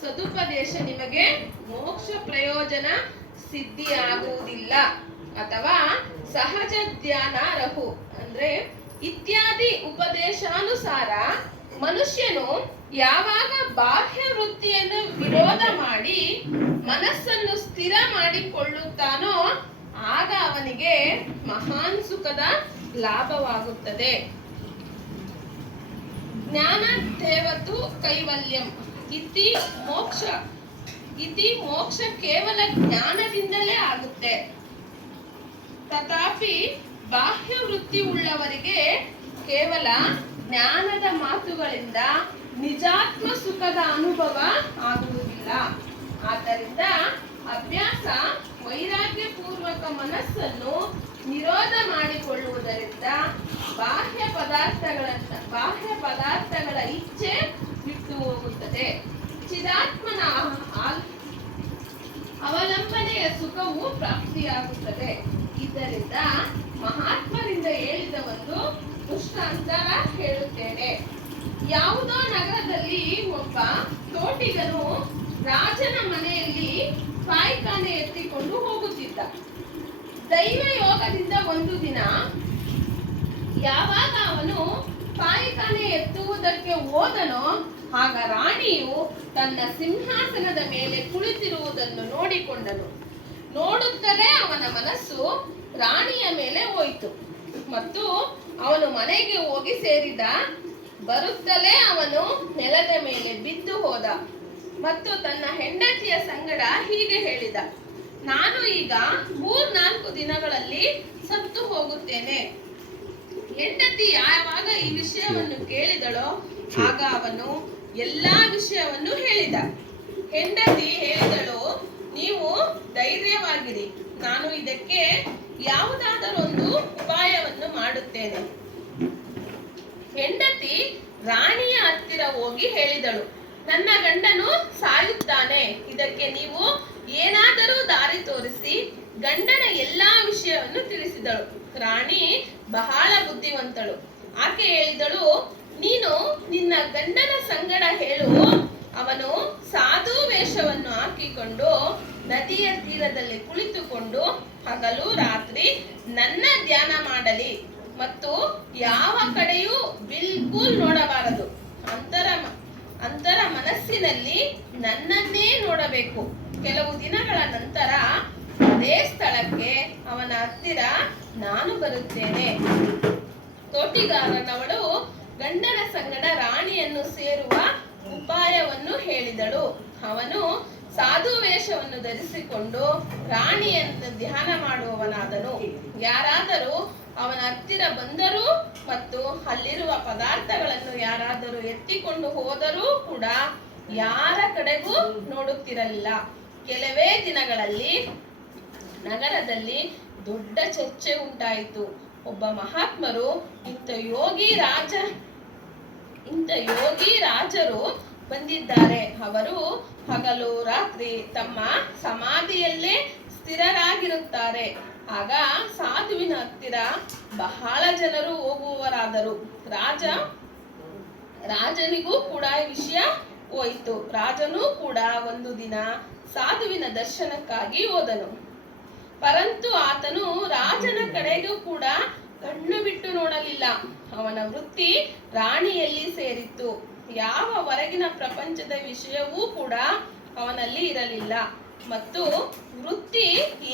ಸದುಪದೇಶ ನಿಮಗೆ ಮೋಕ್ಷ ಪ್ರಯೋಜನ ಸಿದ್ಧಿಯಾಗುವುದಿಲ್ಲ. ಅಥವಾ ಸಹಜ ಧ್ಯಾನ ರಹು ಅಂದ್ರೆ ಇತ್ಯಾದಿ ಉಪದೇಶಾನುಸಾರ ಮನುಷ್ಯನು ಯಾವಾಗ ಬಾಹ್ಯ ವೃತ್ತಿಯನ್ನು ವಿರೋಧ ಮಾಡಿ ಮನಸ್ಸನ್ನು ಸ್ಥಿರ ಮಾಡಿಕೊಳ್ಳುತ್ತಾನೋ ಆಗ ಅವನಿಗೆ ಮಹಾನ್ ಸುಖದ ಲಾಭವಾಗುತ್ತದೆ. ಜ್ಞಾನ ದೇವತು ಕೈವಲ್ಯಂ ಇತಿ ಮೋಕ್ಷ ಕೇವಲ ಜ್ಞಾನದಿಂದಲೇ ಆಗುತ್ತೆ. ತಥಾಪಿ ಬಾಹ್ಯ ವೃತ್ತಿ ಉಳ್ಳವರಿಗೆ ಕೇವಲ ಜ್ಞಾನದ ಮಾತುಗಳಿಂದ ನಿಜಾತ್ಮ ಸುಖದ ಅನುಭವ ಆಗುವುದಿಲ್ಲ. ಆದ್ದರಿಂದ ಅಭ್ಯಾಸ ವೈರಾಗ್ಯ ಪೂರ್ವಕ ಮನಸ್ಸನ್ನು ನಿರೋಧ ಮಾಡಿಕೊಳ್ಳುವುದರಿಂದ ಬಾಹ್ಯ ಪದಾರ್ಥಗಳ ಇಚ್ಛೆ ಬಿಟ್ಟು ಹೋಗುತ್ತದೆ. ಚಿದಾತ್ಮನ ಅವಲಂಬನೆಯ ಸುಖವು ಪ್ರಾಪ್ತಿಯಾಗುತ್ತದೆ. ಇದರಿಂದ ಮಹಾತ್ಮರಿಂದ ಹೇಳಿದ ಒಂದು ದೃಷ್ಟಾಂತ ಹೇಳುತ್ತೇನೆ. ಯಾವುದೋ ನಗರದಲ್ಲಿ ಒಬ್ಬ ತೋಟಿಗನು ರಾಜನ ಮನೆಯಲ್ಲಿ ಪಾಯ್ಖಾನೆ ಎತ್ತಿಕೊಂಡು ಹೋಗುತ್ತಿದ್ದ. ದೈವ ಯೋಗದಿಂದ ಒಂದು ದಿನ ಯಾವಾಗ ಅವನು ಪಾಯ್ಖಾನೆ ಎತ್ತುವುದಕ್ಕೆ ಹೋದನೋ ಆಗ ರಾಣಿಯು ತನ್ನ ಸಿಂಹಾಸನದ ಮೇಲೆ ಕುಳಿತಿರುವುದನ್ನು ನೋಡಿಕೊಂಡನು. ನೋಡುತ್ತಲೇ ಅವನ ಮನಸ್ಸು ರಾಣಿಯ ಮೇಲೆ ಹೋಯಿತು ಮತ್ತು ಅವನು ಮನೆಗೆ ಹೋಗಿ ಸೇರಿದ. ಬರುತ್ತಲೇ ಅವನು ನೆಲದ ಮೇಲೆ ಬಿದ್ದು ಹೋದ ಮತ್ತು ತನ್ನ ಹೆಂಡತಿಯ ಸಂಗಡ ಹೀಗೆ ಹೇಳಿದ, ನಾನು ಈಗ 3-4 ದಿನಗಳಲ್ಲಿ ಸತ್ತು ಹೋಗುತ್ತೇನೆ. ಹೆಂಡತಿ ಯಾವಾಗ ಈ ವಿಷಯವನ್ನು ಕೇಳಿದಳೋ ಆಗ ಅವನು ಎಲ್ಲಾ ವಿಷಯವನ್ನು ಹೇಳಿದ. ಹೆಂಡತಿ ಹೇಳಿದಳು, ನೀವು ಧೈರ್ಯವಾಗಿರಿ, ನಾನು ಇದಕ್ಕೆ ಯಾವುದಾದರೊಂದು ಉಪಾಯವನ್ನು ಮಾಡುತ್ತೇನೆ. ಹೆಂಡತಿ ರಾಣಿಯ ಹತ್ತಿರ ಹೋಗಿ ಹೇಳಿದಳು, ನನ್ನ ಗಂಡನು ಸಾಯುತ್ತಾನೆ, ಇದಕ್ಕೆ ನೀವು ಏನಾದರೂ ದಾರಿ ತೋರಿಸಿ. ಗಂಡನ ಎಲ್ಲಾ ವಿಷಯವನ್ನು ತಿಳಿಸಿದಳು. ರಾಣಿ ಬಹಳ ಬುದ್ಧಿವಂತಳು. ಆಕೆ ಹೇಳಿದಳು, ನೀನು ನಿನ್ನ ಗಂಡನ ಸಂಗಡ ಹೇಳು, ಅವನು ಸಾಧು ವೇಷವನ್ನು ಹಾಕಿಕೊಂಡು ನದಿಯ ತೀರದಲ್ಲಿ ಕುಳಿತುಕೊಂಡು ಹಗಲು ರಾತ್ರಿ ನನ್ನ ಧ್ಯಾನ ಮಾಡಲಿ ಮತ್ತು ಯಾವ ಕಡೆಯೂ ಬಿಲ್ಕುಲ್ ನೋಡಬಾರದು. ಅಂತರ ಮನಸ್ಸಿನಲ್ಲಿ ನನ್ನನ್ನೇ ನೋಡಬೇಕು. ಕೆಲವು ದಿನಗಳ ನಂತರ ಅದೇ ಸ್ಥಳಕ್ಕೆ ಅವನ ಹತ್ತಿರ ನಾನು ಬರುತ್ತೇನೆ. ತೋಟಿಗಾರನವಳು ಗಂಡನ ಸಂಗಡ ರಾಣಿಯನ್ನು ಸೇರುವ ಉಪಾಯವನ್ನು ಹೇಳಿದಳು. ಅವನು ಸಾಧು ವೇಷವನ್ನು ಧರಿಸಿಕೊಂಡು ರಾಣಿಯನ್ನು ಧ್ಯಾನ ಮಾಡುವವನಾದನು. ಯಾರಾದರೂ ಅವನ ಹತ್ತಿರ ಬಂದರೂ ಮತ್ತು ಅಲ್ಲಿರುವ ಪದಾರ್ಥಗಳನ್ನು ಯಾರಾದರೂ ಎತ್ತಿಕೊಂಡು ಹೋದರೂ ಕೂಡ ಯಾರ ಕಡೆಗೂ ನೋಡುತ್ತಿರಲಿಲ್ಲ. ಕೆಲವೇ ದಿನಗಳಲ್ಲಿ ನಗರದಲ್ಲಿ ದೊಡ್ಡ ಚರ್ಚೆ ಉಂಟಾಯಿತು. ಒಬ್ಬ ಮಹಾತ್ಮರು ಇಂಥ ಯೋಗಿ ರಾಜರು ಬಂದಿದ್ದಾರೆ. ಅವರು ಹಗಲು ರಾತ್ರಿ ತಮ್ಮ ಸಮಾಧಿಯಲ್ಲೇ ಸ್ಥಿರರಾಗಿರುತ್ತಾರೆ. ಆಗ ಸಾಧುವಿನ ಹತ್ತಿರ ಬಹಳ ಜನರು ಹೋಗುವವರಾದರು. ರಾಜನಿಗೂ ಕೂಡ ಈ ವಿಷಯ ಹೋಯಿತು. ರಾಜನೂ ಕೂಡ ಒಂದು ದಿನ ಸಾಧುವಿನ ದರ್ಶನಕ್ಕಾಗಿ ಹೋದನು. ಪರಂತು ಆತನು ರಾಜನ ಕಡೆಗೂ ಕೂಡ ಕಣ್ಣು ಬಿಟ್ಟು ನೋಡಲಿಲ್ಲ. ಅವನ ವೃತ್ತಿ ರಾಣಿಯಲ್ಲಿ ಸೇರಿತ್ತು. ಯಾವ ಹೊರಗಿನ ಪ್ರಪಂಚದ ವಿಷಯವೂ ಕೂಡ ಅವನಲ್ಲಿ ಇರಲಿಲ್ಲ ಮತ್ತು ವೃತ್ತಿ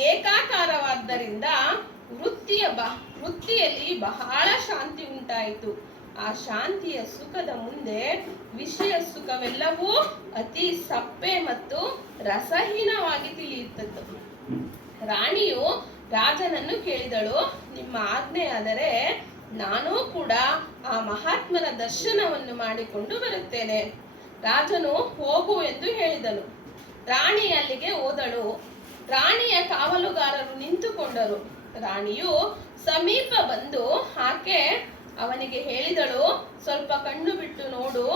ಏಕಾಕಾರವಾದ್ದರಿಂದ ವೃತ್ತಿಯಲ್ಲಿ ಬಹಳ ಶಾಂತಿ ಉಂಟಾಯಿತು. ಆ ಶಾಂತಿಯ ಸುಖದ ಮುಂದೆ ವಿಷಯ ಸುಖವೆಲ್ಲವೂ ಅತಿ ಸಪ್ಪೆ ಮತ್ತು ರಸಹೀನವಾಗಿ ತಿಳಿಯುತ್ತದೆ. ರಾಣಿಯು ರಾಜನನ್ನು ಕೇಳಿದಳು, ನಿಮ್ಮ ಆಜ್ಞೆಯಾದರೆ ನಾನು ಕೂಡ ಆ ಮಹಾತ್ಮನ ದರ್ಶನವನ್ನು ಮಾಡಿಕೊಂಡು ಬರುತ್ತೇನೆ. ರಾಜನು ಹೋಗು ಎಂದು ಹೇಳಿದನು. ರಾಣಿ ಅಲ್ಲಿಗೆ ಹೋದಳು. ರಾಣಿಯ ಕಾವಲುಗಾರರು ನಿಂತುಕೊಂಡರು. ರಾಣಿಯು ಸಮೀಪ ಬಂದು ಆಕೆ ಅವನಿಗೆ ಹೇಳಿದಳು, ಸ್ವಲ್ಪ ಕಣ್ಣು ಬಿಟ್ಟು ನೋಡು,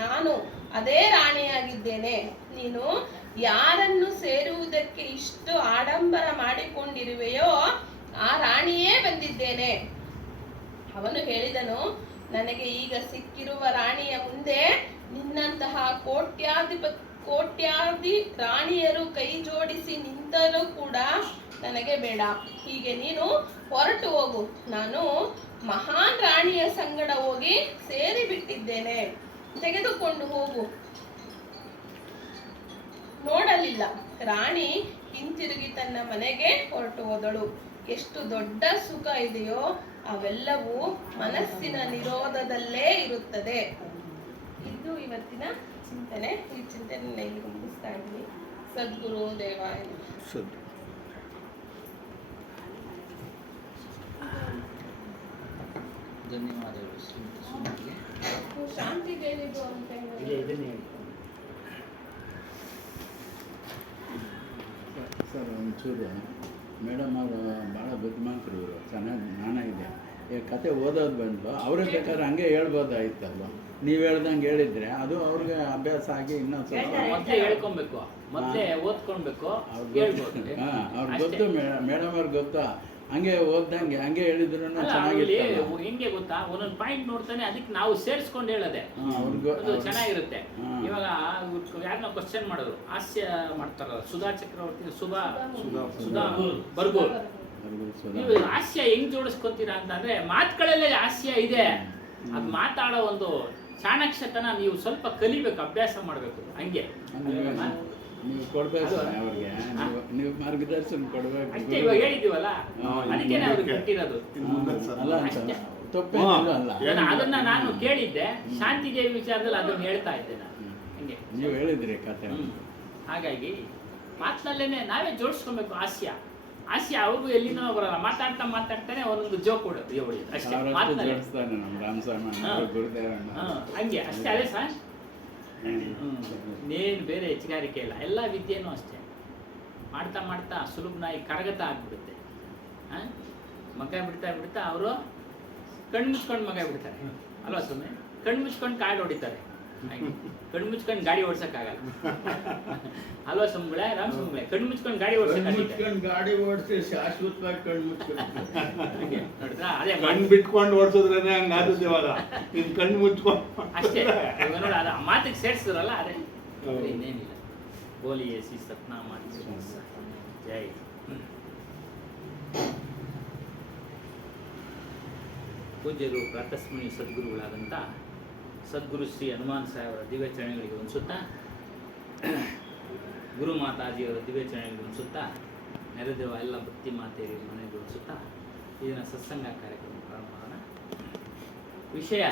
ನಾನು ಅದೇ ರಾಣಿಯಾಗಿದ್ದೇನೆ. ನೀನು ಯಾರನ್ನು ಸೇರುವುದಕ್ಕೆ ಇಷ್ಟು ಆಡಂಬರ ಮಾಡಿಕೊಂಡಿರುವೆಯೋ ಆ ರಾಣಿಯೇ ಬಂದಿದ್ದೇನೆ. ಅವನು ಹೇಳಿದನು, ನನಗೆ ಈಗ ಸಿಕ್ಕಿರುವ ರಾಣಿಯ ಮುಂದೆ ನಿನ್ನಂತಹ ಕೋಟ್ಯಾದಿ ರಾಣಿಯರು ಕೈ ಜೋಡಿಸಿ ನಿಂತರೂ ಕೂಡ ನನಗೆ ಬೇಡ. ಹೀಗೆ ನೀನು ಹೊರಟು ಹೋಗು. ನಾನು ಮಹಾನ್ ರಾಣಿಯ ಸಂಗಡ ಹೋಗಿ ಸೇರಿ ಬಿಟ್ಟಿದ್ದೇನೆ, ತೆಗೆದುಕೊಂಡು ಹೋಗು. ನೋಡಲಿಲ್ಲ. ರಾಣಿ ಹಿಂತಿರುಗಿ ತನ್ನ ಮನೆಗೆ ಹೊರಟು ಹೋದಳು. ಎಷ್ಟು ದೊಡ್ಡ ಸುಖ ಇದೆಯೋ ಅವೆಲ್ಲವೂ ಮನಸ್ಸಿನ ನಿರೋಧದಲ್ಲೇ ಇರುತ್ತದೆ. ಇದು ಇವತ್ತಿನ ಚಿಂತನೆ. ಈ ಚಿಂತನೆ ಇಲ್ಲಿ ಮುಗಿಸ್ತಾ ಇದ್ದೀನಿ. ಸದ್ಗುರು ದೇವಾಯ ನಮಃ. ಧನ್ಯವಾದಗಳು ಶ್ರೀಮತಿ. ಶಾಂತಿ ದೇವಿದು ಅಂತ ಸರ್ ಒಂಚೂರು ಮೇಡಮ್ ಅವರು ಭಾಳ ಬುದ್ಧಿಮಾಂತರು, ಇವರು ಚೆನ್ನಾಗಿ ಜ್ಞಾನ ಇದೆ. ಈ ಕತೆ ಓದೋದು ಬಂದು ಅವರೇ ಬೇಕಾದ್ರೆ ಹಂಗೆ ಹೇಳ್ಬೋದಾಯ್ತಲ್ವ. ನೀವು ಹೇಳ್ದಂಗೆ ಹೇಳಿದ್ರೆ ಅದು ಅವ್ರಿಗೆ ಅಭ್ಯಾಸ ಆಗಿ ಇನ್ನೊಂದು ಸ್ವಲ್ಪ ಮೊದಲೇ ಹೇಳ್ಕೊಬೇಕು, ಮೊದಲೇ ಓದ್ಕೊಳ್ಬೇಕು. ಅವ್ರಿಗೆ ಗೊತ್ತು, ಮೇಡಮ್ ಅವ್ರಿಗೆ ಗೊತ್ತು. ಹಂಗೆ ಓದ್ದಂಗೆ ಹಂಗೆ ಹೇಳಿದ್ರು ಚೆನ್ನಾಗಿತ್ತು. ಹೆಂಗೆ ಗೊತ್ತಾ, ಒಂದೊಂದು ಪಾಯಿಂಟ್ ನೋಡ್ತಾನೆ, ಅದಕ್ಕೆ ನಾವು ಸೇರಿಸ್ಕೊಂಡು ಹೇಳೋದೆ ಅದು ಚೆನ್ನಾಗಿರುತ್ತೆ. ಇವಾಗ ಯಾರನ್ನ ಕ್ವಶನ್ ಮಾಡಿದ್ರು, ಹಾಸ್ಯ ಮಾಡ್ತಾರಲ್ಲ ಸುಧಾ ಚಕ್ರವರ್ತಿ, ಸುಧಾ ಬರ್ಗೂರ್, ನೀವು ಹಾಸ್ಯ ಹೆಂಗ್ ಜೋಡಿಸ್ಕೊತೀರಾ ಅಂತಂದ್ರೆ ಮಾತುಗಳಲ್ಲೇ ಹಾಸ್ಯ ಇದೆ. ಅದು ಮಾತಾಡೋ ಒಂದು ಚಾಣಕ್ಷತನ ನೀವು ಸ್ವಲ್ಪ ಕಲಿಬೇಕು, ಅಭ್ಯಾಸ ಮಾಡಬೇಕು. ಹಂಗೆ ನೀವು ಕೊಡ್ಬೇಕು ಅವ್ರಿಗೆ, ನೀವು ಮಾರ್ಗದರ್ಶನ ಕೊಡ್ಬೇಕು ಅಷ್ಟೇ. ಇವಾಗ ಹೇಳಿದೀವಲ್ಲ, ಅದಕ್ಕೆ ಅವ್ರಿಗೆ ಕೊಟ್ಟಿರೋದು. ಅದನ್ನ ನಾನು ಕೇಳಿದ್ದೆ ಶಾಂತಿ ದೇವಿ ವಿಚಾರದಲ್ಲಿ, ಅದನ್ನ ಹೇಳ್ತಾ ಇದ್ದೆ ನಾನು. ಹಂಗೆ ನೀವು ಹೇಳಿದ್ರಿ ಕತೆ. ಹಾಗಾಗಿ ಮಾತಿನಲ್ಲೇನೆ ನಾವೇ ಜೋಡಿಸ್ಕೊಬೇಕು. ಹಾಸ್ಯ ಅವ್ರಿಗೂ ಎಲ್ಲಿನೋ ಬರಲ್ಲ, ಮಾತಾಡ್ತಾನೆ ಒಂದೊಂದು ಜೋಕ್ ಕೊಡೋದು ಅಷ್ಟೇ. ಹಂಗೆ ಅಷ್ಟೇ. ಅದೇ ಸರ್, ಇನ್ನೇನು ಬೇರೆ ಹೆಚ್ಚುಗಾರಿಕೆ ಇಲ್ಲ. ಎಲ್ಲ ವಿದ್ಯೆನೂ ಅಷ್ಟೇ. ಮಾಡ್ತಾ ಸುಲಭನಾಗಿ ಕರಗತ ಆಗ್ಬಿಡುತ್ತೆ. ಮಗ ಬಿಡ್ತಾ ಅವರು ಕಣ್ಣು ಮುಚ್ಕೊಂಡು ಮಗ ಬಿಡ್ತಾರೆ ಅಲ್ವಾ ಸುಮ್ಮನೆ. ಕಣ್ಣು ಮುಚ್ಕೊಂಡು ಕಾಡು ಹೊಡಿತಾರೆ. ಕಣ್ಣು ಮುಚ್ಕೊಂಡು ಗಾಡಿ ಓಡ್ಸಕ್ಕಾಗಲ್ಲ ಅಲ್ವಾ ಸುಮ್ಳೆ, ರಾಮ್ ಸುಮ್ಳೆ. ಕಣ್ಣು ಮುಚ್ಕೊಂಡು ಗಾಡಿ ಓಡಿಸಿ ಶಾಶ್ವತವಾಗಿ ಕಣ್ಣು ಮುಚ್ಕೊಂಡು ನೋಡಿದ್ರಾ? ಅದೇ ಕಣ್ಣು ಬಿಟ್ಕೊಂಡು ಓಡಿಸೋದ್ರೇನೆ ಹಂಗಾದದ್ದು. ಇವಾಗ ನಿನ್ ಕಣ್ಣು ಮುಚ್ಕೊಂಡು ಅಷ್ಟೇ. ಇವಾಗ ನೋಡಿ, ಅದು ಮಾತಿಗೆ ಸೇರಿಸಿದ್ರಲ್ಲ, ಅದೇ ಇನ್ನೇನಿಲ್ಲ. ಬೋಲಿಯೇ ಸಿ ಸತ್ನಾಮ ಜೈ. ಪೂಜ್ಯರು ಪ್ರಾತಸ್ಮರಣೀಯ ಸದ್ಗುರುಗಳಾದಂಥ ಸದ್ಗುರು ಶ್ರೀ ಹನುಮಾನ್ ಸಾಹೇಬರ ದಿವ್ಯ ಚರಣಗಳಿಗೆ ಹೊಂದಿಸುತ್ತಾ, ಗುರು ಮಾತಾಜಿಯವರ ದಿವ್ಯ ಚರಣಗಳಿಗೆ ಹೊಂದಿಸುತ್ತಾ, ನೆರೆದಿರುವ ಎಲ್ಲ ಭಕ್ತಿ ಮಾತೆಯರಿಗೆ ಮನೆಗೆ ಹೊಂದಿಸುತ್ತಾ ಇದನ್ನು ಸತ್ಸಂಗ ಕಾರ್ಯಕ್ರಮ ಪ್ರಾರಂಭ ಮಾಡೋಣ. ವಿಷಯ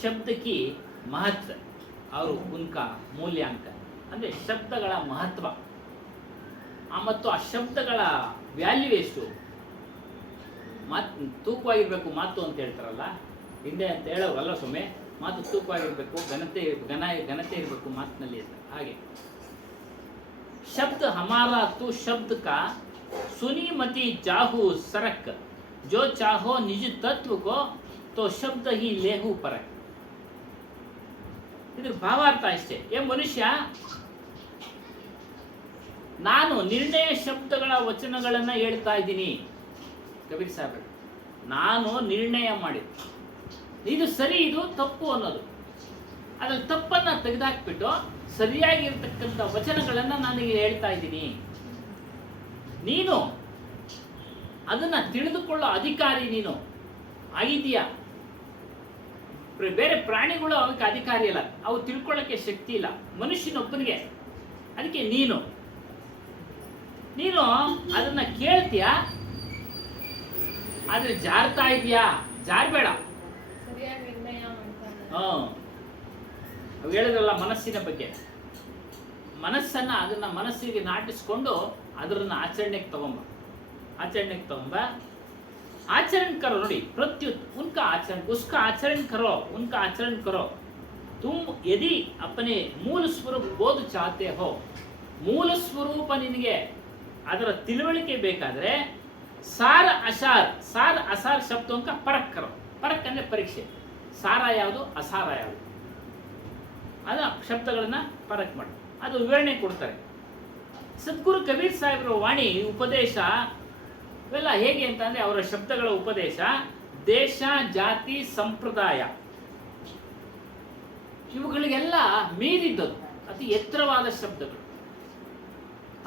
ಶಬ್ದ ಕಿ ಮಹತ್ವ और उनका ಮೂಲ್ಯಾಂಕ. ಅಂದರೆ ಶಬ್ದಗಳ ಮಹತ್ವ ಮತ್ತು ಆ ಶಬ್ದಗಳ ವ್ಯಾಲ್ಯೂ ಎಷ್ಟು. ತೂಕವಾಗಿರ್ಬೇಕು ಮಾತು ಅಂತ ಹೇಳ್ತಾರಲ್ಲ, ಹಿಂದೆ ಅಂತ ಹೇಳೋರಲ್ಲ ಸೊಮ್ಮೆ. ಮಾತು ತೂಕವಾಗಿರ್ಬೇಕು, ಘನತೆ ಇರಬೇಕು ಮಾತಿನಲ್ಲಿ ಅಂತ. ಹಾಗೆ ಶಬ್ದ ಹಮಾರಾ ತು ಶಬ್ದ ಕಾ ಸುನಿ ಮತಿ ಜಾಹು सरक जो चाहो निज तत्व को तो शब्द ही लेहु परक. ಇದ್ರ ಭಾವಾರ್ಥ ಅಷ್ಟೇ. ಮನುಷ್ಯ, ನಾನು ನಿರ್ಣಯ ಶಬ್ದಗಳ ವಚನಗಳನ್ನು ಹೇಳ್ತಾ ಇದ್ದೀನಿ. ಕಬೀರ್ ಸಾಹೇಬ್, ನಾನು ನಿರ್ಣಯ ಮಾಡಿ ಇದು ಸರಿ ಇದು ತಪ್ಪು ಅನ್ನೋದು, ಅದ್ರಲ್ಲಿ ತಪ್ಪನ್ನು ತೆಗೆದಾಕ್ಬಿಟ್ಟು ಸರಿಯಾಗಿರ್ತಕ್ಕಂಥ ವಚನಗಳನ್ನು ನಾನು ಹೇಳ್ತಾ ಇದ್ದೀನಿ. ನೀನು ಅದನ್ನು ತಿಳಿದುಕೊಳ್ಳೋ ಅಧಿಕಾರಿ ನೀನು ಆಗಿದೆಯಾ. ಬೇರೆ ಪ್ರಾಣಿಗಳು ಅವಕ್ಕೆ ಅಧಿಕಾರಿ ಇಲ್ಲ, ಅವು ತಿಳ್ಕೊಳ್ಳೋಕ್ಕೆ ಶಕ್ತಿ ಇಲ್ಲ, ಮನುಷ್ಯನೊಬ್ಬನಿಗೆ. ಅದಕ್ಕೆ ನೀನು ಅದನ್ನ ಕೇಳ್ತೀಯಾ, ಆದ್ರೆ ಜಾರ್ತಾ ಇದೆಯಾ, ಜಾರಬೇಡ. ಅವು ಹೇಳಿದ್ರಲ್ಲ ಮನಸ್ಸಿನ ಬಗ್ಗೆ. ಅದನ್ನ ಮನಸ್ಸಿಗೆ ನಾಟಿಸ್ಕೊಂಡು ಅದನ್ನ ಆಚರಣೆಗೆ ತಗೊಂಬ. आचरण करो. ನೋಡಿ, प्रत्युत उनका आचरण, उसका आचरण करो, उनका आचरण करो. तुम यदि अपने मूल स्वरूप बोध चाहते हो, ಮೂಲ ಸ್ವರೂಪ ನಿನಗೆ ಅದರ ತಿಳುವಳಿಕೆ ಬೇಕಾದ್ರೆ ಸಾರ ಅಸಾರ ಶಬ್ದೋಂಕ ಪರಕ್ ಕರೋ. ಪರಕ್ ಅಂದ್ರೆ ಪರೀಕ್ಷೆ. ಸಾರ ಯಾವುದು, ಅಸಾರ ಯಾವುದು, ಅದ ಶಬ್ದಗಳನ್ನ ಪರಕ್ ಮಾಡಿ ಅದು ವಿವರಣೆ ಕೊಡ್ತಾರೆ. ಸದ್ಗುರು ಕಬೀರ್ ಸಾಹೇಬ್ರ ವಾಣಿ ಉಪದೇಶ ಇವೆಲ್ಲ ಹೇಗೆ ಅಂತಂದ್ರೆ, ಅವರ ಶಬ್ದಗಳ ಉಪದೇಶ ದೇಶ, ಜಾತಿ, ಸಂಪ್ರದಾಯ ಇವುಗಳಿಗೆಲ್ಲ ಮೀರಿದ್ದದು ಅತಿ ಎತ್ತರವಾದ ಶಬ್ದಗಳು,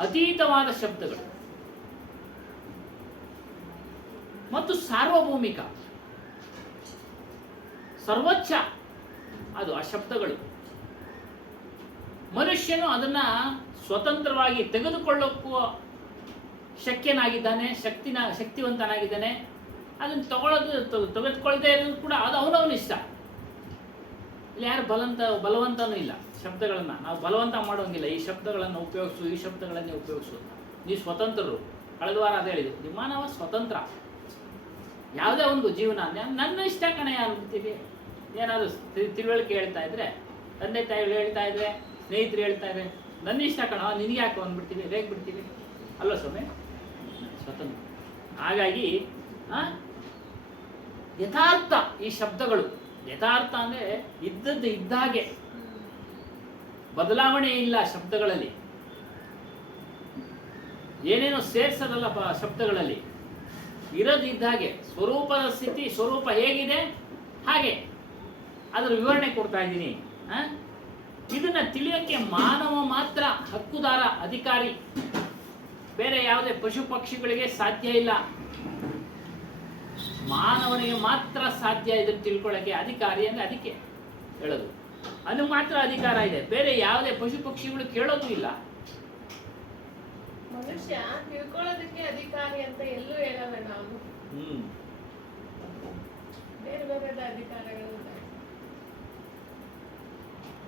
ಅತೀತವಾದ ಶಬ್ದಗಳು ಮತ್ತು ಸಾರ್ವಭೌಮಿಕ, ಸರ್ವೋಚ್ಚ ಅದು ಆ ಶಬ್ದಗಳು. ಮನುಷ್ಯನು ಅದನ್ನ ಸ್ವತಂತ್ರವಾಗಿ ತೆಗೆದುಕೊಳ್ಳಕ್ಕೂ ಶಕ್ಯನಾಗಿದ್ದಾನೆ, ಶಕ್ತಿವಂತನಾಗಿದ್ದಾನೆ. ಅದನ್ನು ತೆಗೆದುಕೊಳ್ಳದೆ ಇರೋದು ಕೂಡ ಅದು ಅವನವನ ಇಷ್ಟ. ಇಲ್ಲಿ ಯಾರು ಬಲವಂತನೂ ಇಲ್ಲ. ಶಬ್ದಗಳನ್ನು ನಾವು ಬಲವಂತ ಮಾಡೋಂಗಿಲ್ಲ. ಈ ಶಬ್ದಗಳನ್ನು ಉಪಯೋಗಿಸು, ಈ ಶಬ್ದಗಳನ್ನೇ ಉಪಯೋಗಿಸು, ನೀವು ಸ್ವತಂತ್ರರು. ಕಳೆದ ವಾರ ಅದು ಹೇಳಿದೆ, ನಿಮ್ಮ ಮಾನವ ಸ್ವತಂತ್ರ. ಯಾವುದೇ ಒಂದು ಜೀವನ ನನ್ನ ಇಷ್ಟ ಕಣೆ ಅಂತೀವಿ. ಏನಾದರೂ ತಿಳುವಳಿಕೆ ಹೇಳ್ತಾ ಇದ್ರೆ, ತಂದೆ ತಾಯಿಗಳು ಹೇಳ್ತಾ ಇದ್ರೆ, ಸ್ನೇಹಿತರು ಹೇಳ್ತಾ ಇದ್ರೆ, ನನ್ನ ಇಷ್ಟ ಕಣ, ನಿನಗೆ ಯಾಕೆ ಅಂದ್ಬಿಡ್ತೀವಿ, ರೇಗ್ ಬಿಡ್ತೀವಿ ಅಲ್ವ ಸ್ವಾಮಿ? ಸ್ವತಂತ್ರ. ಹಾಗಾಗಿ ಯಥಾರ್ಥ ಈ ಶಬ್ದಗಳು. ಯಥಾರ್ಥ ಅಂದರೆ ಇದ್ದದ್ದು ಇದ್ದಾಗೆ, ಬದಲಾವಣೆ ಇಲ್ಲ ಶಬ್ದಗಳಲ್ಲಿ. ಏನೇನೋ ಸೇರ್ಸೋದಲ್ಲ ಶಬ್ದಗಳಲ್ಲಿ, ಇರೋದು ಇದ್ದಾಗೆ. ಸ್ವರೂಪದ ಸ್ಥಿತಿ, ಸ್ವರೂಪ ಹೇಗಿದೆ ಹಾಗೆ ಅದರ ವಿವರಣೆ ಕೊಡ್ತಾ ಇದ್ದೀನಿ. ಇದನ್ನ ತಿಳಿಯೋಕ್ಕೆ ಮಾನವ ಮಾತ್ರ ಹಕ್ಕುದಾರ, ಅಧಿಕಾರಿ. ಬೇರೆ ಯಾವುದೇ ಪಶು ಪಕ್ಷಿಗಳಿಗೆ ಸಾಧ್ಯ ಇಲ್ಲ. ಮಾನವನಿಗೆ ಮಾತ್ರ ಸಾಧ್ಯ ಇದನ್ನು ತಿಳ್ಕೊಳ್ಳೋಕ್ಕೆ. ಅಧಿಕಾರಿ ಅಂದರೆ ಅದಕ್ಕೆ ಹೇಳೋದು, ಅದು ಮಾತ್ರ ಅಧಿಕಾರ ಇದೆ. ಬೇರೆ ಯಾವುದೇ ಪಶು ಪಕ್ಷಿಗಳು ಕೇಳೋದು ಇಲ್ಲ. ಮನುಷ್ಯ ತಿಳ್ಕೊಳ್ಳೋದಕ್ಕೆ ಅಧಿಕಾರಿ ಅಂತ ಎಲ್ಲೂ ಹೇಳಲ್ಲ ನಾವು. ಬೇರೆ ಬೇರೆ ಅಧಿಕಾರಗಳು.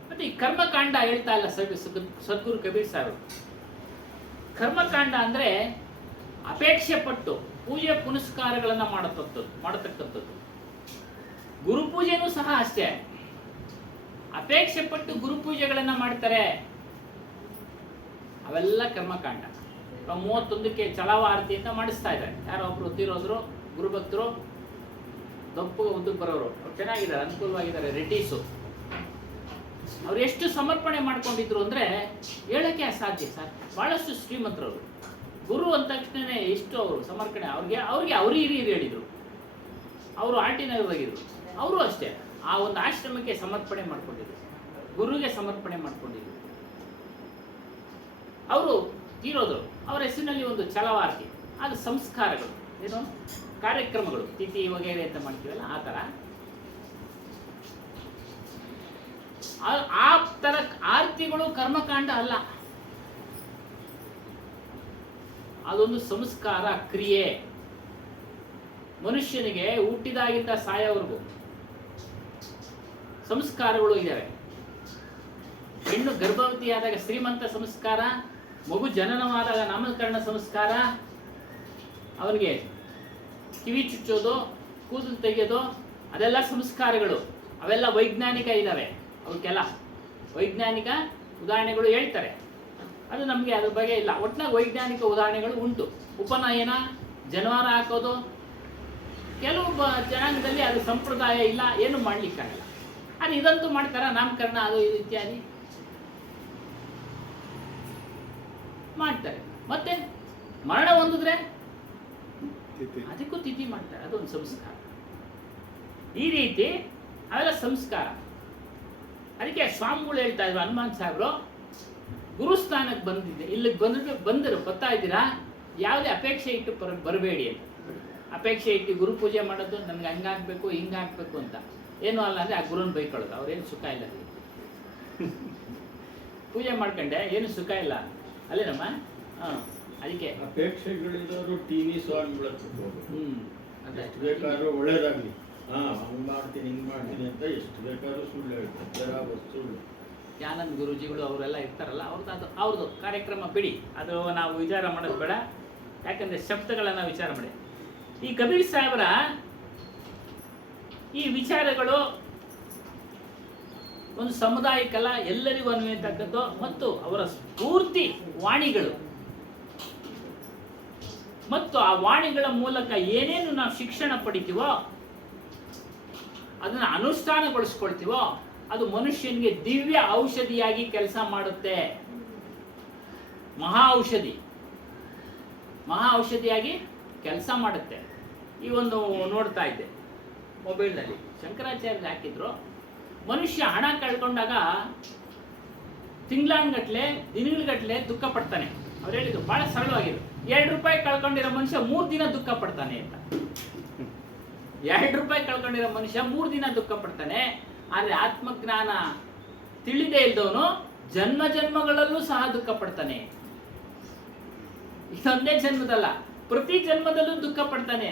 ಮತ್ತೆ ಈ ಕರ್ಮಕಾಂಡ ಹೇಳ್ತಾ ಇಲ್ಲ ಸದ್ಗುರು ಕಬೀರ್ ಸಾರು. ಕರ್ಮಕಾಂಡ ಅಂದ್ರೆ ಅಪೇಕ್ಷೆ ಪಟ್ಟು ಪೂಜೆ ಪುನಸ್ಕಾರಗಳನ್ನ ಮಾಡತಕ್ಕಂಥದ್ದು. ಗುರುಪೂಜೆನೂ ಸಹ ಅಷ್ಟೇ. ಅಪೇಕ್ಷೆ ಪಟ್ಟು ಗುರುಪೂಜೆಗಳನ್ನ ಮಾಡ್ತಾರೆ, ಅವೆಲ್ಲ ಕರ್ಮಕಾಂಡ. 31ಕ್ಕೆ ಚಲವ ಆರತಿ ಅಂತ ಮಾಡಿಸ್ತಾ ಇದ್ದಾರೆ. ಯಾರೋ ಒಬ್ರು ತೀರೋದ್ರು ಗುರುಭಕ್ತರು, ದೊಪ್ಪ ಉದ್ದಕ್ಕೆ ಬರೋರು, ಅವ್ರು ಚೆನ್ನಾಗಿದ್ದಾರೆ, ಅನುಕೂಲವಾಗಿದ್ದಾರೆ. ರೆಡ್ಡೀಸು ಅವ್ರು ಎಷ್ಟು ಸಮರ್ಪಣೆ ಮಾಡ್ಕೊಂಡಿದ್ರು ಅಂದ್ರೆ ಹೇಳಕ್ಕೆ ಅಸಾಧ್ಯ ಸರ್. ಬಹಳಷ್ಟು ಶ್ರೀಮಂತರವರು. ಗುರು ಅಂದ ತಕ್ಷಣ ಎಷ್ಟು ಅವರು ಸಮರ್ಪಣೆ. ಅವ್ರಿಗೆ ಹಿರಿಯರು ಹೇಳಿದ್ರು. ಅವರು ಆರ್ಟಿನವರಾಗಿದ್ರು. ಅವರು ಅಷ್ಟೇ ಆ ಒಂದು ಆಶ್ರಮಕ್ಕೆ ಸಮರ್ಪಣೆ ಮಾಡ್ಕೊಂಡಿದ್ರು, ಗುರುಗೆ ಸಮರ್ಪಣೆ ಮಾಡ್ಕೊಂಡಿದ್ರು. ಅವರು ತೀರೋದ್ರು. ಅವರ ಹೆಸರಿನಲ್ಲಿ ಒಂದು ಚಲವಾರ್ತಿ, ಅದು ಸಂಸ್ಕಾರಗಳು, ಏನು ಕಾರ್ಯಕ್ರಮಗಳು, ತಿಥಿ ವಗೈರೆ ಅಂತ ಮಾಡ್ತೀವಲ್ಲ ಆ ಥರ. ಆ ತರ ಆರತಿಗಳು ಕರ್ಮಕಾಂಡ ಅಲ್ಲ, ಅದೊಂದು ಸಂಸ್ಕಾರ ಕ್ರಿಯೆ. ಮನುಷ್ಯನಿಗೆ ಹುಟ್ಟಿದಾಗಿಂದ ಸಾಯೋವರೆಗೂ ಸಂಸ್ಕಾರಗಳು ಇದ್ದಾವೆ. ಹೆಣ್ಣು ಗರ್ಭವತಿಯಾದಾಗ ಶ್ರೀಮಂತ ಸಂಸ್ಕಾರ, ಮಗು ಜನನವಾದಾಗ ನಾಮಕರಣ ಸಂಸ್ಕಾರ, ಅವನಿಗೆ ಕಿವಿ ಚುಚ್ಚೋದು, ಕೂದಲು ತೆಗೆಯೋದು, ಅದೆಲ್ಲ ಸಂಸ್ಕಾರಗಳು. ಅವೆಲ್ಲ ವೈಜ್ಞಾನಿಕ ಇದ್ದಾವೆ. ಅವಕ್ಕೆಲ್ಲ ವೈಜ್ಞಾನಿಕ ಉದಾಹರಣೆಗಳು ಹೇಳ್ತಾರೆ. ಅದು ನಮಗೆ ಅದ್ರ ಬಗ್ಗೆ ಇಲ್ಲ. ಒಟ್ಟಿನಾಗ ವೈಜ್ಞಾನಿಕ ಉದಾಹರಣೆಗಳು ಉಂಟು. ಉಪನಯನ, ಜನವಾರ ಹಾಕೋದು, ಕೆಲವು ಜನಾಂಗದಲ್ಲಿ ಅದು ಸಂಪ್ರದಾಯ ಇಲ್ಲ, ಏನು ಮಾಡ್ಲಿಕ್ಕಾಗಲ್ಲ. ಅದು ಇದಂತೂ ಮಾಡ್ತಾರ, ನಾಮಕರಣ ಅದು ಇದು ಇತ್ಯಾದಿ ಮಾಡ್ತಾರೆ. ಮತ್ತೆ ಮರಣ ಹೊಂದಿದ್ರೆ ಅದಕ್ಕೂ ತಿಥಿ ಮಾಡ್ತಾರೆ, ಅದೊಂದು ಸಂಸ್ಕಾರ. ಈ ರೀತಿ ಅವೆಲ್ಲ ಸಂಸ್ಕಾರ. ಅದಕ್ಕೆ ಸ್ವಾಮಿಗಳು ಹೇಳ್ತಾ ಇದ್ರು, ಹನುಮಾನ್ ಸಾಹೇಬ್ರು ಗುರುಸ್ಥಾನಕ್ಕೆ ಬಂದಿದ್ದೆ, ಇಲ್ಲಿಗೆ ಬರ್ತಾ ಇದ್ದೀರಾ, ಯಾವುದೇ ಅಪೇಕ್ಷೆ ಇಟ್ಟು ಬರಬೇಡಿ ಅಂತ. ಅಪೇಕ್ಷೆ ಇಟ್ಟು ಗುರು ಪೂಜೆ ಮಾಡೋದು, ನನಗೆ ಹಂಗಾಗಬೇಕು ಹಿಂಗಾಗಬೇಕು ಅಂತ ಏನೂ ಅಲ್ಲ ಅಂದರೆ ಆ ಗುರುನ ಬೈಕೊಳ್ಳೋದು. ಅವ್ರೇನು ಸುಖ ಇಲ್ಲ, ಪೂಜೆ ಮಾಡ್ಕೊಂಡೆ ಏನು ಸುಖ ಇಲ್ಲ ಅಲ್ಲೇನಮ್ಮ. ಅದಕ್ಕೆ ಅಪೇಕ್ಷೆಗಳಿದ್ದವರು ಟಿವಿ ಸ್ವಾಮಿಗಳ ಎಷ್ಟು ಬೇಕಾದ್ರೂ ಒಳ್ಳೇದಾಗ್ಲಿ, ಹಂಗ್ ಮಾಡ್ತೀನಿ ಹಿಂಗ್ ಮಾಡ್ತೀನಿ ಅಂತ ಎಷ್ಟು ಬೇಕಾದ್ರೂ ಸುಳ್ಳು ಹೇಳ್ತಾರೆ. ಸುಳ್ಳು. ಆನಂದ್ ಗುರುಜಿಗಳು ಅವರೆಲ್ಲ ಇರ್ತಾರಲ್ಲ, ಅವ್ರದ್ದು ಕಾರ್ಯಕ್ರಮ ಬಿಡಿ, ಅದು ನಾವು ವಿಚಾರ ಮಾಡೋದು ಬೇಡ. ಯಾಕಂದ್ರೆ ಶಬ್ದಗಳನ್ನ ವಿಚಾರ ಮಾಡಿ. ಈ ಕಬೀರ್ ಸಾಹೇಬರ ಈ ವಿಚಾರಗಳು ಒಂದು ಸಮುದಾಯಕ್ಕಲ್ಲ, ಎಲ್ಲರಿಗೂ ಅನ್ವಯಿತಕ್ಕದ್ದು. ಮತ್ತು ಅವರ ಸ್ಫೂರ್ತಿ ವಾಣಿಗಳು ಮತ್ತು ಆ ವಾಣಿಗಳ ಮೂಲಕ ಏನೇನು ನಾವು ಶಿಕ್ಷಣ ಪಡಿತೀವೋ, ಅದನ್ನು ಅನುಷ್ಠಾನಗೊಳಿಸ್ಕೊಳ್ತೀವೋ, ಅದು ಮನುಷ್ಯನಿಗೆ ದಿವ್ಯ ಔಷಧಿಯಾಗಿ ಕೆಲಸ ಮಾಡುತ್ತೆ. ಮಹಾ ಔಷಧಿಯಾಗಿ ಕೆಲಸ ಮಾಡುತ್ತೆ. ಈ ಒಂದು ನೋಡ್ತಾ ಇದ್ದೆ ಮೊಬೈಲ್ನಲ್ಲಿ, ಶಂಕರಾಚಾರ್ಯರು ಹಾಕಿದ್ರು, ಮನುಷ್ಯ ಹಣ ಕಳ್ಕೊಂಡಾಗ ತಿಂಗಳಾನ್ಗಟ್ಲೆ ದಿನಗಳಗಟ್ಲೆ ದುಃಖ ಪಡ್ತಾನೆ. ಅವ್ರು ಹೇಳಿದ್ರು ಬಹಳ ಸರಳವಾಗಿದ್ರು, 2 ರೂಪಾಯಿ ಕಳ್ಕೊಂಡಿರೋ ಮನುಷ್ಯ 3 ದಿನ ದುಃಖ ಪಡ್ತಾನೆ ಅಂತ. 2 ರೂಪಾಯಿ ಕಳ್ಕೊಂಡಿರೋ ಮನುಷ್ಯ 3 ದಿನ ದುಃಖ ಪಡ್ತಾನೆ. ಆದ್ರೆ ಆತ್ಮಜ್ಞಾನ ತಿಳಿದೇ ಇಲ್ದವನು ಜನ್ಮ ಜನ್ಮಗಳಲ್ಲೂ ಸಹ ದುಃಖ ಪಡ್ತಾನೆ. ಇದೊಂದೇ ಜನ್ಮದಲ್ಲ, ಪ್ರತಿ ಜನ್ಮದಲ್ಲೂ ದುಃಖ ಪಡ್ತಾನೆ.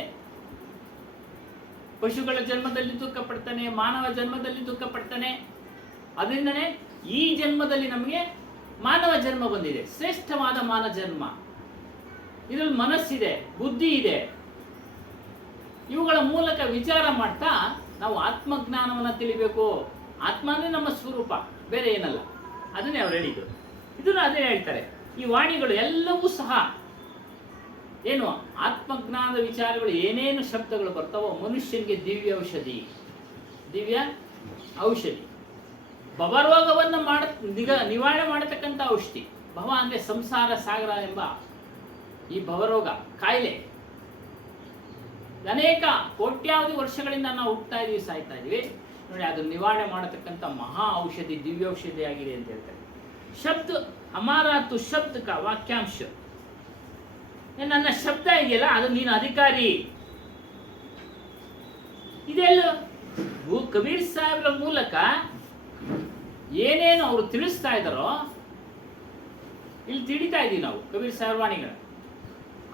ಪಶುಗಳ ಜನ್ಮದಲ್ಲಿ ದುಃಖ ಪಡ್ತಾನೆ, ಮಾನವ ಜನ್ಮದಲ್ಲಿ ದುಃಖ ಪಡ್ತಾನೆ. ಅದರಿಂದನೇ ಈ ಜನ್ಮದಲ್ಲಿ ನಮಗೆ ಮಾನವ ಜನ್ಮ ಬಂದಿದೆ, ಶ್ರೇಷ್ಠವಾದ ಮಾನವ ಜನ್ಮ. ಇದರಲ್ಲಿ ಮನಸ್ಸಿದೆ, ಬುದ್ಧಿ ಇದೆ. ಇವುಗಳ ಮೂಲಕ ವಿಚಾರ ಮಾಡ್ತಾ ನಾವು ಆತ್ಮಜ್ಞಾನವನ್ನು ತಿಳಿಬೇಕು. ಆತ್ಮ ಅಂದರೆ ನಮ್ಮ ಸ್ವರೂಪ, ಬೇರೆ ಏನಲ್ಲ. ಅದನ್ನೇ ಅವ್ರು ಹೇಳಿದ್ದು. ಇದನ್ನು ಅದೇ ಹೇಳ್ತಾರೆ. ಈ ವಾಣಿಗಳು ಎಲ್ಲವೂ ಸಹ ಏನು ಆತ್ಮಜ್ಞಾನದ ವಿಚಾರಗಳು, ಏನೇನು ಶಬ್ದಗಳು ಬರ್ತಾವೋ ಮನುಷ್ಯನಿಗೆ ದಿವ್ಯ ಔಷಧಿ, ದಿವ್ಯ ಔಷಧಿ. ಭವರೋಗವನ್ನು ನಿವಾರಣೆ ಮಾಡತಕ್ಕಂಥ ಔಷಧಿ. ಭವ ಅಂದರೆ ಸಂಸಾರ ಸಾಗರ ಎಂಬ ಈ ಭವರೋಗ ಕಾಯಿಲೆ, ಅನೇಕ ಕೋಟ್ಯಾವಧಿ ವರ್ಷಗಳಿಂದ ನಾವು ಹುಟ್ಟುತ್ತಾ ಇದೀವಿ, ಸಾಯ್ತಾ ಇದೀವಿ ನೋಡಿ. ಅದನ್ನು ನಿವಾರಣೆ ಮಾಡತಕ್ಕಂಥ ಮಹಾ ಔಷಧಿ, ದಿವ್ಯ ಔಷಧಿ ಆಗಿದೆ ಅಂತ ಹೇಳ್ತಾರೆ. ಶಬ್ದ ಹಮಾರಾ ತು ಶಬ್ದ ಕಾ ವಾಕ್ಯಾಂಶ, ನನ್ನ ಶಬ್ದ ಇದೆಯಲ್ಲ ಅದು ನೀನು ಅಧಿಕಾರಿ. ಇದೆಲ್ಲ ಕಬೀರ್ ಸಾಹೇಬ್ರ ಮೂಲಕ ಏನೇನು ಅವರು ತಿಳಿಸ್ತಾ ಇದ್ದಾರೋ ಇಲ್ಲಿ ತಿಳಿತಾ ಇದ್ದೀವಿ ನಾವು. ಕಬೀರ್ ಸಾಹೇಬ್ ವಾಣಿಗಳು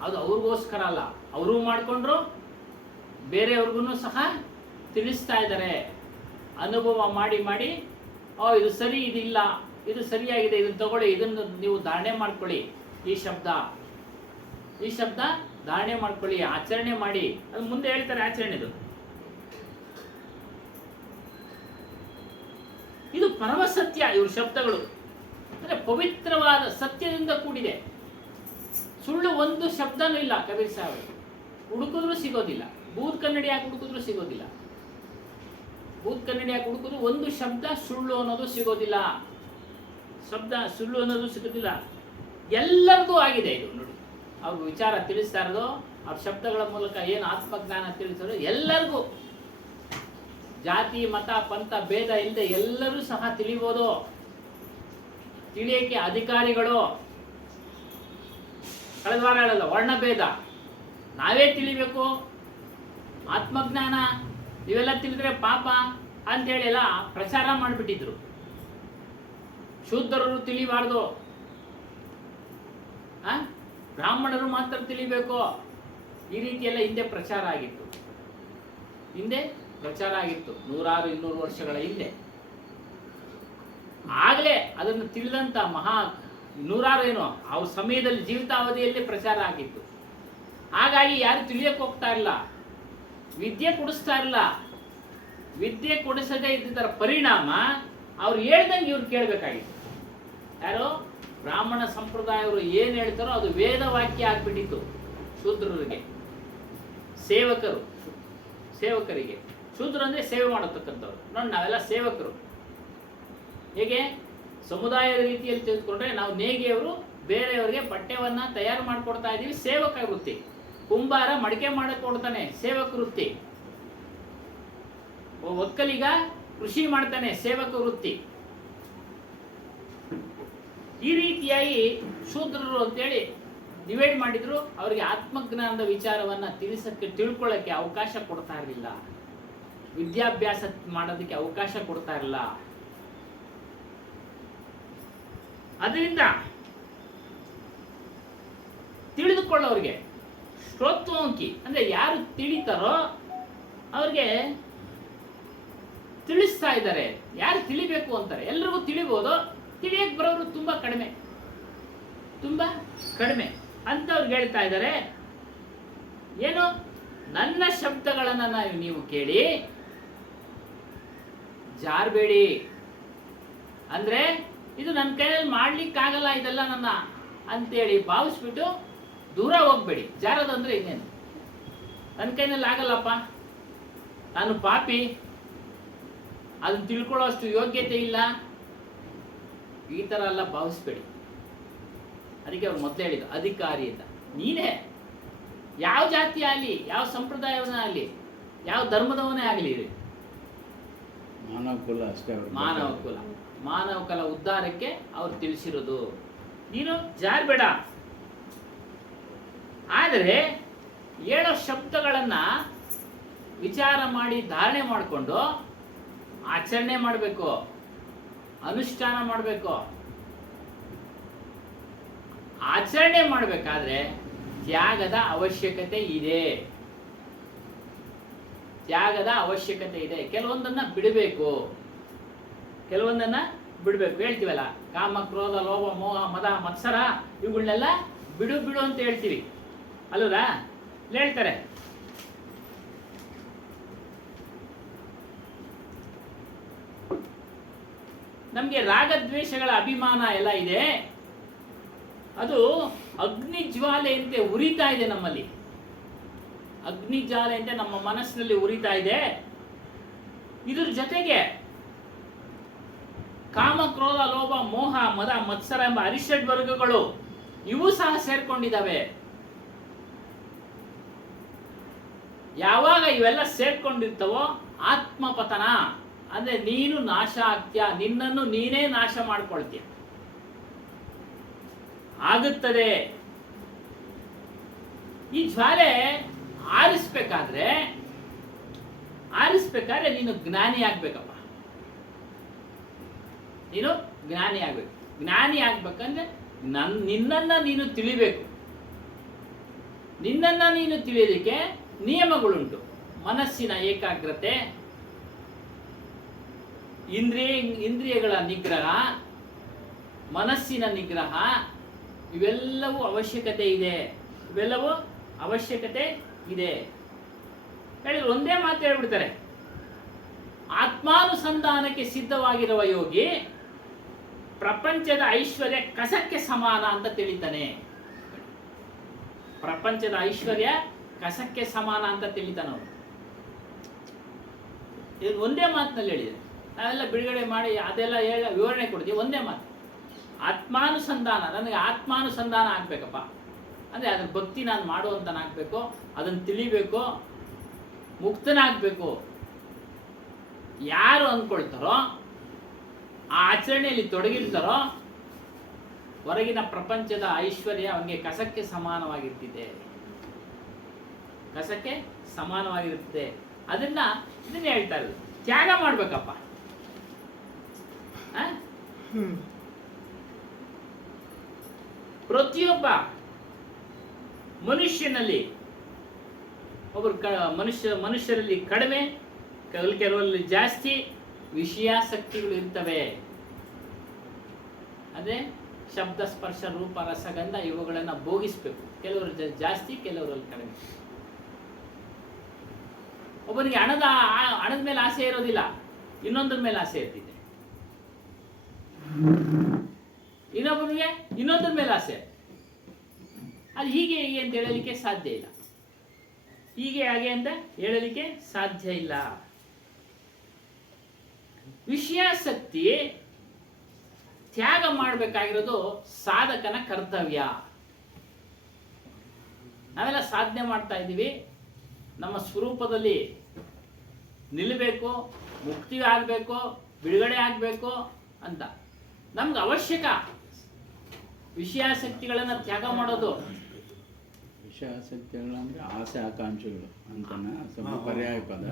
ಅದು ಅವ್ರಿಗೋಸ್ಕರ ಅಲ್ಲ, ಅವರು ಮಾಡಿಕೊಂಡ್ರು, ಬೇರೆಯವ್ರಿಗೂ ಸಹ ತಿಳಿಸ್ತಾ ಇದ್ದಾರೆ. ಅನುಭವ ಮಾಡಿ ಮಾಡಿ ಇದು ಸರಿ, ಇದಿಲ್ಲ, ಇದು ಸರಿಯಾಗಿದೆ, ಇದನ್ನು ತಗೊಳ್ಳಿ, ಇದನ್ನು ನೀವು ಧಾರಣೆ ಮಾಡ್ಕೊಳ್ಳಿ, ಈ ಶಬ್ದ ಧಾರಣೆ ಮಾಡ್ಕೊಳ್ಳಿ, ಆಚರಣೆ ಮಾಡಿ. ಅದು ಮುಂದೆ ಹೇಳ್ತಾರೆ ಆಚರಣೆದು. ಇದು ಪರಮ ಸತ್ಯ. ಇವ್ರ ಶಬ್ದಗಳು ಅಂದ್ರೆ ಪವಿತ್ರವಾದ ಸತ್ಯದಿಂದ ಕೂಡಿದೆ. ಸುಳ್ಳು ಒಂದು ಶಬ್ದನೂ ಇಲ್ಲ. ಕಬೀರ್ ಸಾಹೇಬ್ ಹುಡುಕಿದ್ರು ಸಿಗೋದಿಲ್ಲ, ಬೂದ್ ಕನ್ನಡಿ ಹಾಕಿ ಹುಡುಕಿದ್ರು ಸಿಗೋದಿಲ್ಲ. ಬೂದ್ ಕನ್ನಡಿ ಹಾಕಿ ಹುಡುಕಿದ್ರು ಒಂದು ಶಬ್ದ ಸುಳ್ಳು ಅನ್ನೋದು ಸಿಗೋದಿಲ್ಲ. ಶಬ್ದ ಸುಳ್ಳು ಅನ್ನೋದು ಸಿಗೋದಿಲ್ಲ. ಎಲ್ಲರದು ಆಗಿದೆ ಇದು ನೋಡಿ. ಅವ್ರ ವಿಚಾರ ತಿಳಿಸ್ತಾ ಇರೋದು, ಅವ್ರ ಶಬ್ದಗಳ ಮೂಲಕ ಏನು ಆತ್ಮಜ್ಞಾನ ತಿಳಿಸೋದು ಎಲ್ಲರಿಗೂ, ಜಾತಿ ಮತ ಪಂಥ ಭೇದ ಇಲ್ಲದೆ ಎಲ್ಲರೂ ಸಹ ತಿಳಿಬೋದು. ತಿಳಿಯಕ್ಕೆ ಅಧಿಕಾರಿಗಳು. ಕಳೆದ ವಾರ ಹೇಳಲ್ಲ, ವರ್ಣಭೇದ ನಾವೇ ತಿಳಿಬೇಕು. ಆತ್ಮಜ್ಞಾನ ನೀವೆಲ್ಲ ತಿಳಿದ್ರೆ ಪಾಪ ಅಂತೇಳಿ ಎಲ್ಲ ಪ್ರಚಾರ ಮಾಡಿಬಿಟ್ಟಿದ್ರು. ಶೂದ್ರರು ತಿಳಿಬಾರ್ದು, ಬ್ರಾಹ್ಮಣರು ಮಾತ್ರ ತಿಳಿಬೇಕು. ಈ ರೀತಿಯೆಲ್ಲ ಹಿಂದೆ ಪ್ರಚಾರ ಆಗಿತ್ತು. 100-200 ವರ್ಷಗಳ ಹಿಂದೆ. ಆಗಲೇ ಅದನ್ನು ತಿಳಿದಂತ ಮಹಾ 100 ಏನೋ ಅವ್ರ ಸಮಯದಲ್ಲಿ ಜೀವಿತಾವಧಿಯಲ್ಲಿ ಪ್ರಚಾರ ಆಗಿತ್ತು. ಹಾಗಾಗಿ ಯಾರು ತಿಳಿಯಕ್ಕೆ ಹೋಗ್ತಾ ಇಲ್ಲ, ವಿದ್ಯೆ ಕೊಡಿಸ್ತಾ ಇಲ್ಲ. ವಿದ್ಯೆ ಕೊಡಿಸದೇ ಇದ್ದಿದ್ದರ ಪರಿಣಾಮ ಅವ್ರು ಹೇಳ್ದಂಗೆ ಇವ್ರು ಕೇಳಬೇಕಾಗಿತ್ತು. ಯಾರು ಬ್ರಾಹ್ಮಣ ಸಂಪ್ರದಾಯವರು ಏನು ಹೇಳ್ತಾರೋ ಅದು ವೇದ ವಾಕ್ಯ ಆಗ್ಬಿಟ್ಟಿತ್ತು. ಶೂದ್ರರಿಗೆ, ಸೇವಕರಿಗೆ. ಶೂದ್ರ ಅಂದರೆ ಸೇವೆ ಮಾಡತಕ್ಕಂಥವ್ರು. ನೋಡಿ, ನಾವೆಲ್ಲ ಸೇವಕರು. ಹೇಗೆ ಸಮುದಾಯದ ರೀತಿಯಲ್ಲಿ ತೆಗೆದುಕೊಂಡ್ರೆ ನಾವು ನೇಗಿಯವರು ಬೇರೆಯವರಿಗೆ ಬಟ್ಟೆವನ್ನ ತಯಾರು ಮಾಡಿಕೊಡ್ತಾ ಇದ್ದೀವಿ, ಸೇವಕ ವೃತ್ತಿ. ಕುಂಬಾರ ಮಡಿಕೆ ಮಾಡಕ್ಕೆ ಕೊಡ್ತಾನೆ, ಸೇವಕ ವೃತ್ತಿ. ಒಕ್ಕಲಿಗ ಕೃಷಿ ಮಾಡ್ತಾನೆ, ಸೇವಕ ವೃತ್ತಿ. ಈ ರೀತಿಯಾಗಿ ಶೂದ್ರರು ಅಂತೇಳಿ ಡಿವೈಡ್ ಮಾಡಿದ್ರು. ಅವರಿಗೆ ಆತ್ಮಜ್ಞಾನದ ವಿಚಾರವನ್ನ ತಿಳ್ಕೊಳ್ಳಕ್ಕೆ ಅವಕಾಶ ಕೊಡ್ತಾ ಇರಲಿಲ್ಲ. ವಿದ್ಯಾಭ್ಯಾಸ ಮಾಡೋದಕ್ಕೆ ಅವಕಾಶ ಕೊಡ್ತಾ ಇರಲಿಲ್ಲ. ಅದರಿಂದ ತಿಳಿದುಕೊಳ್ಳೋರಿಗೆ ಶ್ರೋತ್ವಂಕಿ ಅಂದ್ರೆ ಯಾರು ತಿಳಿತಾರೋ ಅವ್ರಿಗೆ ತಿಳಿಸ್ತಾ ಇದ್ದಾರೆ. ಯಾರು ತಿಳಿಬೇಕು ಅಂತಾರೆ, ಎಲ್ರಿಗೂ ತಿಳಿಬೋದು, ತಿಳಿಯಕ್ಕೆ ಬರೋರು ತುಂಬಾ ಕಡಿಮೆ ಅಂತ ಅವ್ರಿಗೆ ಹೇಳ್ತಾ ಇದ್ದಾರೆ. ಏನು, ನನ್ನ ಶಬ್ದಗಳನ್ನ ನೀವು ಕೇಳಿ ಜಾರಬೇಡಿ. ಅಂದ್ರೆ ಇದು ನನ್ನ ಕೈಯಲ್ಲಿ ಮಾಡ್ಲಿಕ್ಕಾಗಲ್ಲ, ಇದೆಲ್ಲ ನನ್ನ ಅಂತೇಳಿ ಭಾವಿಸ್ಬಿಟ್ಟು ದೂರ ಹೋಗ್ಬೇಡಿ. ಜಾರದಂದ್ರೆ ಇನ್ನೇನು, ನನ್ನ ಕೈನಲ್ಲಿ ಆಗಲ್ಲಪ್ಪ, ನಾನು ಪಾಪಿ, ಅದನ್ನ ತಿಳ್ಕೊಳ್ಳೋ ಅಷ್ಟು ಯೋಗ್ಯತೆ ಇಲ್ಲ, ಈ ಥರ ಎಲ್ಲ ಭಾವಿಸ್ಬೇಡಿ. ಅದಕ್ಕೆ ಅವ್ರು ಮೊದಲೇ ಹೇಳಿದ್ದು ಅಧಿಕಾರಿ ಅಂತ. ನೀನೇ ಯಾವ ಜಾತಿ ಆಗಲಿ, ಯಾವ ಸಂಪ್ರದಾಯವನ್ನೇ ಆಗಲಿ, ಯಾವ ಧರ್ಮದವನೇ ಆಗಲಿ, ಮಾನವ ಕುಲ ಅಷ್ಟೇ ಅವ್ರು ಮಾನವ ಕುಲ ಉದ್ಧಾರಕ್ಕೆ ಅವ್ರು ತಿಳಿಸಿರೋದು. ನೀನು ಜಾರಬೇಡ. ಆದರೆ ಹೇಳೋ ಶಬ್ದಗಳನ್ನ ವಿಚಾರ ಮಾಡಿ ಧಾರಣೆ ಮಾಡಿಕೊಂಡು ಆಚರಣೆ ಮಾಡಬೇಕು, ಅನುಷ್ಠಾನ ಮಾಡಬೇಕು. ಆಚರಣೆ ಮಾಡಬೇಕಾದ್ರೆ ತ್ಯಾಗದ ಅವಶ್ಯಕತೆ ಇದೆ. ಕೆಲವೊಂದನ್ನ ಬಿಡಬೇಕು. ಹೇಳ್ತೀವಲ್ಲ, ಕಾಮ, ಕ್ರೋಧ, ಲೋಭ, ಮೋಹ, ಮದ, ಮತ್ಸರ ಇವುಗಳನ್ನೆಲ್ಲ ಬಿಡು ಅಂತ ಹೇಳ್ತೀವಿ ಅಲ್ವರಾ? ಹೇಳ್ತಾರೆ, ನಮ್ಗೆ ರಾಗದ್ವೇಷಗಳ ಅಭಿಮಾನ ಎಲ್ಲ ಇದೆ, ಅದು ಅಗ್ನಿ ಜ್ವಾಲೆಯಂತೆ ಉರಿತಾ ಇದೆ ನಮ್ಮಲ್ಲಿ. ಅಗ್ನಿ ಜ್ವಾಲೆಯಂತೆ ನಮ್ಮ ಮನಸ್ಸಿನಲ್ಲಿ ಉರಿತಾ ಇದೆ. ಇದ್ರ ಜೊತೆಗೆ ಕಾಮ, ಕ್ರೋಧ, ಲೋಭ, ಮೋಹ, ಮದ, ಮತ್ಸರ ಎಂಬ ಅರಿಷಡ್ ವರ್ಗಗಳು ಇವು ಸಹ ಸೇರ್ಕೊಂಡಿದ್ದಾವೆ. ಯಾವಾಗ ಇವೆಲ್ಲ ಸೇರ್ಕೊಂಡಿರ್ತವೋ ಆತ್ಮಪತನ ಅಂದ್ರೆ ನೀನು ನಾಶ ಆಗ್ತೀಯ, ನಿನ್ನನ್ನು ನೀನೇ ನಾಶ ಮಾಡ್ಕೊಳ್ತೀಯ ಆಗುತ್ತದೆ. ಈ ಜ್ವಾಲೆ ಆರಿಸ್ಬೇಕಾದ್ರೆ ನೀನು ಜ್ಞಾನಿ ಆಗ್ಬೇಕಪ್ಪ. ನೀನು ಜ್ಞಾನಿ ಆಗ್ಬೇಕು. ಜ್ಞಾನಿ ಆಗ್ಬೇಕಂದ್ರೆ ನಿನ್ನನ್ನ ನೀನು ತಿಳಿಬೇಕು. ನಿನ್ನನ್ನ ನೀನು ತಿಳಿಯೋದಕ್ಕೆ ನಿಯಮಗಳುಂಟು. ಮನಸ್ಸಿನ ಏಕಾಗ್ರತೆ, ಇಂದ್ರಿಯಗಳ ನಿಗ್ರಹ, ಮನಸ್ಸಿನ ನಿಗ್ರಹ, ಇವೆಲ್ಲವೂ ಅವಶ್ಯಕತೆ ಇದೆ. ಹೇಳಿದ್ರು ಒಂದೇ ಮಾತು ಹೇಳ್ಬಿಡ್ತಾರೆ, ಆತ್ಮಾನುಸಂಧಾನಕ್ಕೆ ಸಿದ್ಧವಾಗಿರುವ ಯೋಗಿ ಪ್ರಪಂಚದ ಐಶ್ವರ್ಯ ಕಸಕ್ಕೆ ಸಮಾನ ಅಂತ ತಿಳಿತಾನೆ. ಪ್ರಪಂಚದ ಐಶ್ವರ್ಯ ಕಸಕ್ಕೆ ಸಮಾನ ಅಂತ ತಿಳಿತಾನ ಅವನು. ಇದು ಒಂದೇ ಮಾತಿನಲ್ಲಿ ಹೇಳಿದೆ. ನಾವೆಲ್ಲ ಬಿಡುಗಡೆ ಮಾಡಿ ಅದೆಲ್ಲ ವಿವರಣೆ ಕೊಡ್ತೀವಿ. ಒಂದೇ ಮಾತು, ಆತ್ಮಾನುಸಂಧಾನ. ನನಗೆ ಆತ್ಮಾನುಸಂಧಾನ ಆಗ್ಬೇಕಪ್ಪ ಅಂದ್ರೆ ಅದನ್ನ ಭಕ್ತಿ ನಾನು ಮಾಡುವಂತನಾಗಬೇಕು, ಅದನ್ನು ತಿಳಿಬೇಕು, ಮುಕ್ತನಾಗಬೇಕು. ಯಾರು ಅಂದ್ಕೊಳ್ತಾರೋ, ಆ ಆಚರಣೆಯಲ್ಲಿ ತೊಡಗಿರ್ತಾರೋ, ಹೊರಗಿನ ಪ್ರಪಂಚದ ಐಶ್ವರ್ಯ ಅವನಿಗೆ ಕಸಕ್ಕೆ ಸಮಾನವಾಗಿರ್ತಿದೆ. ಇದನ್ನ ಹೇಳ್ತಾ ಇರೋದು. ತ್ಯಾಗ ಮಾಡ್ಬೇಕಪ್ಪ. ಪ್ರತಿಯೊಬ್ಬ ಮನುಷ್ಯನಲ್ಲಿ ಮನುಷ್ಯರಲ್ಲಿ ಕಡಿಮೆ, ಕೆಲವರಲ್ಲಿ ಜಾಸ್ತಿ ವಿಷಯಾಸಕ್ತಿಗಳು ಇರ್ತವೆ. ಅಂದ್ರೆ ಶಬ್ದ, ಸ್ಪರ್ಶ, ರೂಪ, ರಸಗಂಧ ಇವುಗಳನ್ನ ಭೋಗಿಸ್ಬೇಕು. ಕೆಲವರು ಜಾಸ್ತಿ, ಕೆಲವರಲ್ಲಿ ಕಡಿಮೆ. ಒಬ್ಬನಿಗೆ ಹಣದ ಮೇಲೆ ಆಸೆ ಇರೋದಿಲ್ಲ, ಇನ್ನೊಂದ್ರ ಮೇಲೆ ಆಸೆ ಇರ್ತಿದೆ. ಇನ್ನೊಬ್ಬನಿಗೆ ಇನ್ನೊಂದ್ರ ಮೇಲೆ ಆಸೆ. ಅದು ಹೀಗೆ ಅಂತ ಹೇಳಲಿಕ್ಕೆ ಸಾಧ್ಯ ಇಲ್ಲ. ಹಾಗೆ ಅಂತ ಹೇಳಲಿಕ್ಕೆ ಸಾಧ್ಯ ಇಲ್ಲ. ವಿಷಯಾಸಕ್ತಿ ತ್ಯಾಗ ಮಾಡಬೇಕಾಗಿರೋದು ಸಾಧಕನ ಕರ್ತವ್ಯ. ನಾವೆಲ್ಲ ಸಾಧನೆ ಮಾಡ್ತಾ ಇದ್ದೀವಿ, ನಮ್ಮ ಸ್ವರೂಪದಲ್ಲಿ ನಿಲ್ಲಬೇಕು, ಮುಕ್ತಿ ಆಗಬೇಕು, ಬಿಡುಗಡೆ ಆಗಬೇಕು ಅಂತ. ನಮ್ಗೆ ಅವಶ್ಯಕ ವಿಷಯಾಸಕ್ತಿಗಳನ್ನ ತ್ಯಾಗ ಮಾಡೋದು. ವಿಷಯಾಸಕ್ತಿಗಳಂದ್ರೆ ಆಸೆ ಆಕಾಂಕ್ಷೆಗಳು ಅಂತಾನೆ ಸ್ವಲ್ಪ ಪರ್ಯಾಯ ಪದ.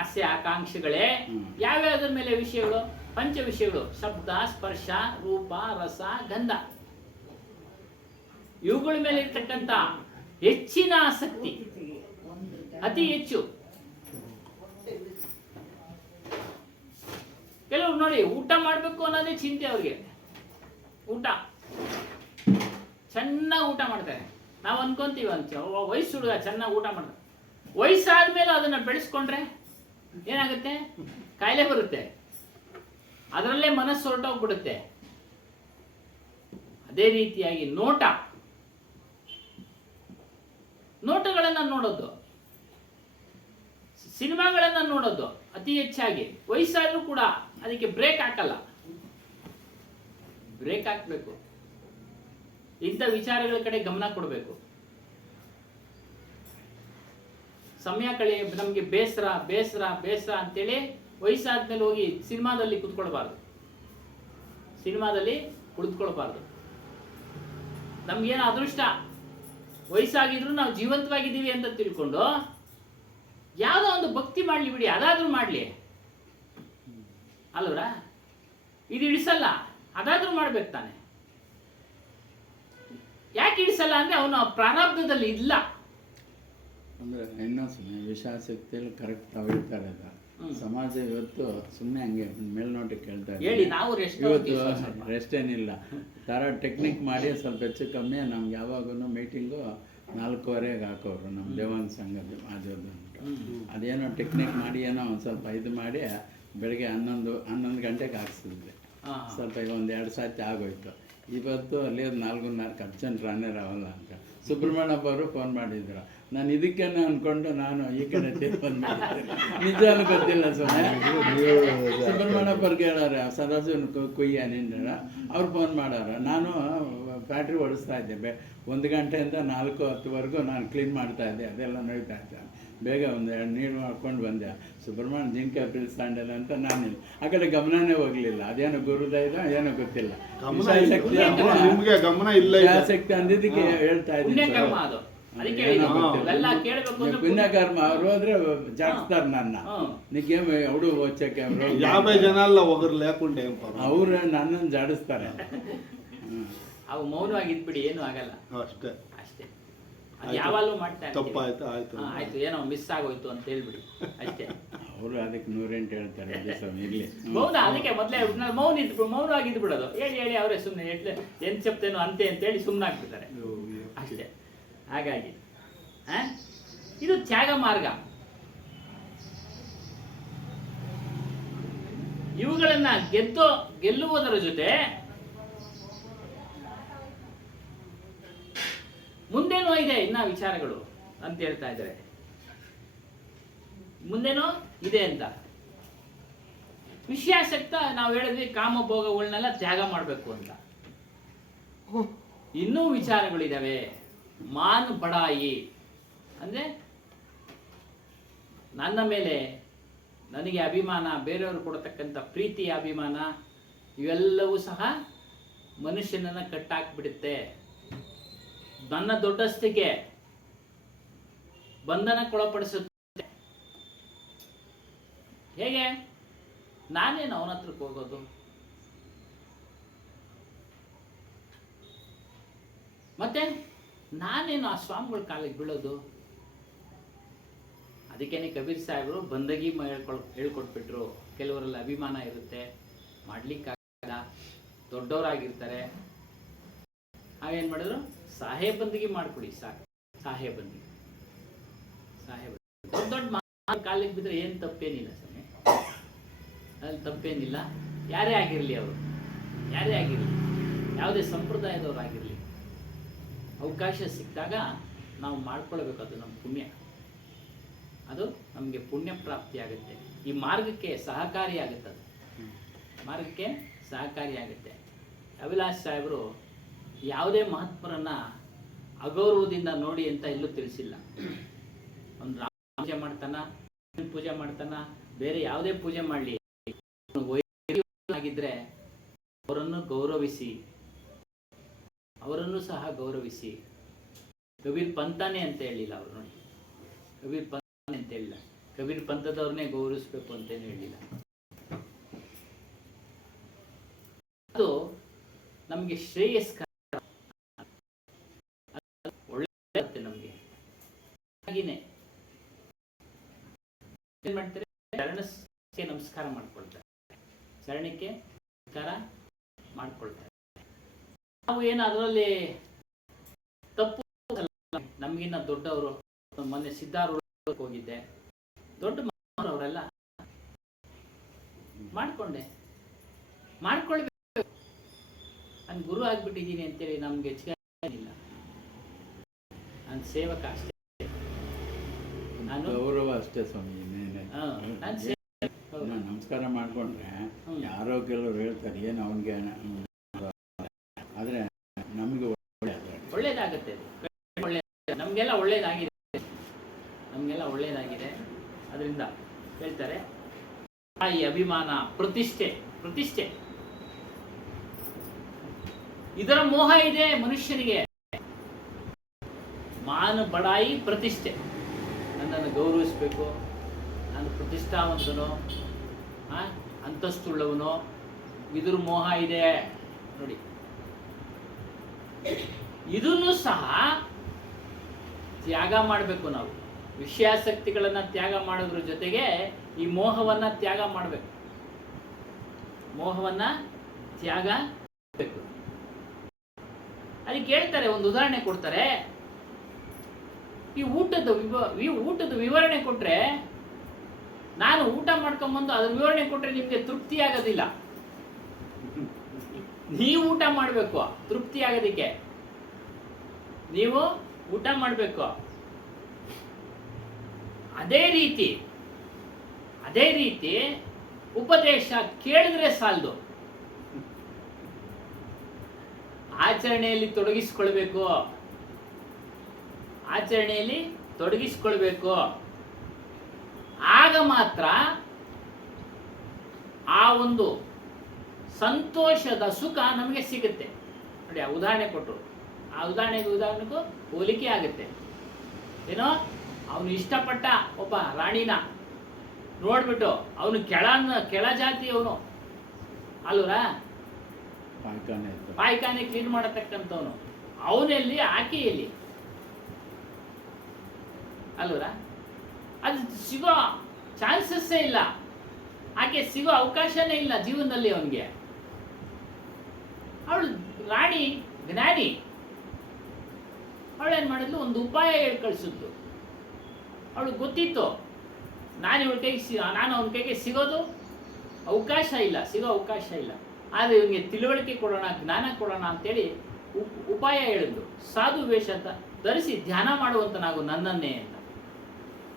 ಆಸೆ ಆಕಾಂಕ್ಷೆಗಳೇ ಯಾವ್ಯಾವ್ದ್ರ ಮೇಲೆ ವಿಷಯಗಳು? ಪಂಚ ವಿಷಯಗಳು: ಶಬ್ದ, ಸ್ಪರ್ಶ, ರೂಪ, ರಸ, ಗಂಧ. ಇವುಗಳ ಮೇಲೆ ಇರ್ತಕ್ಕಂಥ ಹೆಚ್ಚಿನ ಆಸಕ್ತಿ, ಅತಿ ಹೆಚ್ಚು. ಕೆಲವರು ನೋಡಿ, ಊಟ ಮಾಡಬೇಕು ಅನ್ನೋದೇ ಚಿಂತೆ ಅವ್ರಿಗೆ. ಊಟ ಚೆನ್ನಾಗಿ ಊಟ ಮಾಡ್ತಾರೆ. ನಾವು ಅನ್ಕೊಂತೀವಿ ವಯಸ್ಸು ಹುಡುಗ ಚೆನ್ನಾಗಿ ಊಟ ಮಾಡ್ತಾರೆ. ವಯಸ್ಸಾದ್ಮೇಲೆ ಅದನ್ನ ಬೆಳೆಸ್ಕೊಂಡ್ರೆ ಏನಾಗುತ್ತೆ? ಕಾಯಿಲೆ ಬರುತ್ತೆ, ಅದರಲ್ಲೇ ಮನಸ್ಸು ಹೊರಟೋಗ್ಬಿಡುತ್ತೆ. ಅದೇ ರೀತಿಯಾಗಿ ನೋಟಗಳನ್ನ ನೋಡೋದು, ಸಿನಿಮಾಗಳನ್ನ ನೋಡೋದು ಅತಿ ಹೆಚ್ಚಾಗಿ. ವಯಸ್ಸಾದ್ರೂ ಕೂಡ ಅದಕ್ಕೆ ಬ್ರೇಕ್ ಹಾಕಲ್ಲ. ಬ್ರೇಕ್ ಹಾಕ್ಬೇಕು. ಇಂಥ ವಿಚಾರಗಳ ಕಡೆ ಗಮನ ಕೊಡಬೇಕು. ಸಮಯ ನಮಗೆ ಬೇಸರ ಅಂತೇಳಿ ವಯಸ್ಸಾದ್ಮೇಲೆ ಹೋಗಿ ಸಿನಿಮಾದಲ್ಲಿ ಕುತ್ಕೊಳ್ಬಾರ್ದು, ಸಿನಿಮಾದಲ್ಲಿ ಕುಳಿತುಕೊಳ್ಬಾರ್ದು. ನಮ್ಗೇನು ಅದೃಷ್ಟ, ವಯಸ್ಸಾಗಿದ್ರು ನಾವು ಜೀವಂತವಾಗಿದ್ದೀವಿ ಅಂತ ತಿಳ್ಕೊಂಡು ಯಾವುದೋ ಒಂದು ಭಕ್ತಿ ಮಾಡಲಿ ಬಿಡಿ, ಅದಾದ್ರೂ ಮಾಡಲಿ ಅಲ್ವರ. ಇದು ಇಡಿಸಲ್ಲ, ಅದಾದ್ರೂ ಮಾಡ್ಬೇಕು ತಾನೆ. ಯಾಕೆ ಇಡಿಸಲ್ಲ ಅಂದ್ರೆ ಅವನು ಪ್ರಾರಬ್ಧದಲ್ಲಿ ಇಲ್ಲ. ಅಂದರೆ ಇನ್ನೂ ಸುಮ್ಮನೆ ವಿಷಯಾಸಕ್ತಿಯಲ್ಲಿ ಕರೆಕ್ಟ್ ತಾವು ಹೇಳ್ತಾರೆ ಅದು. ಸಮಾಜ ಇವತ್ತು ಸುಮ್ಮನೆ ಹಂಗೆ ಮೇಲ್ನೋಟಕ್ಕೆ ಕೇಳ್ತಾ ಹೇಳಿ, ನಾವು ರೆಸ್ಟ್ ಇವತ್ತು ರೆಸ್ಟ್ ಏನಿಲ್ಲ, ಥರ ಟೆಕ್ನಿಕ್ ಮಾಡಿ ಸ್ವಲ್ಪ ಹೆಚ್ಚು ಕಮ್ಮಿ ನಮ್ಗೆ ಯಾವಾಗೂ ಮೀಟಿಂಗು 4:15ಗೆ ಹಾಕೋರು ನಮ್ಮ ದೇವಾಂಗ ಸಂಘದ ಆಜೋದು ಅಂತ. ಅದೇನೋ ಟೆಕ್ನಿಕ್ ಮಾಡಿ ಏನೋ ಒಂದು ಸ್ವಲ್ಪ ಇದು ಮಾಡಿ ಬೆಳಗ್ಗೆ 11 ಗಂಟೆಗೆ ಹಾಕ್ಸಿದ್ವಿ. ಸ್ವಲ್ಪ ಈಗ 1-2 ಸಾತಿ ಆಗೋಯ್ತು. ಇವತ್ತು ಅಲ್ಲಿ 4:30 ಅರ್ಜೆಂಟ್ ರಾನೇ ರಾವಲ್ಲ ಅಂತ ಸುಬ್ರಹ್ಮಣ್ಯಪ್ಪ ಅವರು ಫೋನ್ ಮಾಡಿದ್ರು. ನಾನು ಇದಕ್ಕೇನೆ ಅಂದ್ಕೊಂಡು ನಾನು ಈ ಕಡೆ ಬಂದ್ಬಿಟ್ಟಿದ್ದೆ. ನಿಜವಾಗ್ಲೂ ಗೊತ್ತಿಲ್ಲ ಸುಮ್ಮನೆ. ಸುಬ್ರಹ್ಮಣ್ಯಪ್ಪವ್ರಿಗೆ ಹೇಳಾರೆ ಸದಾಸಿವನ್ ಕುಯ್ಯ ನಿಂದ ಅವ್ರು ಫೋನ್ ಮಾಡಾರ. ನಾನು ಫ್ಯಾಕ್ಟ್ರಿ ಓಡಿಸ್ತಾ ಇದ್ದೆ, 1 ಗಂಟೆಯಿಂದ 4:10ವರೆಗೂ ನಾನು ಕ್ಲೀನ್ ಮಾಡ್ತಾ ಇದ್ದೆ. ಅದೆಲ್ಲ ನಡೀತಾ ಇದ್ದೆ. ಬೇಗ 1-2 ನೀರು ಮಾಡ್ಕೊಂಡು ಬಂದೆ. ಸುಬ್ರಹ್ಮಣ್ಯ ಜಿಂಕೆ ಪಿಲ್ಸ್ತಾಂಡಲ್ಲ ಅಂತ ನಾನು ಆ ಕಡೆ ಗಮನನೇ ಹೋಗಲಿಲ್ಲ. ಅದೇನೋ ಗುರುದೈದ ಏನೋ ಗೊತ್ತಿಲ್ಲ. ನಿಮ್ಗೆ ಗಮನ ಇಲ್ಲ, ಆಸಕ್ತಿ ಅಂದಿದ್ದಕ್ಕೆ ಹೇಳ್ತಾ ಇದ್ದೀನಿ. ಪುಣ್ಯಕರ್ಮ ಅವ್ರು ಹೋದ್ರೆ ಜಾಸ್ತಾರ ನನ್ನ ನೀಕೇಮ ಅವಡು ಓಚಕ್ಕೆ 50 ಜನ ಅಲ್ಲ ಹೋಗ್ರು ಲೇಕುಂಡೆ ಅವ್ರು ನನ್ನನ್ನು ಜಾಡಿಸ್ತಾರೆ. ಅವು ಮೌನವಾಗಿದ್ಬಿಡಿ, ಏನು ಆಗಲ್ಲ. ಅಷ್ಟೇ ಅಷ್ಟೇ, ಯಾವಾಗಲೂ ಮಾಡ್ತಾರೆ. ತಪ್ಪಾಯ್ತು, ಆಯ್ತು ಆಯ್ತು, ಏನೋ ಮಿಸ್ ಆಗೋಯ್ತು ಅಂತ ಹೇಳ್ಬಿಡಿ ಅಷ್ಟೇ. ಅವರು ಅದಕ್ಕೆ 108 ಹೇಳ್ತಾರೆ ಇರ್ಲಿ. ಮೌನ ಅದಕ್ಕೆ ಮೊದಲೇ ಮೌನವಾಗಿದ್ದು ಬಿಡೋದು. ಹೇಳಿ ಅವರೇ ಸುಮ್ಮನೆ ಎಂತ ಚೆಪ್ತೇನೋ ಅಂತೆ ಅಂತೇಳಿ ಸುಮ್ಮನೆ ಆಗ್ಬಿಡ್ತಾರೆ ಅಷ್ಟೇ. ಹಾಗಾಗಿ ಇದು ತ್ಯಾಗ ಮಾರ್ಗ. ಇವುಗಳನ್ನ ಗೆಲ್ಲುವುದರ ಜೊತೆ ಮುಂದೇನೋ ಇದೆ ಇನ್ನ ವಿಚಾರಗಳು ಅಂತ ಹೇಳ್ತಾ ಇದ್ದಾರೆ. ಮುಂದೇನೋ ಇದೆ ಅಂತ ವಿಷಯಾಸಕ್ತ ನಾವು ಹೇಳಿದ್ವಿ, ಕಾಮಭೋಗಗಳನ್ನೆಲ್ಲ ತ್ಯಾಗ ಮಾಡಬೇಕು ಅಂತ. ಇನ್ನೂ ವಿಚಾರಗಳಿದಾವೆ. ಮಾನ್ ಬಡಾಯಿ ಅಂದ್ರೆ ನನ್ನ ಮೇಲೆ ನನಗೆ ಅಭಿಮಾನ, ಬೇರೆಯವರು ಕೊಡತಕ್ಕಂಥ ಪ್ರೀತಿ, ಅಭಿಮಾನ, ಇವೆಲ್ಲವೂ ಸಹ ಮನುಷ್ಯನನ್ನ ಕಟ್ಟಾಕ್ಬಿಡುತ್ತೆ. ನನ್ನ ದೊಡ್ಡಸ್ತಿಗೆ ಬಂಧನಕ್ಕೊಳಪಡಿಸುತ್ತೆ. ಹೇಗೆ? ನಾನೇನು ಅವನ ಹತ್ರಕ್ಕೆ ಹೋಗೋದು? ಮತ್ತೆ ನಾನೇನು ಆ ಸ್ವಾಮಿಗಳ ಕಾಲಿಗೆ ಬೀಳೋದು? ಅದಕ್ಕೇನೆ ಕಬೀರ್ ಸಾಹೇಬರು ಬಂದಗಿ ಹೇಳ್ಕೊಟ್ಬಿಟ್ರು. ಕೆಲವರಲ್ಲಿ ಅಭಿಮಾನ ಇರುತ್ತೆ, ಮಾಡ್ಲಿಕ್ಕಾಗಲ್ಲ, ದೊಡ್ಡವರಾಗಿರ್ತಾರೆ. ಹಾಗೇನು ಮಾಡಿದ್ರು, ಸಾಹೇಬ್ ಬಂದಿಗೆ ಮಾಡ್ಕೊಡಿ ಸಾಕು. ಸಾಹೇಬ್ ಬಂದಿಗೆ ದೊಡ್ಡ ಕಾಲಿಗೆ ಬಿದ್ದರೆ ಏನು ತಪ್ಪೇನಿಲ್ಲ ಸ್ವಾಮಿ, ಅದ್ರಲ್ಲಿ ತಪ್ಪೇನಿಲ್ಲ. ಯಾರೇ ಆಗಿರಲಿ, ಅವರು ಯಾರೇ ಆಗಿರಲಿ, ಯಾವುದೇ ಸಂಪ್ರದಾಯದವರಾಗಿರಲಿ, ಅವಕಾಶ ಸಿಕ್ಕಿದಾಗ ನಾವು ಮಾಡ್ಕೊಳ್ಬೇಕು. ಅದು ನಮ್ಮ ಪುಣ್ಯ, ಅದು ನಮಗೆ ಪುಣ್ಯ ಪ್ರಾಪ್ತಿ ಆಗುತ್ತೆ. ಈ ಮಾರ್ಗಕ್ಕೆ ಸಹಕಾರಿಯಾಗುತ್ತೆ, ಅದು ಮಾರ್ಗಕ್ಕೆ ಸಹಕಾರಿಯಾಗುತ್ತೆ. ಅಭಿಲಾಷ್ ಸಾಹೇಬರು ಯಾವುದೇ ಮಹಾತ್ಮರನ್ನ ಅಗೌರವದಿಂದ ನೋಡಿ ಅಂತ ಎಲ್ಲೂ ತಿಳಿಸಿಲ್ಲ. ಒಂದು ರಾಮ ಪೂಜೆ ಮಾಡ್ತಾನ, ಪೂಜೆ ಮಾಡ್ತಾನ, ಬೇರೆ ಯಾವುದೇ ಪೂಜೆ ಮಾಡಲಿ, ಆಗಿದ್ರೆ ಅವರನ್ನು ಗೌರವಿಸಿ, ಅವರನ್ನು ಸಹ ಗೌರವಿಸಿ. ಕಬೀರ್ ಪಂಥನೇ ಅಂತ ಹೇಳಿಲ್ಲ ಅವರು. ನೋಡಿ, ಕಬೀರ್ ಪಂಥನೇ ಅಂತ ಹೇಳಿಲ್ಲ, ಕಬೀರ್ ಪಂಥದವ್ರನ್ನೇ ಗೌರವಿಸ್ಬೇಕು ಅಂತೇನು ಹೇಳಿಲ್ಲ. ಅದು ನಮಗೆ ಶ್ರೇಯಸ್ಕರ, ಒಳ್ಳೆ ನಮಗೆ. ಹಾಗೇನೆ ಏನ್ ಮಾಡ್ತಾರೆ, ಶರಣಕ್ಕೆ ನಮಸ್ಕಾರ ಮಾಡ್ಕೊಳ್ತಾರೆ, ಶರಣಕ್ಕೆ ನಮಸ್ಕಾರ ಮಾಡ್ಕೊಳ್ತಾರೆ. ನಾವು ಏನು ಅದರಲ್ಲಿ ತಪ್ಪು, ನಮಗಿನ್ನ ದೊಡ್ಡವರು. ಮೊನ್ನೆ ಸಿದ್ಧಾರೂಢ ಹೋಗಿದ್ದೆ, ದೊಡ್ಡ ಅವರೆಲ್ಲ ಮಾಡ್ಕೊಳ್ಬೇಕು. ನಾನು ಗುರು ಆಗ್ಬಿಟ್ಟಿದ್ದೀನಿ ಅಂತೇಳಿ ನಮ್ಗೆ ಹೆಚ್ಚಿಗೆ ಇಲ್ಲ. ನಾನು ಸೇವಕ ಅಷ್ಟೇ, ನಾನು ಗೌರವ ಅಷ್ಟೇ ಸ್ವಾಮಿ. ನಮಸ್ಕಾರ ಮಾಡ್ಕೊಂಡ್ರೆ ಯಾರೋ ಕೆಲವರು ಹೇಳ್ತಾರೆ ಏನು ಅವನಿಗೆ, ಆದರೆ ನಮಗೆ ಒಳ್ಳೇದಾಗುತ್ತೆ. ನಮಗೆಲ್ಲ ಒಳ್ಳೇದಾಗಿದೆ, ಅದರಿಂದ ಹೇಳ್ತಾರೆ ಈ ಅಭಿಮಾನ, ಪ್ರತಿಷ್ಠೆ, ಪ್ರತಿಷ್ಠೆ, ಇದರ ಮೋಹ ಇದೆ ಮನುಷ್ಯನಿಗೆ. ಮಾನ ಬಡಾಯಿ ಪ್ರತಿಷ್ಠೆ, ನನ್ನನ್ನು ಗೌರವಿಸಬೇಕು, ನಾನು ಪ್ರತಿಷ್ಠಾವಂತನೋ, ಅಂತಸ್ತುಳ್ಳವನೋ, ಇದ್ರ ಮೋಹ ಇದೆ ನೋಡಿ. ಇದನ್ನು ಸಹ ತ್ಯಾಗ ಮಾಡಬೇಕು ನಾವು. ವಿಷಯಾಸಕ್ತಿಗಳನ್ನ ತ್ಯಾಗ ಮಾಡೋದ್ರ ಜೊತೆಗೆ ಈ ಮೋಹವನ್ನ ತ್ಯಾಗ ಮಾಡಬೇಕು. ಮೋಹವನ್ನ ತ್ಯಾಗ ಮಾಡಬೇಕು. ಅದಕ್ಕೆ ಹೇಳ್ತಾರೆ, ಒಂದು ಉದಾಹರಣೆ ಕೊಡ್ತಾರೆ. ಈ ಊಟದ ವಿವರಣೆ ಕೊಟ್ರೆ, ನಾನು ಊಟ ಮಾಡ್ಕೊಂಬಂದು ಅದ್ರ ವಿವರಣೆ ಕೊಟ್ರೆ ನಿಮ್ಗೆ ತೃಪ್ತಿ ಆಗೋದಿಲ್ಲ. ನೀವು ಊಟ ಮಾಡಬೇಕು ತೃಪ್ತಿ ಆಗೋದಕ್ಕೆ. ನೀವು ಊಟ ಮಾಡಬೇಕು. ಅದೇ ರೀತಿ ಉಪದೇಶ ಕೇಳಿದ್ರೆ ಸಾಲದು, ಆಚರಣೆಯಲ್ಲಿ ತೊಡಗಿಸಿಕೊಳ್ಬೇಕು. ಆಚರಣೆಯಲ್ಲಿ ತೊಡಗಿಸಿಕೊಳ್ಬೇಕು. ಆಗ ಮಾತ್ರ ಆ ಒಂದು ಸಂತೋಷದ ಸುಖ ನಮಗೆ ಸಿಗುತ್ತೆ ನೋಡಿ. ಆ ಉದಾಹರಣೆ ಕೊಟ್ಟರು, ಆ ಉದಾಹರಣೆಗೂ ಹೋಲಿಕೆ ಆಗುತ್ತೆ. ಏನೋ ಅವನು ಇಷ್ಟಪಟ್ಟ ಒಬ್ಬ ರಾಣಿನ ನೋಡ್ಬಿಟ್ಟು ಅವನು ಕೆಳ ಜಾತಿಯವನು ಅಲ್ವರ, ಪಾಯ್ಖಾನೆ ಕ್ಲೀನ್ ಮಾಡತಕ್ಕಂಥವನು, ಅವನಲ್ಲಿ ಆಕೆಯಲ್ಲಿ ಅಲ್ವರ, ಅದು ಸಿಗೋ ಚಾನ್ಸಸ್ಸೇ ಇಲ್ಲ, ಆಕೆ ಸಿಗೋ ಅವಕಾಶನೇ ಇಲ್ಲ ಜೀವನದಲ್ಲಿ ಅವನಿಗೆ. ಅವಳು ರಾಣಿ ಜ್ಞಾನಿ, ಅವಳೇನು ಮಾಡಿದ್ಲು, ಒಂದು ಉಪಾಯ ಹೇಳಿ ಕಳಿಸಿದ್ಲು. ಅವಳು ಗೊತ್ತಿತ್ತು, ನಾನು ಅವನ ಕೈಗೆ ಸಿಗೋ ಅವಕಾಶ ಇಲ್ಲ, ಆದರೆ ಇವನಿಗೆ ತಿಳುವಳಿಕೆ ಕೊಡೋಣ, ಜ್ಞಾನ ಕೊಡೋಣ ಅಂತೇಳಿ ಉಪಾಯ ಹೇಳಿದ್ಲು. ಸಾಧು ವೇಷ ಅಂತ ಧರಿಸಿ ಧ್ಯಾನ ಮಾಡುವಂತನಾಗು ನನ್ನನ್ನೇ ಅಂತ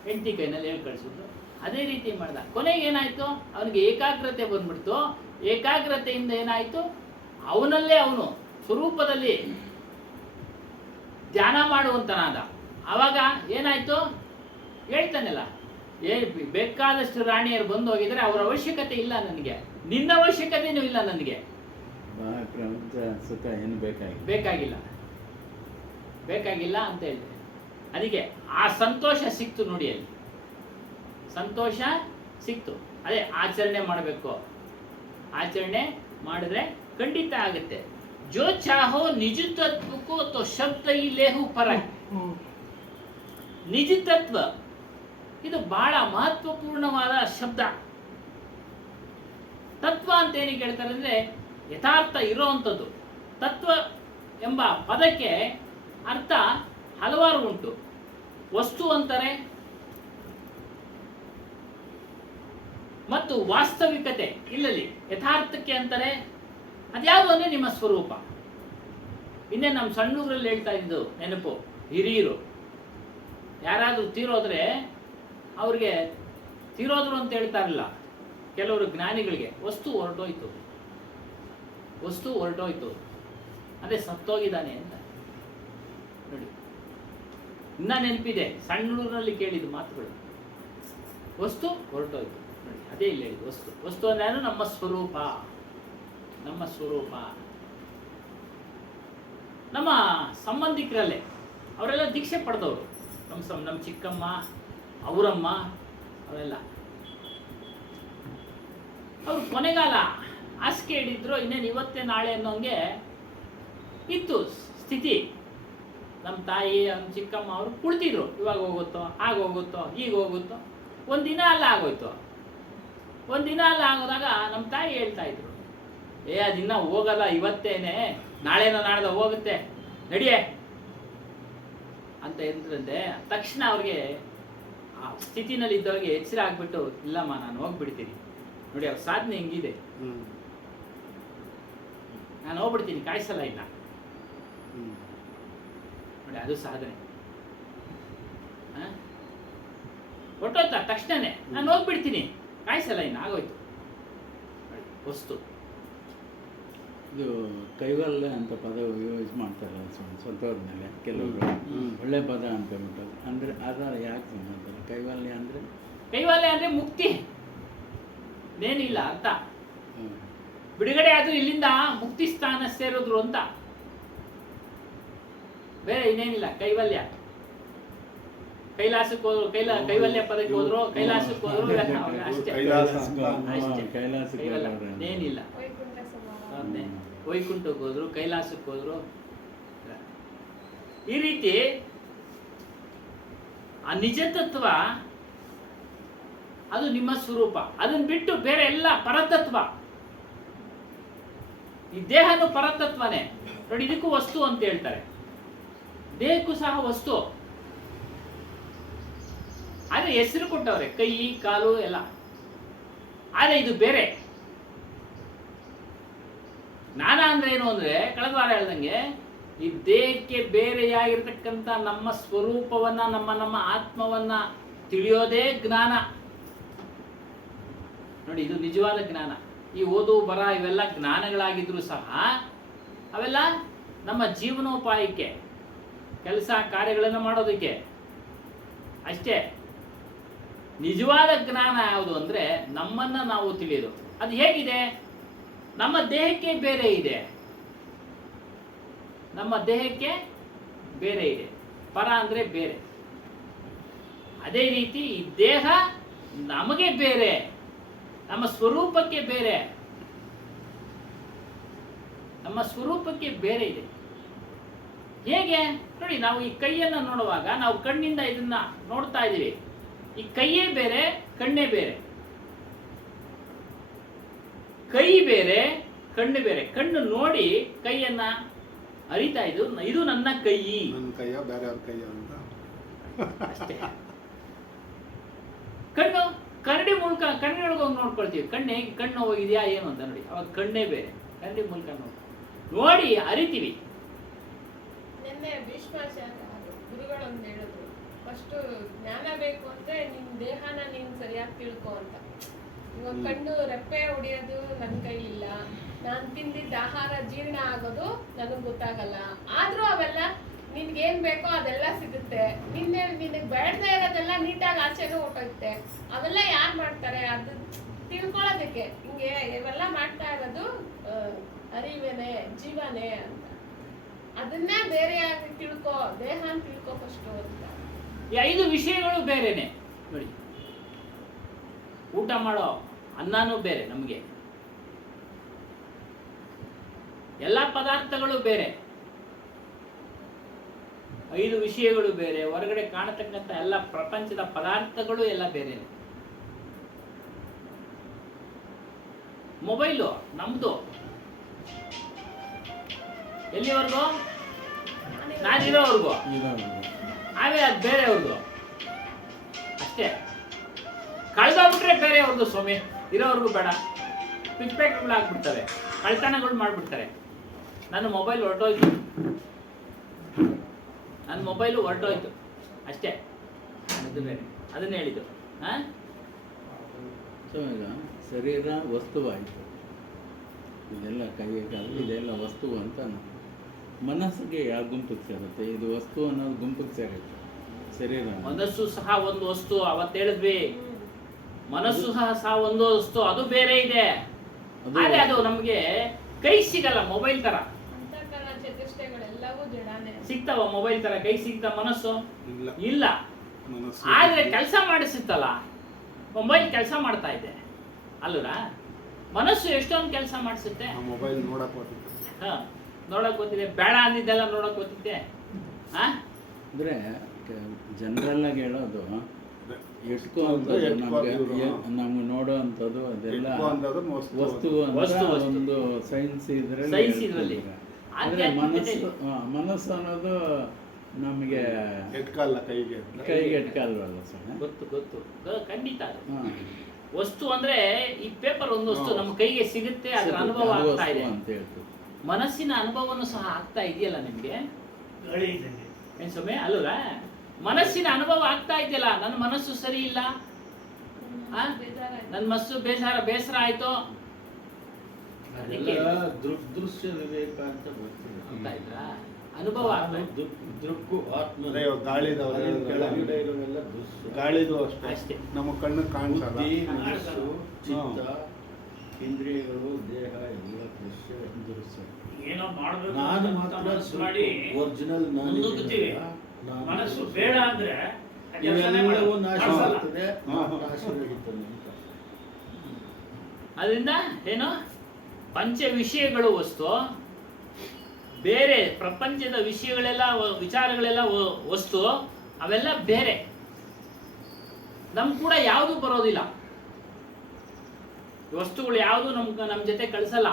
ಹೆಂಡತಿ ಕೈನಲ್ಲಿ ಹೇಳಿ ಕಳಿಸಿದ್ಲು. ಅದೇ ರೀತಿ ಮಾಡ್ದ. ಕೊನೆಗೆ ಏನಾಯ್ತು, ಅವನಿಗೆ ಏಕಾಗ್ರತೆ ಬಂದ್ಬಿಡ್ತು. ಏಕಾಗ್ರತೆಯಿಂದ ಏನಾಯ್ತು, ಅವನಲ್ಲೇ ಅವನು ಸ್ವರೂಪದಲ್ಲಿ ಧ್ಯಾನ ಮಾಡುವಂತನಾದ. ಆವಾಗ ಏನಾಯ್ತು ಹೇಳ್ತಾನಲ್ಲ, ಬೇಕಾದಷ್ಟು ರಾಣಿಯರು ಬಂದು ಹೋಗಿದ್ರೆ ಅವರ ಅವಶ್ಯಕತೆ ಇಲ್ಲ ನನಗೆ, ನಿನ್ನ ಅವಶ್ಯಕತೆನೂ ಇಲ್ಲ ನನಗೆ, ಸುಖ ಏನು ಬೇಕಾಗಿಲ್ಲ ಅಂತ ಹೇಳಿದೆ. ಅದಕ್ಕೆ ಆ ಸಂತೋಷ ಸಿಕ್ತು ನೋಡಿ, ಅಲ್ಲಿ ಸಂತೋಷ ಸಿಕ್ತು. ಅದೇ ಆಚರಣೆ ಮಾಡಬೇಕು. ಆಚರಣೆ ಮಾಡಿದ್ರೆ ಖಂಡಿತ ಆಗುತ್ತೆ. ಜೋ ಚಾಹೋ ನಿಜ ತತ್ವಕ್ಕೂ ತೋ ಶಬ್ದ ಈ ಲೇಹು ಪರ. ನಿಜ ತತ್ವ ಇದು ಬಹಳ ಮಹತ್ವಪೂರ್ಣವಾದ ಶಬ್ದ. ತತ್ವ ಅಂತ ಏನಕ್ಕೆ ಹೇಳ್ತಾರೆ ಅಂದ್ರೆ, ಯಥಾರ್ಥ ಇರೋವಂಥದ್ದು. ತತ್ವ ಎಂಬ ಪದಕ್ಕೆ ಅರ್ಥ ಹಲವಾರು ಉಂಟು. ವಸ್ತು ಅಂತಾರೆ, ಮತ್ತು ವಾಸ್ತವಿಕತೆ ಇಲ್ಲಲ್ಲಿ ಯಥಾರ್ಥಕ್ಕೆ ಅಂತಾರೆ. ಅದ್ಯಾವುದು ಅಂದ್ರೆ ನಿಮ್ಮ ಸ್ವರೂಪ. ಇನ್ನೇ ನಮ್ಮ ಸಣ್ಣೂರಲ್ಲಿ ಹೇಳ್ತಾ ಇದ್ದು ನೆನಪು, ಹಿರಿಯರು ಯಾರಾದರೂ ತೀರೋದ್ರೆ ಅವ್ರಿಗೆ ತೀರೋದ್ರು ಅಂತ ಹೇಳ್ತಾ ಇರಲಿಲ್ಲ. ಕೆಲವರು ಜ್ಞಾನಿಗಳಿಗೆ ವಸ್ತು ಹೊರಟೋಯ್ತು ಅದೇ ಸತ್ತೋಗಿದ್ದಾನೆ ಅಂತ ನೋಡಿ. ಇನ್ನ ನೆನಪಿದೆ ಸಣ್ಣೂರಿನಲ್ಲಿ ಕೇಳಿದ ಮಾತುಗಳು. ವಸ್ತು ಹೊರಟೋಯ್ತು ನೋಡಿ, ಅದೇ ಇಲ್ಲಿ ಹೇಳಿದ್ದು. ವಸ್ತು ಅಂದ್ರೆ ನಮ್ಮ ಸ್ವರೂಪ. ನಮ್ಮ ಸಂಬಂಧಿಕರಲ್ಲೇ ಅವರೆಲ್ಲ ದೀಕ್ಷೆ ಪಡೆದವರು. ನಮ್ಮ ಚಿಕ್ಕಮ್ಮ, ಅವರಮ್ಮ, ಅವರೆಲ್ಲ ಅವ್ರು ಕೊನೆಗಾಲ ಹಾಸಿಗೆ ಹಿಡಿದ್ರು. ಇನ್ನೇನು ಇವತ್ತೇ ನಾಳೆ ಅನ್ನೋಂಗೆ ಇತ್ತು ಸ್ಥಿತಿ. ನಮ್ಮ ತಾಯಿ, ನಮ್ಮ ಚಿಕ್ಕಮ್ಮ ಅವರು ಕುಳಿತಿದ್ರು. ಇವಾಗ ಹೋಗುತ್ತೋ, ಆಗ ಹೋಗುತ್ತೋ, ಈಗ ಹೋಗುತ್ತೋ. ಒಂದಿನ ಅಲ್ಲ ಆಗೋಯ್ತು. ಒಂದಿನ ಅಲ್ಲ ಆಗೋದಾಗ ನಮ್ಮ ತಾಯಿ ಹೇಳ್ತಾ ಇದ್ರು, ಅದಿನ್ನ ಹೋಗಲ್ಲ, ಇವತ್ತೇನೆ, ನಾಳೆನೋ ನಾಳೆದ ಹೋಗುತ್ತೆ, ನಡಿಯೇ ಅಂತ ಎಂದ್ರಂತೆ. ತಕ್ಷಣ ಅವ್ರಿಗೆ ಆ ಸ್ಥಿತಿನಲ್ಲಿ ಇದ್ದವ್ರಿಗೆ ಎಚ್ಚರ ಆಗ್ಬಿಟ್ಟು, ಇಲ್ಲಮ್ಮ ನಾನು ಹೋಗ್ಬಿಡ್ತೀನಿ ನೋಡಿ, ಅವ್ರ ಸಾಧನೆ ಹೆಂಗಿದೆ, ನಾನು ಹೋಗ್ಬಿಡ್ತೀನಿ, ಕಾಯಿಸಲ್ಲ ಇಲ್ಲ ನೋಡಿ, ಅದು ಸಾಧನೆ. ಹೊಟ್ಟೋಯ್ತ ತಕ್ಷಣನೇ ನಾನು ಹೋಗ್ಬಿಡ್ತೀನಿ, ಕಾಯಿಸಲ್ಲ ಇನ್ನು, ಆಗೋಯ್ತು. ವಸ್ತು ಇದು ಕೈವಲ್ಯ ಅಂತ ಪದ ಯೂಸ್ ಮಾಡ್ತಾರೆ ಸ್ವಂತವ್ರ ಮೇಲೆ ಕೆಲವರು. ಒಳ್ಳೆ ಪದ ಅಂತ ಹೇಳ್ಬಿಟ್ಟು ಅಂದರೆ ಅದರ ಯಾಕೆ ಮಾಡ್ತಾರೆ? ಕೈವಲ್ಯ ಅಂದರೆ ಮುಕ್ತಿ. ಇನ್ನೇನಿಲ್ಲ ಅರ್ಥ. ಹ್ಮ್. ಬಿಡುಗಡೆ ಆದ್ರೂ ಇಲ್ಲಿಂದ ಮುಕ್ತಿ ಸ್ಥಾನ ಸೇರಿದ್ರು ಅಂತ, ಬೇರೆ ಇನ್ನೇನಿಲ್ಲ. ಕೈವಲ್ಯ, ಕೈಲಾಸಕ್ಕೆ ಹೋದ್ರು, ಕೈವಲ್ಯ ಪದಕ್ಕೆ ಹೋದ್ರು, ಕೈಲಾಸಕ್ಕೆ ಹೋದ್ರು, ಅಷ್ಟೇ. ಕೈಲಾಸ ಅಂತ ಅಷ್ಟೇ. ಕೈಲಾಸಕ್ಕೆ ಕೈವಲ್ಯ, ಹೋಗೋರು. ಇನ್ನೇನಿಲ್ಲ. ವೈಕುಂಠ ಸಮಾರಾಮ. ಅದನ್ನೇ ವೈಕುಂಠಕ್ಕೆ ಹೋದ್ರು, ಕೈಲಾಸಕ್ಕೆ ಹೋದ್ರು. ಈ ರೀತಿ ಆ ನಿಜ ತತ್ವ ಅದು ನಿಮ್ಮ ಸ್ವರೂಪ. ಅದನ್ನ ಬಿಟ್ಟು ಬೇರೆ ಎಲ್ಲ ಪರತತ್ವ. ಈ ದೇಹನು ಪರತತ್ವನೇ ನೋಡಿ. ಇದಕ್ಕೂ ವಸ್ತು ಅಂತ ಹೇಳ್ತಾರೆ, ದೇಹಕ್ಕೂ ಸಹ ವಸ್ತು. ಆದ್ರೆ ಹೆಸರು ಕೊಟ್ಟವ್ರೆ, ಕೈ ಕಾಲು ಎಲ್ಲ. ಆದ್ರೆ ಇದು ಬೇರೆ. ಜ್ಞಾನ ಅಂದ್ರೆ ಏನು ಅಂದ್ರೆ, ಕಳೆದ ವಾರ ಹೇಳ್ದಂಗೆ ಈ ದೇಹಕ್ಕೆ ಬೇರೆಯಾಗಿರ್ತಕ್ಕಂಥ ನಮ್ಮ ಸ್ವರೂಪವನ್ನ, ನಮ್ಮ ಆತ್ಮವನ್ನ ತಿಳಿಯೋದೇ ಜ್ಞಾನ ನೋಡಿ. ಇದು ನಿಜವಾದ ಜ್ಞಾನ. ಈ ಓದು ಬರ ಇವೆಲ್ಲ ಜ್ಞಾನಗಳಾಗಿದ್ರು ಸಹ ಅವೆಲ್ಲ ನಮ್ಮ ಜೀವನೋಪಾಯಕ್ಕೆ, ಕೆಲಸ ಕಾರ್ಯಗಳನ್ನು ಮಾಡೋದಕ್ಕೆ ಅಷ್ಟೇ. ನಿಜವಾದ ಜ್ಞಾನ ಯಾವುದು ಅಂದ್ರೆ ನಮ್ಮನ್ನ ನಾವು ತಿಳಿಯೋದು. ಅದು ಹೇಗಿದೆ? ನಮ್ಮ ದೇಹಕ್ಕೆ ಬೇರೆ ಇದೆ, ನಮ್ಮ ದೇಹಕ್ಕೆ ಬೇರೆ ಇದೆ. ಪರ ಅಂದ್ರೆ ಬೇರೆ. ಅದೇ ರೀತಿ ಈ ದೇಹ ನಮಗೆ ಬೇರೆ, ನಮ್ಮ ಸ್ವರೂಪಕ್ಕೆ ಬೇರೆ, ನಮ್ಮ ಸ್ವರೂಪಕ್ಕೆ ಬೇರೆ ಇದೆ. ಹೇಗೆ ನೋಡಿ, ನಾವು ಈ ಕೈಯನ್ನು ನೋಡುವಾಗ ನಾವು ಕಣ್ಣಿಂದ ಇದನ್ನ ನೋಡ್ತಾ ಇದ್ದೀವಿ. ಈ ಕೈಯೇ ಬೇರೆ, ಕಣ್ಣೇ ಬೇರೆ. ಕೈ ಬೇರೆ, ಕಣ್ಣು ಬೇರೆ. ಕಣ್ಣು ನೋಡಿ ಕೈಯನ್ನ ಅರಿತಾ ಇದು ನನ್ನ ಕೈ, ನನ್ನ ಕೈಯ ಬೇರೆಯವ್ರ ಕೈಯ ಅಂತ ಅಷ್ಟೇ. ಕಣ್ಣು ಕರಡಿ ಮೂಲಕ ಕಣ್ಣಿನೊಳಗೆ ಹೋಗಿ ನೋಡ್ಕೊಳ್ತೀವಿ. ಕಣ್ಣು ಹೋಗಿದ್ಯಾ ಏನು ಅಂತ ನೋಡಿ. ಅವಾಗ ಕಣ್ಣೇ ಬೇರೆ, ಕರಡಿ ಮೂಲಕ ನೋಡಿ ಅರಿತೀವಿ. ನಿನ್ನೆ ಭೀಷ್ಮಾಚಾರ್ಯ ಗುರುಗಳೊಂದು ಹೇಳಿದ್ರು, ಫಸ್ಟ್ ಜ್ಞಾನ ಬೇಕು ಅಂದ್ರೆ ನಿನ್ ದೇಹನ ನೀನ್ ಸರಿಯಾಗಿ ತಿಳ್ಕೊ ಅಂತ. ಇವಾಗ ಕಣ್ಣು ರೆಪ್ಪೆ ಹೊಡಿಯೋದು ನನ್ನ ಕೈಲಿಲ್ಲ, ನಾನು ತಿಂದಿದ್ದ ಆಹಾರ ಜೀರ್ಣ ಆಗೋದು ನನಗೆ ಗೊತ್ತಾಗಲ್ಲ. ಆದ್ರೂ ಅವೆಲ್ಲ ನಿನ್ಗೇನ್ ಬೇಕೋ ಅದೆಲ್ಲ ಸಿಗುತ್ತೆ. ನಿನಗೆ ಬೇಡದೇ ಇರೋದೆಲ್ಲ ನೀಟಾಗಿ ಆಚೆನೂ ಹೊಟ್ಟೋಗುತ್ತೆ. ಅವೆಲ್ಲ ಯಾರು ಮಾಡ್ತಾರೆ? ಅದು ತಿಳ್ಕೊಳ್ಳೋದಕ್ಕೆ ಹಿಂಗೆ ಇವೆಲ್ಲ ಮಾಡ್ತಾ ಇರೋದು ಅರಿವೇನೆ, ಜೀವನೇ ಅಂತ. ಅದನ್ನೇ ಬೇರೆಯಾಗಿ ತಿಳ್ಕೊ, ದೇಹ ಅಂತ ತಿಳ್ಕೊ ಫಸ್ಟ್ ಅಂತ. ಈ 5 ವಿಷಯಗಳು ಬೇರೆನೆ ನೋಡಿ. ಊಟ ಮಾಡೋ ಅನ್ನನೂ ಬೇರೆ, ನಮಗೆ ಎಲ್ಲ ಪದಾರ್ಥಗಳು ಬೇರೆ, 5 ವಿಷಯಗಳು ಬೇರೆ, ಹೊರಗಡೆ ಕಾಣತಕ್ಕಂಥ ಎಲ್ಲ ಪ್ರಪಂಚದ ಪದಾರ್ಥಗಳು ಎಲ್ಲ ಬೇರೆನೆ. ಮೊಬೈಲು ನಮ್ದು ಎಲ್ಲಿವರೆಗೂ? ನಾನಿರೋವರೆಗೂ. ಆಮೇಲೆ ಅದು ಬೇರೆಯವ್ರದ್ದು ಅಷ್ಟೇ. ಕಳ್ದೋಗ್ಬಿಟ್ರೆ ಬೇರೆಯವ್ರದ್ದು ಸ್ವಾಮಿ. ಇರೋವರೆಗೂ ಬೇಡ. ಪಿಕ್ ಪ್ಯಾಕ್ಗಳು ಆಗ್ಬಿಡ್ತಾರೆ, ಕಳ್ತನಗಳು ಮಾಡ್ಬಿಡ್ತಾರೆ. ನನ್ನ ಮೊಬೈಲ್ ಹೊರಟೋಯ್ತು, ನನ್ನ ಮೊಬೈಲು ಹೊರಟೋಯ್ತು ಅಷ್ಟೇ. ಅದು ಬೇರೆ, ಅದನ್ನ ಹೇಳಿದ್ದು. ಸೊ ಈಗ ಶರೀರ ವಸ್ತುವಾಯಿತು, ಇದೆಲ್ಲ ಕೈ ಕಾಲು ಇದೆಲ್ಲ ವಸ್ತು ಅಂತ. ಮನಸ್ಸಿಗೆ ಯಾವ ಗುಂಪಿಗೆ ಸೇರುತ್ತೆ? ಇದು ವಸ್ತು ಅನ್ನೋದು ಗುಂಪಿಗೆ ಸೇರುತ್ತೆ. ಶರೀರ ಮನಸ್ಸು ಸಹ ಒಂದು ವಸ್ತು. ಅವತ್ತು ಹೇಳಿದ್ವಿ, ಮನಸ್ಸು ಸಹ ಒಂದು ವಸ್ತು, ಅದು ಬೇರೆ ಇದೆ. ಆದ್ರೆ ಅದು ನಮ್ಗೆ ಕೈ ಸಿಗಲ್ಲ. ಮೊಬೈಲ್ ತರ ಅಂತಃಕರಣ ಚತುಷ್ಟಯಗಳೆಲ್ಲವೂ ಜಡಾನೆ. ಸಿಗ್ತಾವ ಮೊಬೈಲ್ ತರ ಕೈ ಸಿಗ್ತಾ? ಮನಸ್ಸು ಇಲ್ಲ. ಇಲ್ಲ. ಮನಸ್ಸು ಆದ್ರೆ ಕೆಲಸ ಮಾಡಿಸುತ್ತಲ್ಲ, ಮೊಬೈಲ್ ಕೆಲಸ ಮಾಡ್ತಾ ಇದೆ ಅಲ್ವರ? ಮನಸ್ಸು ಎಷ್ಟೊಂದು ಕೆಲಸ ಮಾಡಿಸುತ್ತೆ. ಮೊಬೈಲ್ ನೋಡಕ್ ಹೋಗ್ತಿತ್ತು. ನೋಡಕ್ ಗೊತ್ತಿದೆ, ಬೇಡ ಅಂದಿದ್ದೆಲ್ಲ ನೋಡಕ್ ಗೊತ್ತಿದೆ. ಅಂದರೆ ಜನರಲ್ ಆಗಿ ಹೇಳೋದು ಎಟ್ಕೋ ಅಂತ ನಮ್ಗೆ ನೋಡೋ ಅಂಥದ್ದು ಅದೆಲ್ಲ ವಸ್ತು ಅಂತ ಒಂದು ಸೈನ್ಸ್ ಇದರಲ್ಲಿ. ಅಂದರೆ ಮನಸ್ಸು ಅನ್ನೋದು ನಮಗೆ ಎಟ್ಕಲ್ಲ, ಕೈಗೆ ಎಟ್ಕಲ್ವಲ್ಲ ಸರ್? ಗೊತ್ತು ಖಂಡಿತ. ವಸ್ತು ಅಂದ್ರೆ ಈ ಪೇಪರ್ ಒಂದು ವಸ್ತು, ನಮ್ಮ ಕೈಗೆ ಸಿಗುತ್ತೆ, ಅದರ ಅನುಭವ ಆಗ್ತಾ ಇದೆ ಅಂತ ಹೇಳ್ತೀವಿ. ಮನಸ್ಸಿನ ಅನುಭವವನ್ನು ಸಹ ಆಗ್ತಾ ಇದೆಯಲ್ಲ ನಿಮ್ಗೆ ಏನ್ ಸ್ವಾಮಿ? ಅಲ್ವಲ್ಲ? ಮನಸ್ಸಿನ ಅನುಭವ ಆಗ್ತಾ ಇದೆಯಲ್ಲ. ನನ್ನ ಮನಸ್ಸು ಸರಿ ಇಲ್ಲ, ನನ್ನ ಮನಸ್ಸು ಬೇಸರ ಆಯ್ತು. ಅದೆಲ್ಲ ದೃಶ್ಯ ವಿವೇಕ ಅಂತ ಬರ್ತದೆ. ಗೊತ್ತಾಯ್ತಾ? ಅನುಭವ ಆಗ್ತಾ ಇದೆ. ದೃಕ್ಕು ಆತ್ಮ ಅದೇ ಇವಾಗ ಗಾಳಿದವ್ರು ಕೆಳಗಡೆ ಇರೋವೆಲ್ಲ ದೃಶ್ಯ. ಗಾಳಿದು ಅಷ್ಟೇ ಅಷ್ಟೇ. ನಮ್ಮ ಕಣ್ಣು ಕಾಣಿಸಲ್ಲ. ಬುದ್ಧಿ, ಮನಸ್ಸು, ಚಿತ್ತ, ಇಂದ್ರಿಯಗಳು, ದೇಹ ಎಲ್ಲ ದೃಶ್ಯ. ಏನೋ ಮಾಡ್ಬೇಕು ನಾನು ಅಂತ ಮಾತ್ರ ಮನಸ್ಸು ಮಾಡಿ ಒರಿಜಿನಲ್ ಮುನ್ನುಗ್ಗುತ್ತೀವಿ. ಮನಸ್ಸು ಬೇಡ ಅಂದ್ರೆ ಆ ಕೆಲ್ಸನೇ ಇವೆಲ್ಲವೂ ನಾಶ ಮಾಡ್ಸಲ್ಲ. ಆಗ್ತದೆ, ನಾಶ ನಡೀತದೆ ಅಂತ. ಅದರಿಂದ ಏನು ಪಂಚ ವಿಷಯಗಳು ವಸ್ತು, ಬೇರೆ ಪ್ರಪಂಚದ ವಿಷಯಗಳೆಲ್ಲ ವಿಚಾರಗಳೆಲ್ಲ ವಸ್ತು, ಅವೆಲ್ಲ ಬೇರೆ. ನಮ್ ಕೂಡ ಯಾವುದು ಬರೋದಿಲ್ಲ, ವಸ್ತುಗಳು ಯಾವುದು ನಮ್ಮ ಜೊತೆ ಕಳಿಸಲ್ಲ.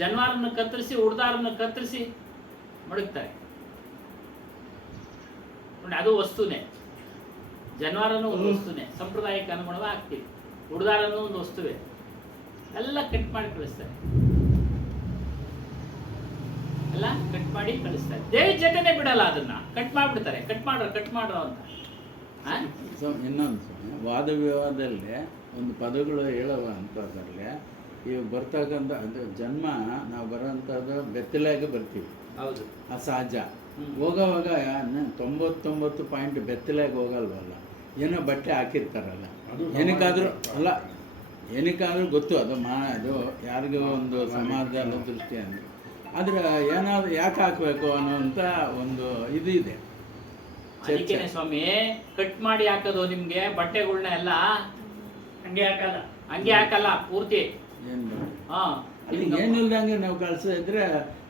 ಜನವಾರನ್ನ ಕತ್ತರಿಸಿ ಉಡ್ದಾರನ್ನ ಕತ್ತರಿಸಿ ಮಡಗ್ತಾರೆ ನೋಡಿ, ಅದು ವಸ್ತುನೇ. ಜನವಾರನು ಒಂದು ವಸ್ತುನೇ, ಸಂಪ್ರದಾಯಕ್ಕೆ ಅನುಗುಣವಾಗಿ ಆಗ್ತೀವಿ. ಉಡ್ದಾರನು ಒಂದು ವಸ್ತುವೇ, ಎಲ್ಲ ಕಟ್ ಮಾಡಿ ಕಳಿಸ್ತಾರೆ, ಎಲ್ಲ ಕಟ್ ಮಾಡಿ ಕಳಿಸ್ತಾರೆ. ದೇಹ ಜೊತೆನೆ ಬಿಡಲ್ಲ, ಅದನ್ನ ಕಟ್ ಮಾಡಿಬಿಡ್ತಾರೆ. ಕಟ್ ಮಾಡ್ರೋ ಅಂತ. ಇನ್ನೊಂದು ವಾದ ವಿವಾದದಲ್ಲಿ ಒಂದು ಪದಗಳು ಹೇಳವ ಅಂತದ್ರಲ್ಲಿ ಇವು ಬರ್ತಕ್ಕಂಥ ಅದು ಜನ್ಮ ನಾವು ಬರೋಂಥದ್ದು ಬೆತ್ತಲಾಗಿ ಬರ್ತೀವಿ, ಹೌದು, ಅಸಹಜ. ಹೋಗೋವಾಗ 99 ಪಾಯಿಂಟ್ ಬೆತ್ತಲಾಗಿ ಹೋಗಲ್ವಲ್ಲ, ಏನೋ ಬಟ್ಟೆ ಹಾಕಿರ್ತಾರಲ್ಲ, ಏನಕ್ಕಾದರೂ ಅಲ್ಲ, ಏನಕ್ಕಾದರೂ ಗೊತ್ತು ಅದು ಅದು ಯಾರಿಗೂ ಒಂದು ಸಮಾಧಾನ ದೃಷ್ಟಿ ಅಂತ. ಆದರೆ ಏನಾದ್ರು ಯಾಕೆ ಹಾಕಬೇಕು ಅನ್ನೋಂಥ ಒಂದು ಇದು ಇದೆ. ಅದಕ್ಕೇನೆ ಸ್ವಾಮಿ ಕಟ್ ಮಾಡಿ ಹಾಕೋದು ನಿಮ್ಗೆ ಬಟ್ಟೆಗಳ್ನ ಎಲ್ಲ ಹಂಗೆ ಹಾಕಲ್ಲ ಪೂರ್ತಿ. ಏನು ಹಾ, ಏನಿಲ್ದಂಗೆ ನಾವು ಕಳ್ಸಿದ್ರೆ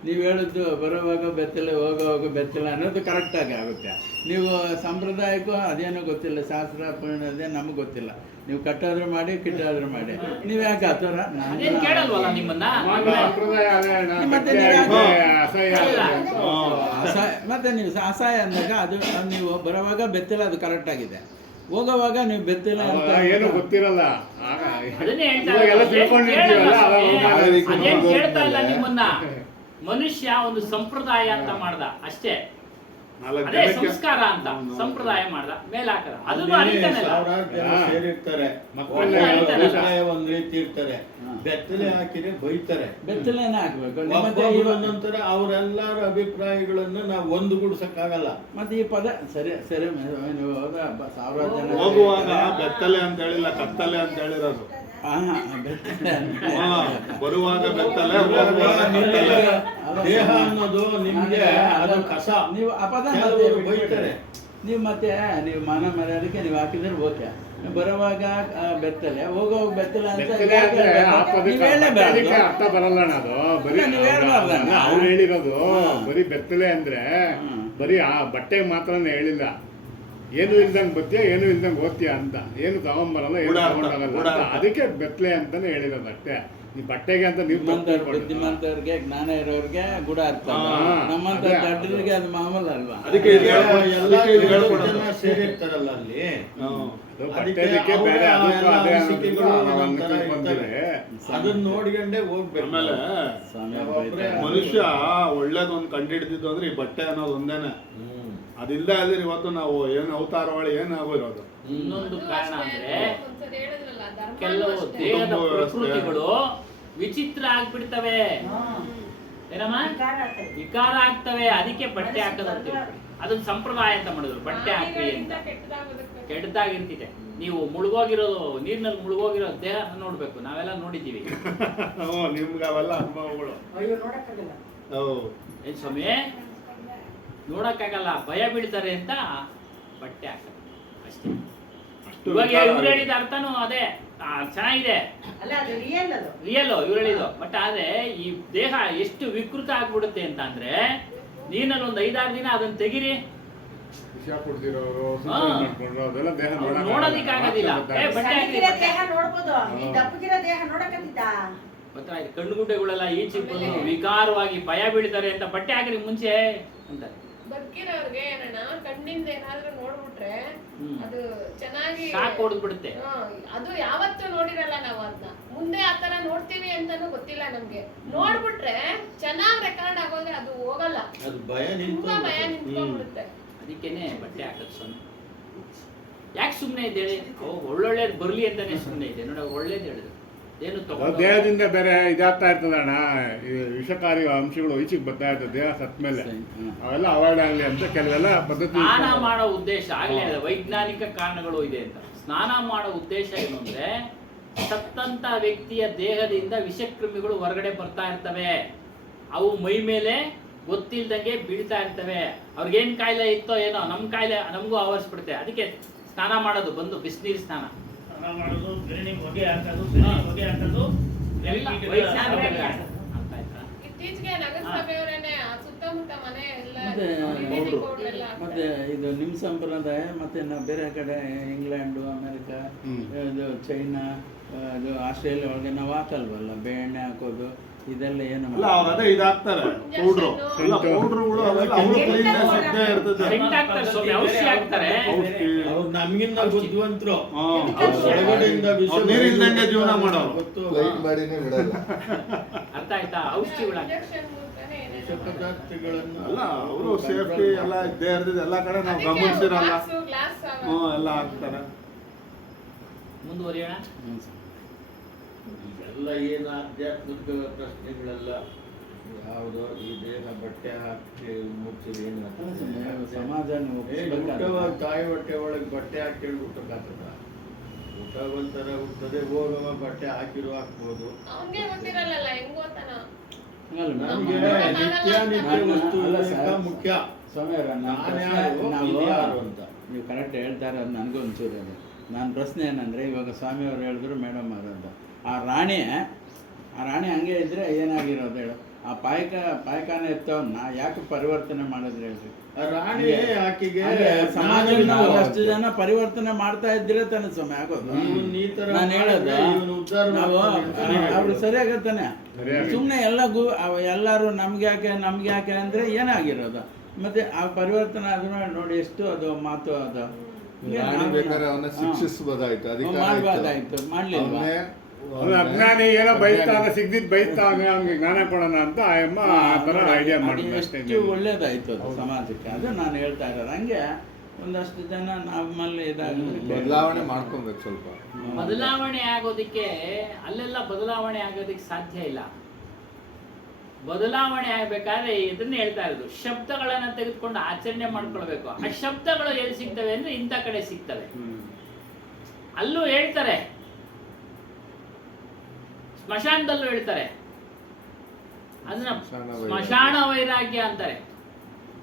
ನೀವು ಹೇಳಿದ್ದು ಬರೋವಾಗ ಬೆತ್ತಲೆ ಹೋಗೋವಾಗ ಬೆತ್ತಲೆ ಅನ್ನೋದು ಕರೆಕ್ಟಾಗಿ ಆಗುತ್ತೆ. ನೀವು ಸಂಪ್ರದಾಯಕ್ಕೂ ಅದೇನೋ ಗೊತ್ತಿಲ್ಲ, ಶಾಸ್ತ್ರ ಅದೇ ನಮಗೆ ಗೊತ್ತಿಲ್ಲ. ನೀವು ಕಟ್ಟಾದ್ರೂ ಮಾಡಿ ಕಿಟ್ಟಾದ್ರೂ ಮಾಡಿ, ನೀವು ಯಾಕೆ ಆ ಥರ ಅದೇನ್ ಕೇಳಲ್ವಲ್ಲ ನಿಮ್ಮನ್ನ. ಮತ್ತೆ ನೀವು ಅಸಹಾಯ ಅಂದಾಗ ಅದು ನೀವು ಬರೋವಾಗ ಬೆತ್ತಲೆ ಅದು ಕರೆಕ್ಟ್ ಆಗಿದೆ, ಹೋಗೋವಾಗ ನೀವು ಬೆತ್ತಲೆ ಅಂತ ಏನು ಗೊತ್ತಿರಲ್ಲ. ಅದನ್ನೇ ಹೇಳ್ತಾ ಇವಾಗೆಲ್ಲ ಇರೋದು. ತಿಳ್ಕೊಂಡಿರ್ತೀವಲ್ಲ, ಅದೇನ್ ಕೇಳ್ತಾ ಇಲ್ಲ ನಿಮ್ಮನ್ನ. ಮನುಷ್ಯ ಒಂದು ಸಂಪ್ರದಾಯ ಅಂತ ಮಾಡ್ದ ಅಷ್ಟೇ, ಅದೇ ಸಂಸ್ಕಾರ ಅಂತ ಸಂಪ್ರದಾಯ ಮಾಡ್ದ, ಮೇಲೆ ಹಾಕದ. ಅದನ್ನು ಅರಿತಾನಲ್ಲ. ಸಾವಿರಾರು ಜನ ಸೇರಿರ್ತಾರೆ, ಮಕ್ಕಳನ್ನ ಅಭಿಪ್ರಾಯ ಒಂದ್ ರೀತಿ ಇರ್ತಾರೆ, ಬೆತ್ತಲೆ ಹಾಕಿದ್ರೆ ಬೈತಾರೆ. ಬೆತ್ತಲೆನೇ ಹಾಕ್ಬೇಕು. ನಂತರ ಅವರೆಲ್ಲರ ಅಭಿಪ್ರಾಯಗಳನ್ನ ನಾವು ಒಂದುಗೂಡ್ಸಕ್ಕಾಗಲ್ಲ. ಮತ್ತೆ ಈ ಪದ ಸರಿ ಸರಿ ನೀವು ಸಾವಿರಾರು ಜನ ಹೋಗುವಾಗ ಬೆತ್ತಲೆ ಅಂತ ಹೇಳಿಲ್ಲ, ಕತ್ತಲೆ ಅಂತ ಹೇಳಿರೋದು. ಬೆತ್ತಲೆ ಬರುವಾಗ ಬೆತ್ತಲೆ, ಹೋಗುವಾಗ ಕತ್ತಲೆ. ದೇಹ ಅನ್ನೋದು ನಿಮ್ಗೆ ಅದು ಕಸ. ನೀವು ಆ ಪದ ಕೆಲವರು ಬೈತಾರೆ. ನೀವು ಮತ್ತೆ ನೀವು ಮಾನ ಮರ್ಯಾದಕ್ಕೆ ನೀವು ಹಾಕಿದ್ರೆ ಓಕೆ. ಬರುವಾಗ ಬೆತ್ತಲೆ, ಹೋಗುವಾಗ ಬೆತ್ತಲೆ ಅಂತ ಬೆತ್ತಲೆ ಅಂದ್ರೆ ಆ ಪದಕ್ಕೆ ಅರ್ಥ ಬರಲ್ಲ. ಅದು ಬರೀ ಅವ್ರು ಹೇಳಿರೋದು ಬರೀ ಬೆತ್ತಲೆ ಅಂದ್ರೆ ಬರೀ ಆ ಬಟ್ಟೆ ಮಾತ್ರನೇ ಹೇಳಿಲ್ಲ. ಏನು ಇಲ್ದಂಗೆ ಬತ್ತೀಯ, ಏನು ಇಲ್ದಂಗೆ ಓದ್ತೀಯ ಅಂತ, ಏನು ತಗೊಂಬರಲ್ಲ, ಏನು ತಗೊಂಡಾಗಲ್ಲ, ಅದಕ್ಕೆ ಬೆತ್ತಲೆ ಅಂತಾನೆ ಹೇಳಿರೋದು ಅಷ್ಟೇ. ಈ ಬಟ್ಟೆಗೆ ಅಂತ ನೀವು ಬುದ್ಧಿಮಂತವ್ರಿಗೆ ಜ್ಞಾನ ಇರೋರಿಗೆ ಗುಡ ಅರ್ಥ, ನಮ್ಮಂತ ದಡ್ಡರಿಗೆ ಅದು ಮಾಮೂಲು ಅಲ್ವಾ. ಅದಕ್ಕೆ ಜನ ಸೇರಿರ್ತಾರಲ್ಲ ಅಲ್ಲಿ, ಅದನ್ನ ನೋಡ್ಕೊಂಡೇ ಹೋಗ್ಬೇಕು. ಆಮೇಲೆ ಮನುಷ್ಯ ಒಳ್ಳೇದೊಂದು ಕಂಡಿಡ್ದಿದ್ದು ಅಂದ್ರೆ ಈ ಬಟ್ಟೆ ಅನ್ನೋದು ಒಂದೇನೆ. ಅದಿಲ್ಲ ಅಂದ್ರೆ ಇವತ್ತು ನಾವು ಏನು ಅವತಾರವಾಳಿ ಏನಾಗೋದು. ಇನ್ನೊಂದು ಕಾರಣ ಅಂದ್ರೆ ಒಂದ್ಸರಿ ಹೇಳಿದ್ರಲ್ಲ, ಧರ್ಮ ಕೆಲವು ಅಷ್ಟೇ. ದೇಹದ ಪ್ರಕೃತಿಗಳು ವಿಚಿತ್ರ ಆಗ್ಬಿಡ್ತವೆ, ಏನಮ್ಮ ವಿಕಾರ ಆಗ್ತವೆ. ಅದಕ್ಕೆ ಬಟ್ಟೆ ಹಾಕೋದಂತೆ ಅದನ್ನ ಸಂಪ್ರದಾಯ ಅಂತ ಮಾಡಿದ್ರು. ಬಟ್ಟೆ ಹಾಕ್ರಿ ಅಂತ ಕೆಟ್ಟದಾಗಿರ್ತಿದೆ. ನೀವು ಮುಳುಗೋಗಿರೋದು, ನೀರಿನಲ್ಲಿ ಮುಳುಗೋಗಿರೋ ದೇಹ ನೋಡ್ಬೇಕು, ನಾವೆಲ್ಲ ನೋಡಿದ್ದೀವಿ. ನಿಮ್ಗೆ ಅವೆಲ್ಲ ಅನುಭವಗಳು. ಏನ್ ಸ್ವಾಮಿ ನೋಡಕ್ಕಾಗಲ್ಲ, ಭಯ ಬೀಳ್ತಾರೆ ಅಂತ ಬಟ್ಟೆ ಹಾಕೋದು ಅಷ್ಟೇ. ಇವಾಗ ಇವ್ರು ಹೇಳಿದ ಅರ್ಥನೂ ಅದೇ ಚೆನ್ನಾಗಿದೆ, ರಿಯಲ್ ಇವ್ರು ಹೇಳಿದ್ದು. ಬಟ್ ಆದ್ರೆ ಈ ದೇಹ ಎಷ್ಟು ವಿಕೃತ ಆಗ್ಬಿಡುತ್ತೆ ಅಂತ ಅಂದ್ರೆ, ನೀರಲ್ಲಿ ಒಂದು 5-6 ದಿನ ಅದನ್ನ ತೆಗಿರಿ, ವಿಷ ಕುಡ್ದಿರೋರು ಅದೆಲ್ಲ ದೇಹ ನೋಡೋದಿಕ್ಕಾಗೋದಿಲ್ಲ. ಕಣ್ಣುಗುಡ್ಡೆಗಳೆಲ್ಲ ಈಚೆ ಬಂದು ವಿಕಾರವಾಗಿ ಭಯ ಬೀಳ್ತಾರೆ ಅಂತ ಬಟ್ಟೆ ಹಾಕಿರಿ ಮುಂಚೆ ಅಂತಾರೆ. ಬದುಕಿರೋರ್ಗೆ ಏನಣ್ಣ, ಕಣ್ಣಿಂದ ಏನಾದ್ರೂ ನೋಡ್ಬಿಟ್ರೆ ಅದು ಚೆನ್ನಾಗಿ ಶಾಕ್ ಹೊಡೆದ್ಬಿಡುತ್ತೆ. ಅದು ಯಾವತ್ತೂ ನೋಡಿರಲ್ಲ ನಾವು, ಅದನ್ನ ಮುಂದೆ ಆತರ ನೋಡ್ತೀವಿ ಅಂತಾನು ಗೊತ್ತಿಲ್ಲ ನಮ್ಗೆ. ನೋಡ್ಬಿಟ್ರೆ ಚೆನ್ನಾಗ್ ರೆಕಾರ್ಡ್ ಆಗೋದ್ರೆ ಅದು ಹೋಗಲ್ಲ, ಅದು ಭಯ ತುಂಬಾ ಭಯ ನಿಂತ್ಕೊಂಡ್ಬಿಡುತ್ತೆ. ಅದಕ್ಕೇನೆ ಬಟ್ಟೆ ಹಾಕೋದು ಸ್ವಾಮಿ. ಯಾಕೆ ಸುಮ್ಮನೆ ಇದ್ದೇಳಿ, ಒಳ್ಳೊಳ್ಳೇದು ಬರ್ಲಿ ಅಂತಾನೆ ಸುಮ್ಮನೆ ಇದೆ ನೋಡಿ. ಒಳ್ಳೇದು ಹೇಳಿದ್ರು ಏನು ಅದು ತಗೊಂಡು ದೇಹದಿಂದ ಬೇರೆ ಇದಾಗ್ತಾ ಇರ್ತದೆ ಅಣ್ಣ, ಈ ವಿಷಕಾರಿ ಅಂಶಗಳು ಈಚೆಗೆ ಬರ್ತಾ ಇರ್ತದೆ ದೇಹ ಸತ್ ಮೇಲೆ. ಅವೆಲ್ಲ ಅವಾಯ್ಡ್ ಆಗಲಿ ಅಂತ ಕೆಲವೆಲ್ಲ ಪದ್ಧತಿ. ಸ್ನಾನ ಮಾಡೋ ಉದ್ದೇಶ ಆಗಲೇ ಇದೆ, ವೈಜ್ಞಾನಿಕ ಕಾರಣಗಳು ಇದೆ ಅಂತ. ಸ್ನಾನ ಮಾಡೋ ಉದ್ದೇಶ ಏನು ಅಂದ್ರೆ ಸತ್ತಂತ ವ್ಯಕ್ತಿಯ ದೇಹದಿಂದ ವಿಷಕ್ರಿಮಿಗಳು ಹೊರಗಡೆ ಬರ್ತಾ ಇರ್ತವೆ, ಅವು ಮೈ ಮೇಲೆ ಗೊತ್ತಿಲ್ದಂಗೆ ಬೀಳ್ತಾ ಇರ್ತವೆ. ಅವ್ರಿಗೇನ್ ಕಾಯಿಲೆ ಇತ್ತೋ ಏನೋ ನಮ್ಮ ಕಾಯಿಲೆ ನಮಗೂ ಆವರಿಸ್ಬಿಡುತ್ತೆ. ಅದಕ್ಕೆ ಸ್ನಾನ ಮಾಡೋದು, ಬಂದು ಬಿಸಿನೀರು ಸ್ನಾನ ಮಾಡೋದು, ಬೆರಳಿಗೆ ಹೊಗೆ ಹಾಕೋದು, ಬೆರಳಿಗೆ ಹೊಗೆ ಹಾಕೋದು ಎಲ್ಲ ಎಲ್ಲ ವೈಜ್ಞಾನಿಕ ಕಾರಣ. ಅರ್ಥ ಆಯ್ತಾ? ಇತ್ತೀಚೆಗೆ ನಗರಸಭೆಯವರೇನೆ ಸುತ್ತಮುತ್ತ ಮನೆ ಎಲ್ಲ ಮತ್ತೆ ಕ್ಲೀನಿಂಗ್ ಪೌಡರ್ ಎಲ್ಲ ಮತ್ತೆ ಇದು ನಿಮ್ಮ ಸಂಪ್ರದಾಯ ಮತ್ತೆ ನಾವು ಬೇರೆ ಕಡೆ ಇಂಗ್ಲೆಂಡು, ಅಮೆರಿಕ, ಇದು ಚೈನಾ, ಇದು ಆಸ್ಟ್ರೇಲಿಯಾ ಒಳಗೆ ನಾವು ಹಾಕಲ್ವಲ್ಲ ಬೆಣ್ಣೆ ಹಾಕೋದು, ಇದೆಲ್ಲ ಏನು ಅಲ್ಲ ಅವ್ರು ಅದೇ ಇದಾಗ್ತಾರೆ ಪೌಡ್ರು, ಎಲ್ಲ ಪೌಡ್ರುಗಳು ಅವೆಲ್ಲ ಅವರು ಕ್ಲೀನ್ನೆಸ್ ಇದ್ದೇ ಇರ್ತದೆ. ಸೆಂಟ್ ಹಾಕ್ತಾರೆ ಸ್ವಾಮಿ, ಔಷಧಿ ಹಾಕ್ತಾರೆ. ಅವ್ರು ನಮ್ಗಿನ್ನ ಬುದ್ಧಿವಂತರು. ಅವ್ರು ಒಳಗಡೆಯಿಂದ ವಿಷ ಅವ್ರು ನೀರಿಲ್ದಂಗೆ ಜೀವನ ಮಾಡೋರು. ಗೊತ್ತು. ಲೈಟ್ ಮಾಡಿನೇ ಬಿಡಲ್ಲ. ಅರ್ಥ ಆಯ್ತಾ? ಔಷಧಿಗಳ ಇಂಜೆಕ್ಷನ್ ಮೂಲಕನೇ ವಿಷ ಏನೇನೋ ಪದಾರ್ಥಗಳನ್ನು ಅಲ್ಲ ಅವರು ಸೇಫ್ಟಿ ಎಲ್ಲ ಇದ್ದೇ ಇರ್ತದೆ, ಎಲ್ಲ ಕಡೆ ನಾವು ಗಮನಿಸಿರಲ್ಲ. ಗ್ಲಾಸ್ ಎಲ್ಲ ಹಾಕ್ತಾರೆ. ಮುಂದುವರಿಯೋಣ. ಎಲ್ಲ ಏನು ಆಧ್ಯಾತ್ಮಿಕ ಪ್ರಶ್ನೆಗಳೆಲ್ಲ ಯಾವುದೋ ಈ ದೇಹ ಬಟ್ಟೆ ಹಾಕಿ ಮುಚ್ಚಿದ ಏನು ಸಮಾಜ ಊಟವಾಗ ತಾಯಿ ಹೊಟ್ಟೆ ಒಳಗೆ ಬಟ್ಟೆ ಹಾಕಿ ಊಟಕ್ಕಾಗ್ತದ? ಊಟ ಒಂಥರ ಹುಟ್ಟದೆ, ಹೋಗವ ಬಟ್ಟೆ ಹಾಕಿರೋ ಹಾಕ್ಬೋದು. ಅವನ್ಗೆ ಗೊತ್ತಿರಲ್ಲ ಹೆಂಗ್ ಓದ್ತಾನ. ನಮ್ಗೆ ನಿತ್ಯಾನಿತ್ಯ ವಸ್ತು ವಿವೇಕ ಮುಖ್ಯ. ಸ್ವಾಮಿಯವ್ರ ನಾವು ಯಾರು ಅಂತ ನೀವು ಕರೆಕ್ಟ್ ಹೇಳ್ತಾರೆ, ಅದು ನನಗೂ ಒಂಚೂರು ಇದೆ. ನನ್ನ ಪ್ರಶ್ನೆ ಏನಂದರೆ, ಇವಾಗ ಸ್ವಾಮಿಯವ್ರು ಹೇಳಿದ್ರು ಮೇಡಮ್ ಅವರು ಅಂತ, ಆ ರಾಣಿ ಹಂಗೆ ಇದ್ದರೆ ಏನಾಗಿರೋದು ಹೇಳು? ಆ ಪಾಯಕಾನ ಎತ್ತವನ್ನ ಯಾಕೆ ಪರಿವರ್ತನೆ ಮಾಡಿದ್ರೆ ಹೇಳ್ರಿ? ಆ ರಾಣಿ ಆಕೆಗೆ ಸಮಾಜದಲ್ಲಿ ಅಷ್ಟು ಜನ ಪರಿವರ್ತನೆ ಮಾಡ್ತಾ ಇದ್ರೆ ತಾನೆ ಸ್ವಾಮಿ ಆಗೋದು. ಇವನ್ ಈ ತರ ನಾನು ಹೇಳೋದು ಇವನು ಉದ್ಧಾರ ನಾವು ಮಾಡ್ತಾನೆ ಅಂತ ಅವ್ರು ಸರಿಯಾಗತ್ತಾನೆ. ಸರಿಯಾಗಿ. ಸುಮ್ಮನೆ ಎಲ್ಲರೂ ನಮ್ಗೆ ಯಾಕೆ ಅಂದ್ರೆ ಏನಾಗಿರೋದು? ಮತ್ತೆ ಆ ಪರಿವರ್ತನೆ ಅದನ್ನ ನೋಡಿ, ಎಷ್ಟು ಅದು ಮಾತು ಅದು ರಾಣಿ ಬೇಕಾದ್ರೆ ಅವನ್ನ ಶಿಕ್ಷಿಸಬಹುದಾಯ್ತು, ಅಧಿಕಾರ ಮಾಡ್ಬೋದಾಯ್ತು, ಮಾಡ್ಲಿಲ್ವಾ? ಅವ್ನು ಅಜ್ಞಾನಿ ಏನೋ ಬೈತಾನೆ, ಸಿಗ್ದಿದ್ ಬೈತಾನೆ, ಅವ್ನಿಗೆ ಜ್ಞಾನ ಕೊಡೋಣ ಅಂತ ಆಯಮ್ಮ ಆ ಥರ ಐಡಿಯಾ ಅದು ಮಾಡಿದ್ವಿ ಅಷ್ಟೇ. ಎಷ್ಟು ಒಳ್ಳೇದಾಯ್ತು ಅದು ಸಮಾಜಕ್ಕೆ. ಅದು ನಾನು ಹೇಳ್ತಾ ಇರೋದು. ಹಂಗೆ ಒಂದಷ್ಟು ಜನ ನಮ್ಮಲ್ಲಿ ಇದಾಗಿದ್ರೆ ಬದಲಾವಣೆ ಮಾಡ್ಕೊಬೇಕು ಸ್ವಲ್ಪ. ಬದಲಾವಣೆ ಆಗೋದಕ್ಕೆ ಅಲ್ಲೆಲ್ಲ ಬದಲಾವಣೆ ಆಗೋದಕ್ಕೆ ಸಾಧ್ಯ ಇಲ್ಲ. ಬದಲಾವಣೆ ಆಗ್ಬೇಕಾದ್ರೆ ಇದನ್ನ ಹೇಳ್ತಾ ಇರೋದು, ಶಬ್ದಗಳನ್ನ ತೆಗೆದುಕೊಂಡು ಆಚರಣೆ ಮಾಡ್ಕೊಳ್ಬೇಕು. ಆ ಶಬ್ದಗಳು ಎಲ್ಲಿ ಸಿಗ್ತವೆ ಅಂದ್ರೆ ಇಂಥ ಕಡೆ ಸಿಗ್ತವೆ. ಅಲ್ಲೂ ಹೇಳ್ತಾರೆ, ಸ್ಮಶಾನದಲ್ಲೂ ಹೇಳ್ತಾರೆ, ಅದನ್ನ ಸ್ಮಶಾನ ವೈರಾಗ್ಯ ಅಂತಾರೆ.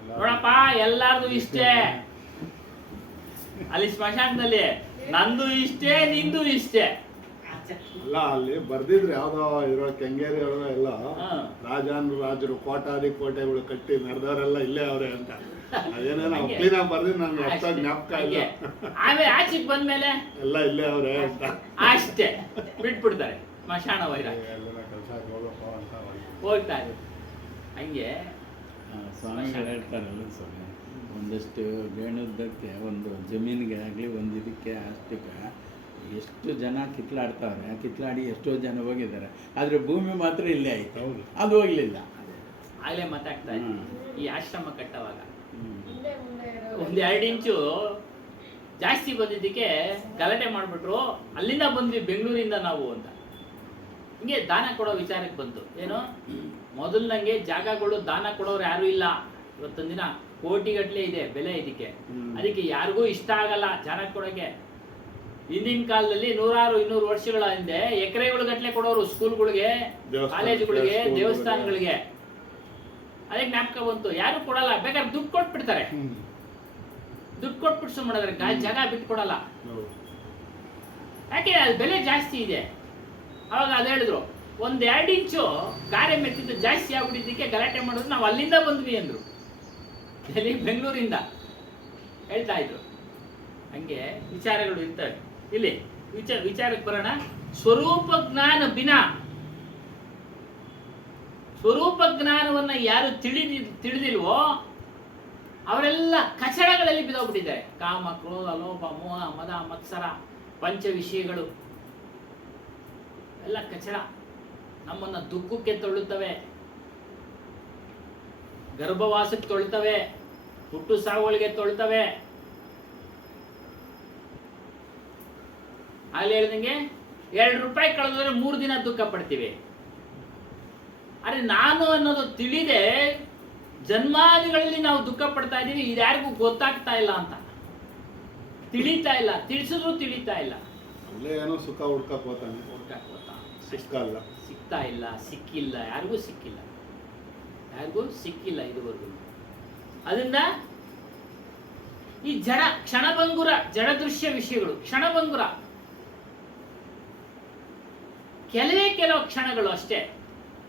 ನೋಡಪ್ಪ ಎಲ್ಲಾರ್ದು ಇಷ್ಟೇ, ಅಲ್ಲಿ ಸ್ಮಶಾನದಲ್ಲಿ ನಂದು ಇಷ್ಟೇ, ನಿಂದು ಇಷ್ಟೇ. ಅಲ್ಲ ಅಲ್ಲಿ ಬರ್ದಿದ್ರು ಯಾವ್ದೋ ಇದ್ರೊಳಗೆ ಕೆಂಗೇರಿ ಒಳಗೆ ಎಲ್ಲ ಹಾ. ರಾಜರು ಕೋಟೆಗಳು ಕಟ್ಟಿ ನಡೆದವರೆಲ್ಲ ಇಲ್ಲೇ ಅವ್ರೆ ಅಂತ ಅದೇನೇನೋ ಕ್ಲೀನಾಗಿ ಬರ್ದಿದ್ದು ನನ್ಗೆ ಅಷ್ಟ ಜ್ಞಾಪಕ ಇಲ್ಲ. ಆಮೇಲೆ ಆಚೆಗೆ ಬಂದ್ಮೇಲೆ ಎಲ್ಲ ಇಲ್ಲೇ ಅವ್ರೆ ಅಂತ ಅಷ್ಟೇ ಬಿಟ್ಬಿಡ್ತಾರೆ. ಸ್ಮಶಾನ ವೈರಾಗ್ಯ ಎಲ್ಲ ಕೆಲಸ ಹೋಗಪ್ಪ ಅಂತ ಹೋಗ್ತಾ ಇದ್ರು. ಹಂಗೆ ಸ್ವಾಮಿಗಳು ಹೇಳ್ತಾರಲ್ಲ ಸ್ವಾಮಿ, ಒಂದಷ್ಟು ಗೇಣುದ್ದಕ್ಕೆ ಒಂದು ಜಮೀನಿಗೆ ಆಗಲಿ ಒಂದು ಇದಕ್ಕೆ ಅಷ್ಟಕ್ಕೆ ಎಷ್ಟು ಜನ ಕಿತ್ಲಾಡ್ತಾವ್ರೆ, ಕಿತ್ಲಾಡಿ ಎಷ್ಟೋ ಜನ ಹೋಗಿದ್ದಾರೆ, ಆದರೆ ಭೂಮಿ ಮಾತ್ರ ಇಲ್ಲೇ ಆಯ್ತು. ಹೌದು. ಅದು ಹೋಗ್ಲಿಲ್ಲ. ಆಗ್ಲೇ ಮಾತಾಡ್ತಾ ಇದ್ವಿ. ಈ ಆಶ್ರಮ ಕಟ್ಟವಾಗ ಮುಂದೆ ಇರೋದು. ಒಂದ್ 2 ಇಂಚು ಜಾಸ್ತಿ ಬಂದಿದ್ದಕ್ಕೆ ಗಲಾಟೆ ಮಾಡ್ಬಿಟ್ರು. ಅಲ್ಲಿಂದ ಬಂದ್ವಿ ಬೆಂಗಳೂರಿಂದ ನಾವು ಅಂತ. ಹಿಂಗೆ ದಾನ ಕೊಡೋ ವಿಚಾರಕ್ಕೆ ಬಂತು. ಏನು ಮೊದಲ್ನಂಗೆ ಜಾಗಗಳು ದಾನ ಕೊಡೋರು ಯಾರು ಇಲ್ಲ. ಇವತ್ತೊಂದು ದಿನ ಕೋಟಿಗಟ್ಟಲೆ ಇದೆ ಬೆಲೆ ಇದಕ್ಕೆ. ಅದಕ್ಕೆ ಯಾರಿಗೂ ಇಷ್ಟ ಆಗಲ್ಲ ಜಾಗ ಕೊಡೋಕೆ. ಹಿಂದಿನ ಕಾಲದಲ್ಲಿ 100-200 ವರ್ಷಗಳ ಹಿಂದೆ ಎಕರೆಗಳು ಗಟ್ಟಲೆ ಕೊಡೋರು ಸ್ಕೂಲ್ಗಳಿಗೆ, ಕಾಲೇಜುಗಳಿಗೆ, ದೇವಸ್ಥಾನಗಳಿಗೆ. ಅದಕ್ಕೆ ಜ್ಞಾಪಕ ಬಂತು, ಯಾರು ಕೊಡಲ್ಲ. ಬೇಕಾದ್ರೆ ದುಡ್ಡು ಕೊಟ್ಬಿಡ್ತಾರೆ, ದುಡ್ಡು ಕೊಟ್ಬಿಟ್ಟು ಸುಮ್ಮನೆ ಜಾಗ ಬಿಟ್ಟು ಕೊಡಲ್ಲ. ಯಾಕೆ ಅದು ಬೆಲೆ ಜಾಸ್ತಿ ಇದೆ. ಅವಾಗ ಅದು ಹೇಳಿದ್ರು, 1-2 ಇಂಚು ಗಾರೆ ಮೆತ್ತಿದ್ದು ಜಾಸ್ತಿ ಆಗ್ಬಿಟ್ಟಿದ್ದಕ್ಕೆ ಗಲಾಟೆ ಮಾಡಿದ್ರು, ನಾವು ಅಲ್ಲಿಂದ ಬಂದ್ವಿ ಅಂದ್ರು. ಎಲ್ಲಿ? ಬೆಂಗಳೂರಿಂದ ಹೇಳ್ತಾ ಇದ್ರು. ಹಂಗೆ ವಿಚಾರಗಳು ಇರ್ತವೆ. ಇಲ್ಲಿ ವಿಚಾರಕ್ಕೆ ಬರೋಣ. ಸ್ವರೂಪ ಜ್ಞಾನ ಬಿನಾ, ಸ್ವರೂಪ ಜ್ಞಾನವನ್ನ ಯಾರು ತಿಳಿದಿಲ್ವೋ ಅವರೆಲ್ಲ ಕಚಡಗಳಲ್ಲಿ ಬಿದ್ದೋಗ್ಬಿಟ್ಟಿದ್ದಾರೆ. ಕಾಮ, ಕ್ರೋಧ, ಲೋಭ, ಮೋಹ, ಮದ, ಮತ್ಸರ, ಪಂಚ ವಿಷಯಗಳು ಎಲ್ಲ ಕಚಡ ನಮ್ಮನ್ನ ದುಃಖಕ್ಕೆ ತೊಳುತ್ತವೆ, ಗರ್ಭವಾಸಕ್ಕೆ ತೊಳ್ತವೆ, ಹುಟ್ಟು ಸಾವುಗಳಿಗೆ ತೊಳ್ತವೆ. ಅಲ್ಲಿ ಹೇಳ್ದಂಗೆ ₹2 ಕಳೆದ್ರೆ 3 ದಿನ ದುಃಖ ಪಡ್ತೀವಿ. ಅರೆ ನಾನು ಅನ್ನೋದು ತಿಳಿದೆ ಜನ್ಮಾದಿಗಳಲ್ಲಿ ನಾವು ದುಃಖ ಪಡ್ತಾ ಇದ್ದೀವಿ, ಇದ್ಯಾರಿಗೂ ಗೊತ್ತಾಗ್ತಾ ಇಲ್ಲ ಅಂತ. ತಿಳಿತಾ ಇಲ್ಲ, ತಿಳಿಸಿದ್ರು ತಿಳಿತಾ ಇಲ್ಲ. ಅಲ್ಲೇ ಏನೋ ಸುಖ ಹುಡ್ಕಕ್ ಹೋತಾನೆ, ಸಿಕ್ಕಲ್ಲ, ಸಿಗ್ತಾ ಇಲ್ಲ, ಸಿಕ್ಕಿಲ್ಲ, ಯಾರಿಗೂ ಸಿಕ್ಕಿಲ್ಲ ಇದುವರೆಗೂ. ಅದರಿಂದ ಈ ಕ್ಷಣಭಂಗುರ ಜಡದೃಶ್ಯ ವಿಷಯಗಳು ಕ್ಷಣಭಂಗುರ, ಕೆಲವು ಕ್ಷಣಗಳು ಅಷ್ಟೇ.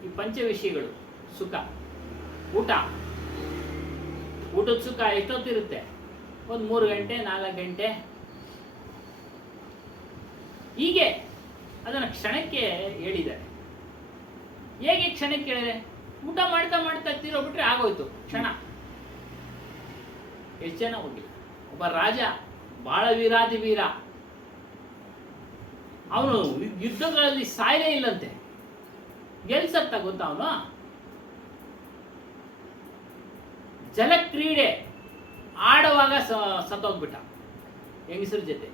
ಈ ಪಂಚ ವಿಷಯಗಳು ಸುಖ, ಊಟದ ಸುಖ ಎಷ್ಟೊತ್ತಿರುತ್ತೆ? ಒಂದು 3 ಗಂಟೆ 4 ಗಂಟೆ ಹೀಗೆ. ಅದನ್ನು ಕ್ಷಣಕ್ಕೆ ಹೇಳಿದ್ದಾರೆ. ಹೇಗೆ ಕ್ಷಣಕ್ಕೆ ಹೇಳಿದೆ? ಊಟ ಮಾಡ್ತಾ ಮಾಡ್ತಾ ತೀರೋಗ್ಬಿಟ್ರೆ ಆಗೋಯ್ತು ಕ್ಷಣ. ಎಷ್ಟು ಜನ ಹೋಗಿಲ್ಲ. ಒಬ್ಬ ರಾಜ ಬಹಳ ವೀರಾದಿ ವೀರ, ಅವನು ಯುದ್ಧಗಳಲ್ಲಿ ಸಾಯಲೇ ಇಲ್ಲಂತೆ. ಗೆಲ್ಸತ್ತ ಗೊತ್ತಾ? ಅವನು ಜಲಕ್ರೀಡೆ ಆಡುವಾಗ ಸತ್ತೋಗ್ಬಿಟ್ಟ. ಹೆಂಗಸರ ಜೊತೆ,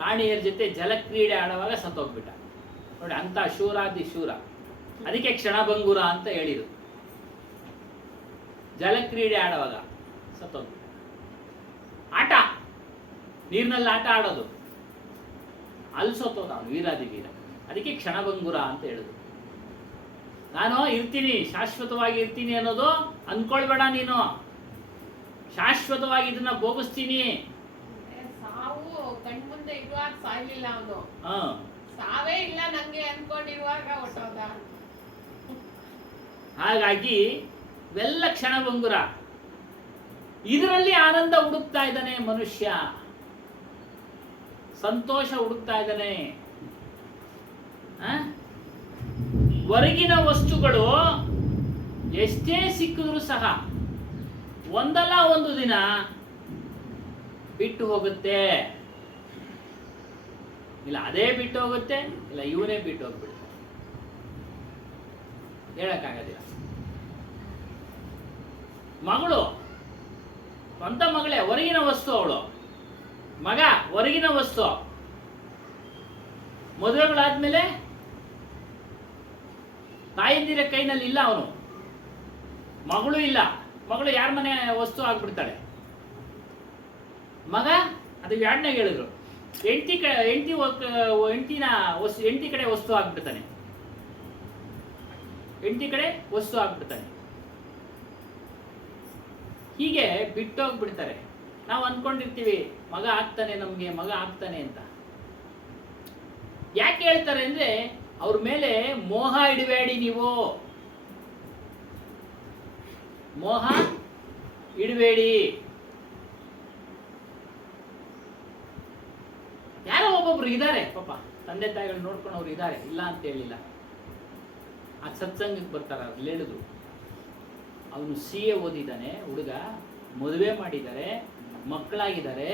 ರಾಣಿಯರ ಜೊತೆ ಜಲಕ್ರೀಡೆ ಆಡುವಾಗ ಸತ್ತೋಗ್ಬಿಟ್ಟ. ನೋಡಿ, ಅಂತ ಶೂರಾದಿ ಶೂರ. ಅದಕ್ಕೆ ಕ್ಷಣಭಂಗುರ ಅಂತ ಹೇಳಿದ್ರು. ಜಲಕ್ರೀಡೆ ಆಡುವಾಗ ಸತ್ತೋಗ್ಬಿಟ್ಟ. ಆಟ, ನೀರಿನಲ್ಲಿ ಆಟ ಆಡೋದು, ಅಲ್ಲಿ ಸತ್ತೋದ ಅವನು ವೀರಾದಿ ವೀರ. ಅದಕ್ಕೆ ಕ್ಷಣಭಂಗುರ ಅಂತ ಹೇಳಿದ್ರು. ನಾನು ಇರ್ತೀನಿ, ಶಾಶ್ವತವಾಗಿ ಇರ್ತೀನಿ ಅನ್ನೋದು ಅಂದ್ಕೊಳ್ಬೇಡ ನೀನು. ಶಾಶ್ವತವಾಗಿ ಇದನ್ನ ಭೋಗಿಸ್ತೀನಿ. ಸಾವು ಕಣ್ಮುಂದೆ ಇರುವಾಗ ಸಾಯ್ಲಿಲ್ಲ ಅವನು. ಸಾವೇ ಇಲ್ಲ ನಂಗೆ ಅನ್ಕೊಂಡಿರುವಾಗ ಹೊಟ್ಟೋದ. ಹಾಗಾಗಿ ಇವೆಲ್ಲ ಕ್ಷಣಭಂಗುರ. ಇದರಲ್ಲಿ ಆನಂದ ಹುಡುಕ್ತಾ ಇದ್ದಾನೆ ಮನುಷ್ಯ, ಸಂತೋಷ ಹುಡುಕ್ತಾ ಇದ್ದಾನೆ. ಹೊರಗಿನ ವಸ್ತುಗಳು ಎಷ್ಟೇ ಸಿಕ್ಕಿದ್ರು ಸಹ ಒಂದಲ್ಲ ಒಂದು ದಿನ ಬಿಟ್ಟು ಹೋಗುತ್ತೆ. ಇಲ್ಲ ಅದೇ ಬಿಟ್ಟು ಹೋಗುತ್ತೆ, ಇಲ್ಲ ಇವನೇ ಬಿಟ್ಟು ಹೋಗ್ಬಿಡುತ್ತೆ. ಹೇಳಕ್ಕಾಗೋದಿಲ್ಲ. ಮಗಳು ಸ್ವಂತ ಮಗಳೇ, ಹೊರಗಿನ ವಸ್ತು ಅವಳು. ಮಗ ಹೊರಗಿನ ವಸ್ತು. ಮದುವೆಗಳಾದ್ಮೇಲೆ ತಾಯಂದಿರ ಕೈನಲ್ಲಿ ಇಲ್ಲ ಅವನು. ಮಗಳು ಇಲ್ಲ, ಮಗಳು ಯಾರ ಮನೆ ವಸ್ತು ಆಗ್ಬಿಡ್ತಾಳೆ. ಮಗ ಅದು ಎರಡನೇ ಹೇಳಿದ್ರು, ಹೆಂಡತಿ ಕಡೆ ವಸ್ತು ಆಗ್ಬಿಡ್ತಾನೆ. ಹೆಂಡತಿ ಕಡೆ ವಸ್ತು ಆಗ್ಬಿಡ್ತಾನೆ. ಹೀಗೆ ಬಿಟ್ಟೋಗ್ಬಿಡ್ತಾರೆ. ನಾವು ಅನ್ಕೊಂಡಿರ್ತೀವಿ ಮಗ ಆಗ್ತಾನೆ, ನಮ್ಗೆ ಮಗ ಆಗ್ತಾನೆ ಅಂತ. ಯಾಕೆ ಹೇಳ್ತಾರೆ ಅಂದ್ರೆ ಅವ್ರ ಮೇಲೆ ಮೋಹ ಇಡಬೇಡಿ. ನೀವು ಮೋಹ ಇಡಬೇಡಿ. ಯಾರೋ ಒಬ್ಬೊಬ್ರು ಇದ್ದಾರೆ ಪಾಪ, ತಂದೆ ತಾಯಿಗಳು ನೋಡ್ಕೊಂಡು ಅವ್ರು ಇದ್ದಾರೆ, ಇಲ್ಲ ಅಂತ ಹೇಳಿಲ್ಲ. ಆ ಸತ್ಸಂಗಕ್ಕೆ ಬರ್ತಾರ, ಅಲ್ಲಿ ಹೇಳಿದ್ರು ಅವನು CA ಓದಿದ್ದಾನೆ ಹುಡುಗ, ಮದುವೆ ಮಾಡಿದ್ದಾರೆ, ಮಕ್ಕಳಾಗಿದ್ದಾರೆ.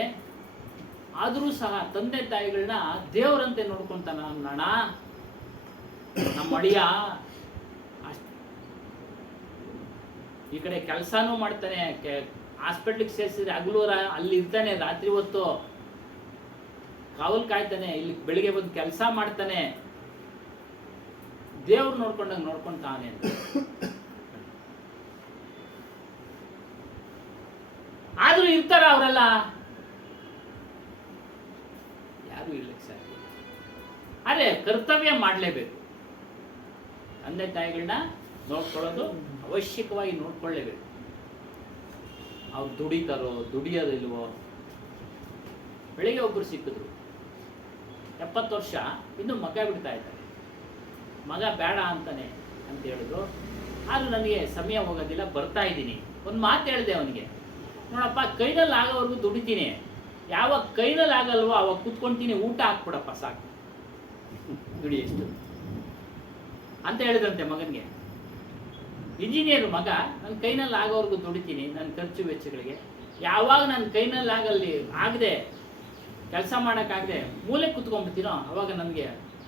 ಆದರೂ ಸಹ ತಂದೆ ತಾಯಿಗಳನ್ನ ದೇವರಂತೆ ನೋಡ್ಕೊಂತಾನ. ಅಣ್ಣ ನಮ್ಮ ಅಡಿಯ ಈ ಕಡೆ ಕೆಲಸನೂ ಮಾಡ್ತಾನೆ, ಹಾಸ್ಪಿಟ್ಲಿಗೆ ಸೇರಿಸಿದ್ರೆ ಹಗಲೂರ ಅಲ್ಲಿ ಇರ್ತಾನೆ, ರಾತ್ರಿ ಹೊತ್ತು ಕಾವಲ್ ಕಾಯ್ತಾನೆ, ಇಲ್ಲಿ ಬೆಳಿಗ್ಗೆ ಬಂದು ಕೆಲಸ ಮಾಡ್ತಾನೆ, ದೇವ್ರು ನೋಡ್ಕೊಂಡಂಗೆ ನೋಡ್ಕೊಂತಾನೆ ಅಂತ. ಆದ್ರೂ ಇರ್ತಾರ ಅವರೆಲ್ಲ? ಯಾರು ಇರ್ಲಿಕ್ಕೆ ಸಾಧ್ಯ. ಆದ್ರೆ ಕರ್ತವ್ಯ ಮಾಡಲೇಬೇಕು. ತಂದೆ ತಾಯಿಗಳನ್ನ ನೋಡ್ಕೊಳ್ಳೋದು ಅವಶ್ಯಕವಾಗಿ ನೋಡ್ಕೊಳ್ಳೇಬೇಕು. ಅವ್ರು ದುಡಿತಾರೋ ದುಡಿಯೋದಿಲ್ವೋ. ಬೆಳಿಗ್ಗೆ ಒಬ್ಬರು ಸಿಕ್ಕಿದ್ರು, 70 ವರ್ಷ, ಇನ್ನೂ ಮಗ ಬಿಡ್ತಾ ಇದ್ದಾರೆ. ಮಗ ಬೇಡ ಅಂತಾನೆ ಅಂತ ಹೇಳಿದ್ರು. ಆದ್ರೂ ನನಗೆ ಸಮಯ ಹೋಗೋದಿಲ್ಲ, ಬರ್ತಾ ಇದ್ದೀನಿ. ಒಂದು ಮಾತು ಹೇಳಿದೆ ಅವನಿಗೆ, ನೋಡಪ್ಪ ಕೈನಲ್ಲಿ ಆಗೋವರೆಗೂ ದುಡಿತೀನಿ, ಯಾವಾಗ ಕೈನಲ್ಲಿ ಆಗಲ್ವೋ ಅವಾಗ ಕೂತ್ಕೊಂತೀನಿ, ಊಟ ಹಾಕ್ಬಿಡಪ್ಪ ಸಾಕು, ದುಡಿ ಎಷ್ಟು ಅಂತ ಹೇಳಿದಂತೆ ಮಗನಿಗೆ. ಇಂಜಿನಿಯರ್ ಮಗ, ನನ್ನ ಕೈನಲ್ಲಿ ಆಗೋವರೆಗೂ ದುಡಿತೀನಿ, ನನ್ನ ಖರ್ಚು ವೆಚ್ಚಗಳಿಗೆ. ಯಾವಾಗ ನನ್ನ ಕೈನಲ್ಲಿ ಆಗದೆ ಕೆಲಸ ಮಾಡೋಕ್ಕಾಗದೆ ಮೂಲೆ ಕೂತ್ಕೊಂಡ್ಬಿಡ್ತೀನೋ ಅವಾಗ ನನಗೆ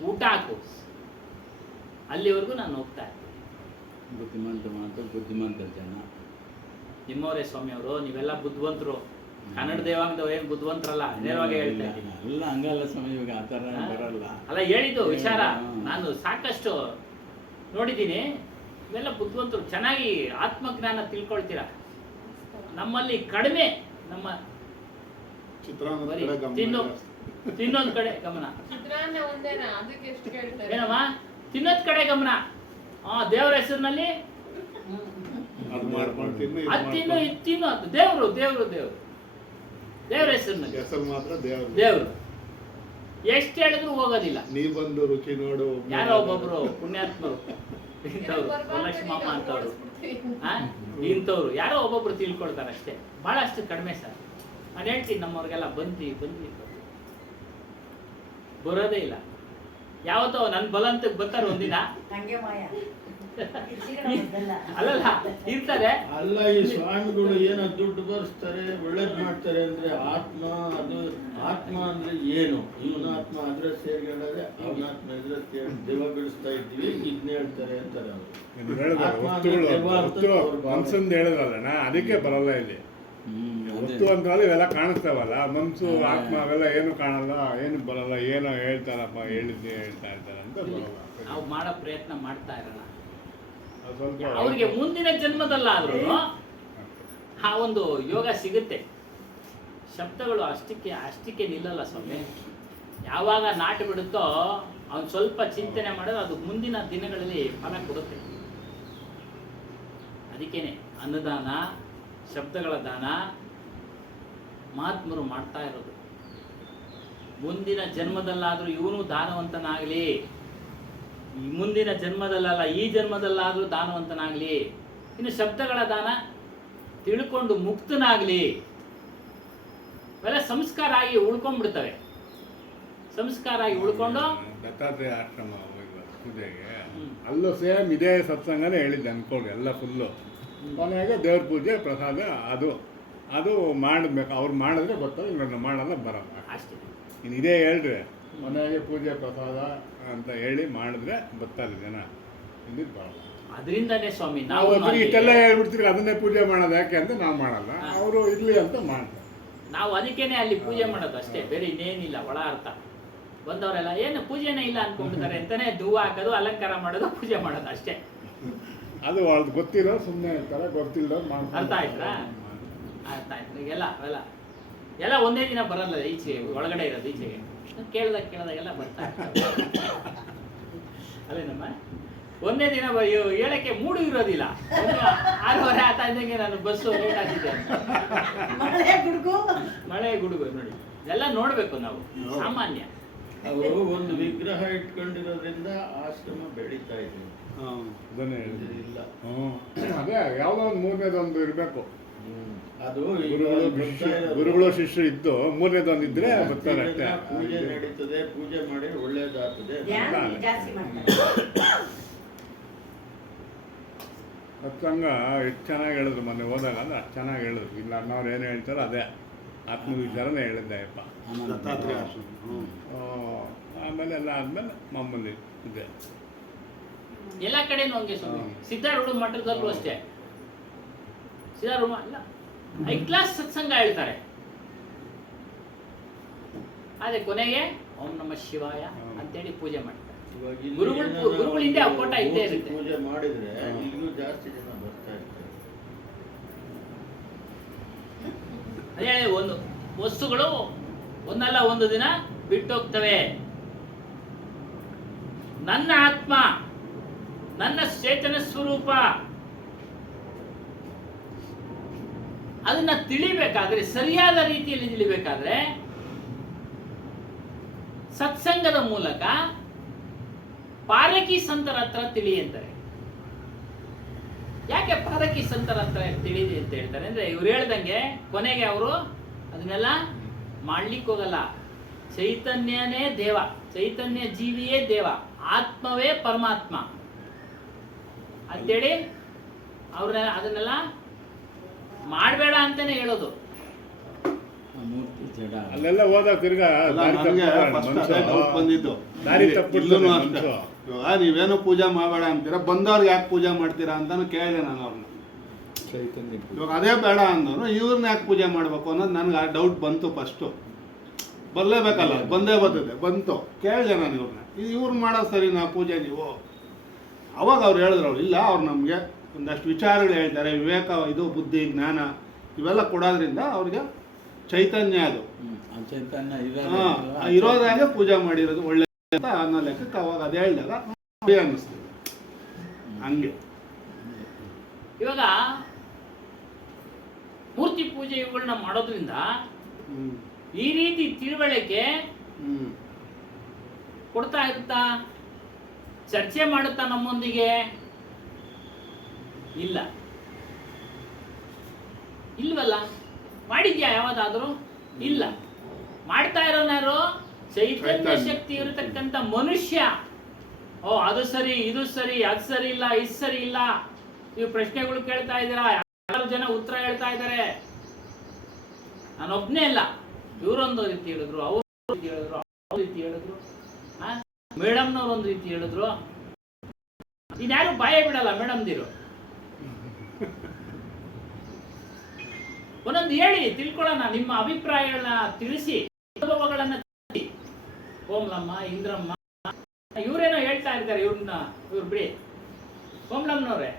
ಊಟ ಹಾಕು, ಅಲ್ಲಿವರೆಗೂ ನಾನು ಹೋಗ್ತಾ ಇರ್ತೀನಿ. ಬುದ್ಧಿವಂತ ಮಾತು, ಬುದ್ಧಿವಂತ ಜನ. ನಿಮ್ಮವರೇ ಸ್ವಾಮಿಯವರು, ನೀವೆಲ್ಲ ಬುದ್ಧಿವಂತರು. ಕನ್ನಡ ದೇವಾಂಗದವ್ರು ಏನು ಬುದ್ಧಿವಂತರಲ್ಲ, ನೇರವಾಗಿ ಹೇಳ್ತಾ ಇದ್ದೀನಿ. ಎಲ್ಲ ಹಂಗಲ್ಲ ಸ್ವಾಮಿ, ಇವಾಗ ಆ ಥರ ಬರಲ್ಲ. ಅಲ್ಲ ಹೇಳಿದ್ದು ವಿಚಾರ ಹ್ಮ್. ನಾನು ಸಾಕಷ್ಟು ನೋಡಿದ್ದೀನಿ. ಇವೆಲ್ಲ ಬುದ್ಧಿವಂತರು ಚೆನ್ನಾಗಿ ಆತ್ಮಜ್ಞಾನ ತಿಳ್ಕೊಳ್ತೀರ. ನಮ್ಮಲ್ಲಿ ಕಡಿಮೆ, ನಮ್ಮ ಚಿತ್ರಾನ್ನದ ಬರೀ ಕಡೆ ಗಮನ ತಿನ್ನೋದ್ ಕಡೆ ಗಮನ. ಚಿತ್ರಾನ್ನ ಒಂದೇನಾ? ಅದಕ್ಕೆ ಎಷ್ಟು ಕೇಳ್ತಾರೆ? ಏನಮ್ಮ ತಿನ್ನೋದ್ ಕಡೆ ಗಮನ. ದೇವರ ಹೆಸರಿನಲ್ಲಿ ಅದು ಮಾಡ್ಕೊಂಡು ತಿನ್ನು, ಇದು ಅದು ತಿನ್ನು, ಮಾಡ್ಕೊಂಡು. ಇದು ತಿನ್ನು ಅಂತ. ದೇವ್ರು ದೇವ್ರು ದೇವ್ರು ದೇವ್ರ ಹೆಸರಿನಲ್ಲಿ ಹೆಸರು ಮಾತ್ರ ದೇವ್ರು. ದೇವ್ರು ಎಷ್ಟು ಹೇಳಿದ್ರು ಹೋಗೋದಿಲ್ಲ. ನೀ ಬಂದು ರುಚಿ ನೋಡು. ಯಾರೋ ಒಬ್ಬೊಬ್ರು ಪುಣ್ಯಾತ್ಮರು ಇಂಥವ್ರು, ಲಕ್ಷ್ಮಮ್ಮ ಅಂತವ್ರು, ಇಂಥವ್ರು ಯಾರೋ ಒಬ್ಬೊಬ್ರು ತಿಳ್ಕೊಳ್ತಾರೆ ಅಷ್ಟೇ. ಬಹಳಷ್ಟು ಕಡಿಮೆ ಸರ್. ನಾನು ಹೇಳ್ತೀನಿ ನಮ್ಮವ್ರಿಗೆಲ್ಲ ಬಂದು ಬರೋದೇ ಇಲ್ಲ. ಯಾವತ್ತೋ ನನ್ನ ಬಲಂತಕ್ಕೆ ಬರ್ತಾರೆ ಒಂದಿನ. ಅಲ್ಲಲ್ಲ ಇರ್ತಾರೆ. ಅಲ್ಲ, ಈ ಸ್ವಾಮಿಗಳು ಏನೋ ದುಡ್ಡು ಬರ್ಸ್ತಾರೆ, ಒಳ್ಳೇದ್ ಮಾಡ್ತಾರೆ ಅಂದ್ರೆ ಆತ್ಮ ಅಂದ್ರೆ ಏನು? ಇವನ ಆತ್ಮ ಅದ್ರ ಸೇರ್ಕೊಂಡಾದ್ರೆ ಅವನ ಆತ್ಮ ಇದ್ರೆ ದೆವ್ವ ಬಿಡಿಸ್ತಾ ಇದ್ದೀವಿ, ಇದನ್ನ ಹೇಳ್ತಾರೆ ಅಂತಾರೆ ಅವರು. ಇವ್ರು ಹೇಳಿದ್ರು, ಮನ್ಸಂದು ಹೇಳಿದ್ರಲ್ಲಣ್ಣ, ಅದಕ್ಕೆ ಬರಲ್ಲ ಇಲ್ಲಿ. ವಸ್ತು ಅಂತಂದ್ರೆ ಇವೆಲ್ಲ ಕಾಣಿಸ್ತಾವಲ್ಲ, ಮನ್ಸು ಆತ್ಮ ಅವೆಲ್ಲ ಏನು ಕಾಣಲ್ಲ, ಏನು ಬರಲ್ಲ, ಏನೋ ಹೇಳ್ತಾರಪ್ಪ, ಹೇಳಿದ್ದೆ ಹೇಳ್ತಾ ಇರ್ತಾರೆ ಅಂತ ಬರಲ್ಲ. ನಾವು ಮಾಡೋ ಪ್ರಯತ್ನ ಮಾಡ್ತಾ ಇರೋಣ. ಅದು ಸ್ವಲ್ಪ ಅವ್ರಿಗೆ ಮುಂದಿನ ಜನ್ಮದಲ್ಲಾದ್ರೂ ಆ ಒಂದು ಯೋಗ ಸಿಗುತ್ತೆ. ಶಬ್ದಗಳು ಅಷ್ಟಕ್ಕೆ ನಿಲ್ಲಲ್ಲ ಸ್ವಾಮಿ. ಯಾವಾಗ ನಾಟು ಬಿಡುತ್ತೋ ಅವ್ನು ಸ್ವಲ್ಪ ಚಿಂತನೆ ಮಾಡೋದು, ಅದು ಮುಂದಿನ ದಿನಗಳಲ್ಲಿ ಫಲ ಕೊಡುತ್ತೆ. ಅದಕ್ಕೇನೆ ಅನ್ನದಾನ, ಶಬ್ದಗಳ ದಾನ ಮಹಾತ್ಮರು ಮಾಡ್ತಾ ಇರೋದು. ಮುಂದಿನ ಜನ್ಮದಲ್ಲಾದ್ರೂ ಇವನು ದಾನವಂತನಾಗಲಿ, ಮುಂದಿನ ಜನ್ಮದಲ್ಲಲ್ಲ ಈ ಜನ್ಮದಲ್ಲಾದ್ರೂ ದಾನವಂತನಾಗಲಿ. ಇನ್ನು ಶಬ್ದಗಳ ದಾನ ತಿಳ್ಕೊಂಡು ಮುಕ್ತನಾಗಲಿ. ಇವೆಲ್ಲ ಸಂಸ್ಕಾರ ಆಗಿ ಉಳ್ಕೊಂಡ್ಬಿಡ್ತವೆ. ಸಂಸ್ಕಾರ ಆಗಿ ಉಳ್ಕೊಂಡು ದತ್ತಾತ್ರೇಯ ಆಶ್ರಮ ಪೂಜೆಗೆ ಅಲ್ಲೂ ಸೇಮ್ ಇದೇ ಸತ್ಸಂಗನೇ ಹೇಳಿದ್ದೆ ಅನ್ಕೊಂಡು, ಎಲ್ಲ ಫುಲ್ಲು. ಕೊನೆಗೆ ದೇವ್ರ ಪೂಜೆ ಪ್ರಸಾದ ಅದು ಮಾಡಬೇಕು. ಅವ್ರು ಮಾಡಿದ್ರೆ ಬರ್ತದೆ, ಇನ್ನು ಮಾಡಲ್ಲ ಬರಲ್ಲ ಅಷ್ಟೇ. ಇನ್ನು ಇದೇ ಹೇಳ್ರಿ, ಮನೆಗೆ ಪೂಜೆ ಪ್ರಸಾದ ಅಂತ ಹೇಳಿ ಮಾಡಿದ್ರೆ ಬರ್ತಾರೆ ಜನ, ಇಲ್ಲಿ ಬರಲ್ಲ. ಅದರಿಂದನೇ ಸ್ವಾಮಿ ನಾವು ನಾವು ಇಷ್ಟೆಲ್ಲ ಹೇಳ್ಬಿಡ್ತೀವಿ, ಅದನ್ನೇ ಪೂಜೆ ಮಾಡೋದು ಯಾಕೆ ಅಂತ ನಾವು ಮಾಡಲ್ಲ, ಅವರು ಇರ್ಲಿ ಅಂತ ಮಾಡ್ತಾರೆ. ನಾವು ಅದಕ್ಕೇನೆ ಅಲ್ಲಿ ಪೂಜೆ ಮಾಡೋದು ಅಷ್ಟೇ, ಬೇರೆ ಇನ್ನೇನಿಲ್ಲ. ಒಳ ಅರ್ಥ ಬಂದವರೆಲ್ಲ ಏನು ಪೂಜೆನೇ ಇಲ್ಲ ಅನ್ಕೊಂಡ್ಬಿಡ್ತಾರೆ ಅಂತಾನೆ ಹೂವು ಹಾಕೋದು, ಅಲಂಕಾರ ಮಾಡೋದು, ಪೂಜೆ ಮಾಡೋದು ಅಷ್ಟೇ. ಅದು ಅವ್ರದ್ದು ಗೊತ್ತಿರೋ ಸುಮ್ಮನೆ ಇರ್ತಾರೆ, ಗೊತ್ತಿಲ್ಲದವ್ರು ಮಾಡ್ತಾರೆ. ಅರ್ಥ ಆಯ್ತಾ? ಅರ್ಥ ಆಯ್ತು. ಈಗೆಲ್ಲ ಅವೆಲ್ಲ ಎಲ್ಲ ಒಂದೇ ದಿನ ಬರಲ್ಲ ಈಚೆ, ಒಳಗಡೆ ಇರೋದು ಈಚೆಗೆ ಕೇಳ್ದಾಗೆಲ್ಲ ಬರ್ತಾ ಅಲ್ಲೇನಮ್ಮ. ಒಂದೇ ದಿನ ಹೇಳಕ್ಕೆ ಮೂಡು ಇರೋದಿಲ್ಲ. 6:30 ಆಗ್ತಾ ಇದ್ದಂಗೆ ನಾನು ಬಸ್ಸು ಲೇಟ್ ಆಗಿದ್ದೆ. ಮಳೆ ಗುಡುಗು ನೋಡಿ, ಎಲ್ಲ ನೋಡ್ಬೇಕು ನಾವು. ಸಾಮಾನ್ಯ ಅವರು ಒಂದು ವಿಗ್ರಹ ಇಟ್ಕೊಂಡಿರೋದ್ರಿಂದ ಆಶ್ರಮ ಬೆಳೀತಾ ಇದೆ. ಅದನ್ನೇ ಹೇಳಿದ್ರು. ಇಲ್ಲ, ಅದೇ ಯಾವುದೋ ಒಂದು ಮೂರನೇದೊಂದು ಇರಬೇಕು. ಅದು ಗುರುಗಳು ಶಿಷ್ಯರು ಇದ್ದು ಮೂರನೇದೊಂದು ಇದ್ರೆ ಬರ್ತಾರೆ ಅಷ್ಟೇ. ಪೂಜೆ ನಡೀತದೆ, ಪೂಜೆ ಮಾಡಿ ಒಳ್ಳೇದಾಗ್ತದೆ. ಸತ್ಸಂಗ ಎಷ್ಟು ಚೆನ್ನಾಗಿ ಹೇಳಿದ್ರು ಮೊನ್ನೆ ಹೋದಾಗ, ಅಂದ್ರೆ ಅಷ್ಟು ಚೆನ್ನಾಗಿ ಹೇಳಿದ್ರು. ಇಲ್ಲ ಅಣ್ಣವ್ರು ಏನು ಹೇಳ್ತಾರೋ ಅದೇ ಆತ್ಮವಿಚಾರನೇ ಹೇಳಿದ್ದೆಯಪ್ಪ. ಆಮೇಲೆ ಎಲ್ಲ ಆದ್ಮೇಲೆ ಮಾಮೂಲಿ ಇದೆ. ಎಲ್ಲ ಕಡೆನೂ ಹಂಗೆ ಸ್ವಾಮಿ. ಸಿದ್ಧಾರೂಢ ಮಠದಲ್ಲೂ ಅಷ್ಟೇ. ಸಿದ್ಧಾರೂಢ ಅಲ್ಲ, 5 ಕ್ಲಾಸ್ ಸತ್ಸಂಗ ಹೇಳ್ತಾರೆ. ಅದೇ ಕೊನೆಗೆ ಓಂ ನಮ ಶಿವಾಯ ಅಂತೇಳಿ ಪೂಜೆ ಮಾಡ್ತಾರೆ. ಗುರುಗಳ ಹಿಂದೆ ಆ ಫೋಟೋ ಇದ್ದೇ ಇರುತ್ತೆ. ಪೂಜೆ ಮಾಡಿದ್ರೆ ಇಲ್ಲಿಗೂ ಜಾಸ್ತಿ ಜನ ಬರ್ತಾ ಇರ್ತಾರೆ. ಅದೇ ಒಂದು ವಸ್ತುಗಳು ಒಂದಲ್ಲ ಒಂದು ದಿನ ಬಿಟ್ಟೋಗ್ತವೆ. ನನ್ನ ಆತ್ಮ, ನನ್ನ ಚೇತನ ಸ್ವರೂಪ, ಅದನ್ನ ತಿಳಿಬೇಕಾದ್ರೆ, ಸರಿಯಾದ ರೀತಿಯಲ್ಲಿ ತಿಳಿಬೇಕಾದ್ರೆ ಸತ್ಸಂಗದ ಮೂಲಕ ಪಾರಕಿ ಸಂತರ ಹತ್ರ ತಿಳಿ ಅಂತಾರೆ. ಯಾಕೆ ಪಾರಕಿ ಸಂತರ ಹತ್ರ ತಿಳಿದಿ ಅಂತ ಹೇಳ್ತಾರೆ ಅಂದ್ರೆ, ಇವ್ರು ಹೇಳ್ದಂಗೆ ಕೊನೆಗೆ ಅವರು ಅದನ್ನೆಲ್ಲ ಮಾಡ್ಲಿಕ್ಕೆ ಹೋಗಲ್ಲ. ಚೈತನ್ಯನೇ ದೇವ, ಚೈತನ್ಯ ಜೀವಿಯೇ ದೇವ, ಆತ್ಮವೇ ಪರಮಾತ್ಮ ಅಂತೇಳಿ ಅವ್ರನ್ನ ಅದನ್ನೆಲ್ಲ ಮಾಡಬೇಡ ಅಂತಾನೆ ಹೇಳೋದು. ಮೂರ್ತಿ ಜಡ ಅಲ್ಲೆಲ್ಲ ಹೋದಾಗ ತಿರ್ಗಾ ಬಂದಿದ್ದು ದಾರಿ ತಪ್ಪಿಡ್ಲೂ ಅಷ್ಟೇ. ಇವಾಗ ನೀವೇನು ಪೂಜೆ ಮಾಡಬೇಡ ಅಂತೀರಾ, ಬಂದವ್ರಿಗೆ ಯಾಕೆ ಪೂಜೆ ಮಾಡ್ತೀರಾ ಅಂತಾನು ಕೇಳಿದೆ ನಾನು ಅವ್ರನ್ನ. ಚೈತನ್ಯ ಪೂಜೆ. ಇವಾಗ ಅದೇ ಬೇಡ ಅಂದನು ಇವ್ರನ್ನ ಯಾಕೆ ಪೂಜೆ ಮಾಡಬೇಕು ಅನ್ನೋದು ನನಗೆ ಆ ಡೌಟ್ ಬಂತು ಫಸ್ಟು. ಬರಲೇಬೇಕಲ್ಲ, ಬಂದೇ ಬರ್ತದೆ, ಬಂತು. ಕೇಳಿದೆ ನಾನು ಇವ್ರನ್ನ, ಇವ್ರನ್ನ ಮಾಡೋದು ಸರಿನಾ ಪೂಜೆ ನೀವು? ಅವಾಗ ಅವ್ರು ಹೇಳಿದ್ರು, ಇಲ್ಲ ಅವ್ರು ನಮಗೆ ಒಂದಷ್ಟು ವಿಚಾರಗಳು ಹೇಳ್ತಾರೆ, ವಿವೇಕ, ಇದು ಬುದ್ಧಿ ಜ್ಞಾನ ಇವೆಲ್ಲ ಕೊಡೋದ್ರಿಂದ ಅವ್ರಿಗೆ ಚೈತನ್ಯ ಅದು ಚೈತನ್ಯ ಇರೋದಾಗೆ ಪೂಜೆ ಮಾಡಿರೋದು ಒಳ್ಳೆ ಅಂತ ಅನ್ನೋ ಲೆಕ್ಕಕ್ಕೆ ಅವಾಗ ಅದು ಹೇಳಿದಾಗ ಅನ್ನಿಸ್ತದೆ. ಹಂಗೆ ಇವಾಗ ಮೂರ್ತಿ ಪೂಜೆ ಇವುಗಳನ್ನ ಮಾಡೋದ್ರಿಂದ ಈ ರೀತಿ ತಿಳುವಳಿಕೆ ಕೊಡ್ತಾ ಇರುತ್ತಾ, ಚರ್ಚೆ ಮಾಡುತ್ತಾ ನಮ್ಮೊಂದಿಗೆ? ಇಲ್ಲ, ಇಲ್ವಲ್ಲ. ಮಾಡಿದ್ಯಾ ಯಾವತ್ತಾದ್ರೂ? ಇಲ್ಲ. ಮಾಡ್ತಾ ಇರೋನಾರು ಚೈತನ್ಯ ಶಕ್ತಿ ಇರತಕ್ಕಂತ ಮನುಷ್ಯ. ಓ ಅದು ಸರಿ, ಇದು ಸರಿ, ಅದು ಸರಿ ಇಲ್ಲ, ಇದು ಸರಿ ಇಲ್ಲ, ನೀವು ಪ್ರಶ್ನೆಗಳು ಕೇಳ್ತಾ ಇದ್ದೀರಾ, 6 ಜನ ಉತ್ತರ ಹೇಳ್ತಾ ಇದ್ದಾರೆ. ನಾನೊಬ್ನೇ ಇಲ್ಲ, ಇವರೊಂದು ರೀತಿ ಹೇಳಿದ್ರು, ಅವ್ರು ರೀತಿ ಹೇಳಿದ್ರು, ಅವ್ರ ರೀತಿ ಹೇಳಿದ್ರು, ಮೇಡಮ್ನವ್ರು ಒಂದು ರೀತಿ ಹೇಳಿದ್ರು. ಇನ್ಯಾರು ಬಾಯೇ ಬಿಡಲ್ಲ ಮೇಡಮ್ದಿರು. ಒಂದೊಂದು ಹೇಳಿ ತಿಳ್ಕೊಳ್ಳೋಣ, ನಿಮ್ಮ ಅಭಿಪ್ರಾಯಗಳನ್ನ ತಿಳಿಸಿ, ಅನುಭವಗಳನ್ನ ತಿಳಿಸಿ. ಓಂಲಮ್ಮ, ಇಂದ್ರಮ್ಮ, ಇವರೇನೋ ಹೇಳ್ತಾ ಇರ್ತಾರೆ, ಇವ್ರು ಬಿಡಿ. ಓಂಲಮ್ಮನವ್ರೆ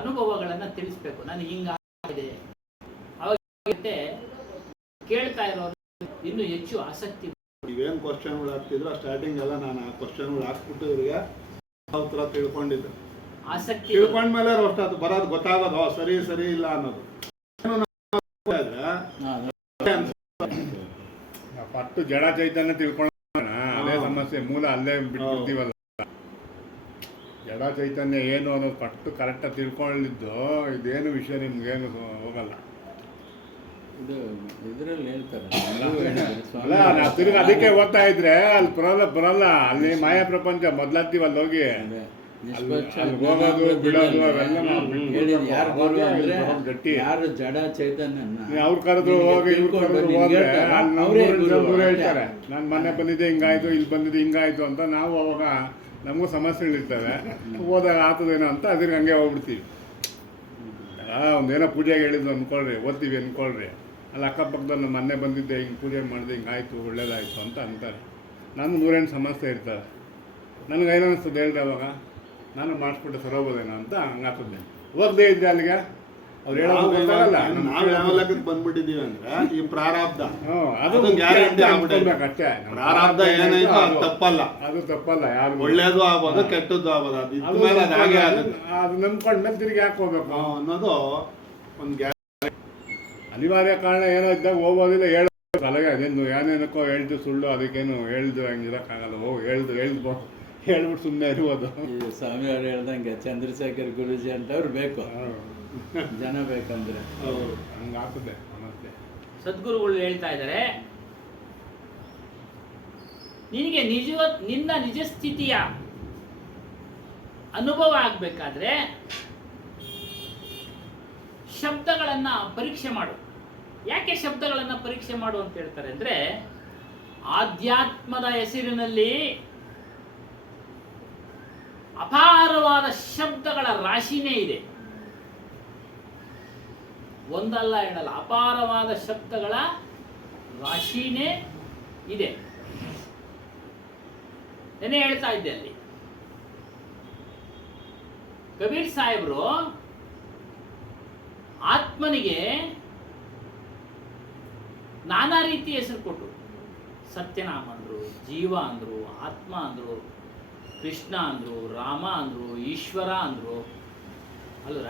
ಅನುಭವಗಳನ್ನ ತಿಳಿಸ್ಬೇಕು, ನನಗೆ ಹಿಂಗಾಗಿದೆ. ಅವಾಗ ಕೇಳ್ತಾ ಇರೋರು ಇನ್ನೂ ಹೆಚ್ಚು ಆಸಕ್ತಿ. ಇವೇನು ಕ್ವಶನ್ಗಳು ಹಾಕ್ತಿದ್ರು ಸ್ಟಾರ್ಟಿಂಗ್ ಎಲ್ಲ ನಾನು ಆ ಕ್ವಶನ್ಗಳು ಹಾಕ್ಬಿಟ್ಟು ಇವ್ರಿಗೆ ಉತ್ತರ ತಿಳ್ಕೊಂಡಿದ್ದೆ. ಆಸಕ್ತಿ ತಿಳ್ಕೊಂಡ್ಮೇಲೆ ಅದು ಬರೋದು ಗೊತ್ತಾಗೋದು, ಸರಿ ಸರಿ ಇಲ್ಲ ಅನ್ನೋದು. ಫಸ್ಟ್ ಜಡ ಚೈತನ್ಯ ತಿಳ್ಕೊಳ್ಳೋಣ, ಅದೇ ಸಮಸ್ಯೆ ಮೂಲ, ಅಲ್ಲೇ ಬಿಟ್ಬಿಡ್ತೀವಲ್ಲ. ಜಡ ಚೈತನ್ಯ ಏನು ಅನ್ನೋದು ಫಸ್ಟ್ ಕರೆಕ್ಟಾಗಿ ತಿಳ್ಕೊಳ್ಳಿದ್ದು, ಇದೇನು ವಿಷಯ ನಿಮ್ಗೇನು ಹೋಗಲ್ಲ. ಇದು ಇದರಲ್ಲಿ ಹೇಳ್ತಾರೆ ಅಲ್ಲ, ನಾವು ತಿರುಗಿ ಅದಕ್ಕೆ ಓದ್ತಾ ಇದ್ರೆ ಅಲ್ಲಿ ಬರಲ್ಲ. ಅಲ್ಲಿ ಮಾಯಾ ಪ್ರಪಂಚ ಮೊದ್ಲಾಗ್ತೀವಲ್ಲಿ ಹೋಗಿ ಹೋಗೋದು ಬಿಡೋದು ಅವೆಲ್ಲ ಗಟ್ಟಿ. ಯಾರು ಜಡ ಚೈತನ್ಯ ಅವ್ರು ಕರೆದ್ರು ಹೋಗಿ, ಇವ್ರು ಕರೆದ್ರು ಹೋದ್ರೆ ದೂರ ಹೇಳ್ತಾರೆ, ನಾನು ಮೊನ್ನೆ ಬಂದಿದ್ದೆ ಹಿಂಗಾಯ್ತು, ಇಲ್ಲಿ ಬಂದಿದ್ದೆ ಹಿಂಗಾಯ್ತು ಅಂತ. ನಾವು ಅವಾಗ ನಮಗೂ ಸಮಸ್ಯೆಗಳಿರ್ತವೆ, ಹೋದಾಗ ಆಗ್ತದೇನೋ ಅಂತ ಅದ್ರಿಗೆ ಹಂಗೆ ಹೋಗ್ಬಿಡ್ತೀವಿ. ಒಂದೇನೋ ಪೂಜೆಗೆ ಹೇಳಿದ್ರು ಅಂದ್ಕೊಳ್ರಿ, ಓದ್ತೀವಿ ಅಂದ್ಕೊಳ್ರಿ, ಅಲ್ಲಿ ಅಕ್ಕಪಕ್ಕದಲ್ಲಿ ಮೊನ್ನೆ ಬಂದಿದ್ದೆ, ಹಿಂಗೆ ಪೂಜೆ ಮಾಡಿದೆ, ಹಿಂಗಾಯ್ತು, ಒಳ್ಳೇದಾಯ್ತು ಅಂತ ಅಂತಾರೆ. ನಾನು 108 ಸಮಸ್ಯೆ ಇರ್ತವೆ. ನನಗೆ ಏನು ಅನಿಸ್ತದೆ ಹೇಳ್ದೆ ಅವಾಗ, ನಾನು ಮಾಡಿಸ್ಬಿಟ್ಟೆ ಸರೋಬೋದೇನೋ ಅಂತ ಹಂಗಾಗ್ತದೆ. ಹೋಗದೆ ಇದ್ರೆ ಅಲ್ಲಿಗೆ ಅವ್ರು ಹೇಳೋದು ಗೊತ್ತಾಗಲ್ಲ. ನಾವು ಯಾವ ಲೆಕ್ಕಕ್ಕೆ ಬಂದ್ಬಿಟ್ಟಿದೀವಿ ಅಂದ್ರೆ ಈ ಪ್ರಾರಬ್ಧ ಅದು ಗ್ಯಾರಂಟಿ ಅಷ್ಟೇ. ಪ್ರಾರಬ್ಧ ಏನಾಯ್ತು ಅದು ತಪ್ಪಲ್ಲ, ಅದು ತಪ್ಪಲ್ಲ. ಯಾರು ಒಳ್ಳೇದು ಆಗ್ಬೋದು, ಕೆಟ್ಟದ್ದು ಆಗ್ಬೋದು, ಅದು ನಂಬ್ಕೊಂಡ್ಮೇಲೆ ತಿರುಗಿ ಯಾಕೆ ಹೋಗ್ಬೇಕು ಅನ್ನೋದು ಒಂದು ಅನಿವಾರ್ಯ ಕಾರಣ ಏನೋ ಇದ್ದಾಗ ಹೋಗೋದಿಲ್ಲ. ಹೇಳೋದು ಅಲ್ಲಗೆ ಅದೇನು ಏನೇನಕ್ಕೋ ಹೇಳ್ದು ಸುಳ್ಳು, ಅದಕ್ಕೇನು ಹೇಳ್ದು ಹಂಗಿರೋಕ್ಕಾಗಲ್ಲ. ಹೇಳ್ದು ಹೇಳ್ಬಿಟ್ಟು ಸುಮ್ಮನೆ ಇರ್ಬೋದು. ಈ ಸ್ವಾಮಿಯವ್ರು ಹೇಳ್ದಂಗೆ ಚಂದ್ರಶೇಖರ್ ಗುರೂಜಿ ಅಂತವ್ರು ಬೇಕು, ಜನ ಬೇಕಂದ್ರೆ ಹಂಗಾಗ್ತದೆ ಸಮಸ್ಯೆ. ಸದ್ಗುರುಗಳು ಹೇಳ್ತಾ ಇದ್ದಾರೆ, ನಿನಗೆ ನಿನ್ನ ನಿಜ ಸ್ಥಿತಿಯ ಅನುಭವ ಆಗ್ಬೇಕಾದ್ರೆ ಶಬ್ದಗಳನ್ನ ಪರೀಕ್ಷೆ ಮಾಡು. ಯಾಕೆ ಶಬ್ದಗಳನ್ನ ಪರೀಕ್ಷೆ ಮಾಡು ಅಂತ ಹೇಳ್ತಾರೆ ಅಂದ್ರೆ, ಆಧ್ಯಾತ್ಮದ ಹೆಸರಿನಲ್ಲಿ ಅಪಾರವಾದ ಶಬ್ದಗಳ ರಾಶಿನೇ ಇದೆ. ಒಂದಲ್ಲ ಎರಡಲ್ಲ, ಅಪಾರವಾದ ಶಬ್ದಗಳ ರಾಶಿನೇ ಇದೆ. ನೆನೆ ಹೇಳ್ತಾ ಇದ್ದೆ, ಅಲ್ಲಿ ಕಬೀರ್ ಸಾಹೇಬರು ಆತ್ಮನಿಗೆ ನಾನಾ ರೀತಿ ಹೆಸರು ಕೊಟ್ಟರು. ಸತ್ಯನಾಮ ಅಂದ್ರು, ಜೀವ ಅಂದ್ರು, ಆತ್ಮ ಅಂದ್ರು, ಕೃಷ್ಣ ಅಂದ್ರು, ರಾಮ ಅಂದ್ರು, ಈಶ್ವರ ಅಂದ್ರು ಅಲ್ವರ.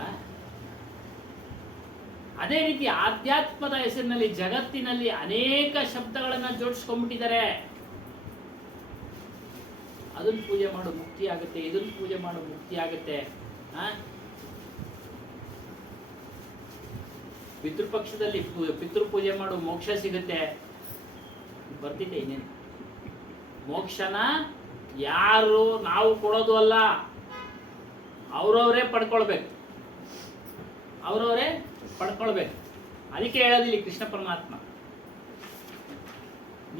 ಅದೇ ರೀತಿ ಆಧ್ಯಾತ್ಮದ ಹೆಸರಿನಲ್ಲಿ ಜಗತ್ತಿನಲ್ಲಿ ಅನೇಕ ಶಬ್ದಗಳನ್ನ ಜೋಡಿಸ್ಕೊಂಡ್ಬಿಟ್ಟಿದ್ದಾರೆ. ಅದನ್ನ ಪೂಜೆ ಮಾಡು ಮುಕ್ತಿ ಆಗುತ್ತೆ, ಇದನ್ನ ಪೂಜೆ ಮಾಡು ಮುಕ್ತಿ ಆಗುತ್ತೆ. ಪಿತೃಪಕ್ಷದಲ್ಲಿ ಪಿತೃ ಪೂಜೆ ಮಾಡು ಮೋಕ್ಷ ಸಿಗುತ್ತೆ. ಬರ್ತಿದ್ದೆ ಇನ್ನೇನು. ಮೋಕ್ಷನ ಯಾರು ನಾವು ಕೊಡೋದು ಅಲ್ಲ, ಅವ್ರವರೇ ಪಡ್ಕೊಳ್ಬೇಕು, ಅವ್ರವರೇ ಪಡ್ಕೊಳ್ಬೇಕು. ಅದಕ್ಕೆ ಹೇಳೋದಿಲ್ಲ ಕೃಷ್ಣ ಪರಮಾತ್ಮ,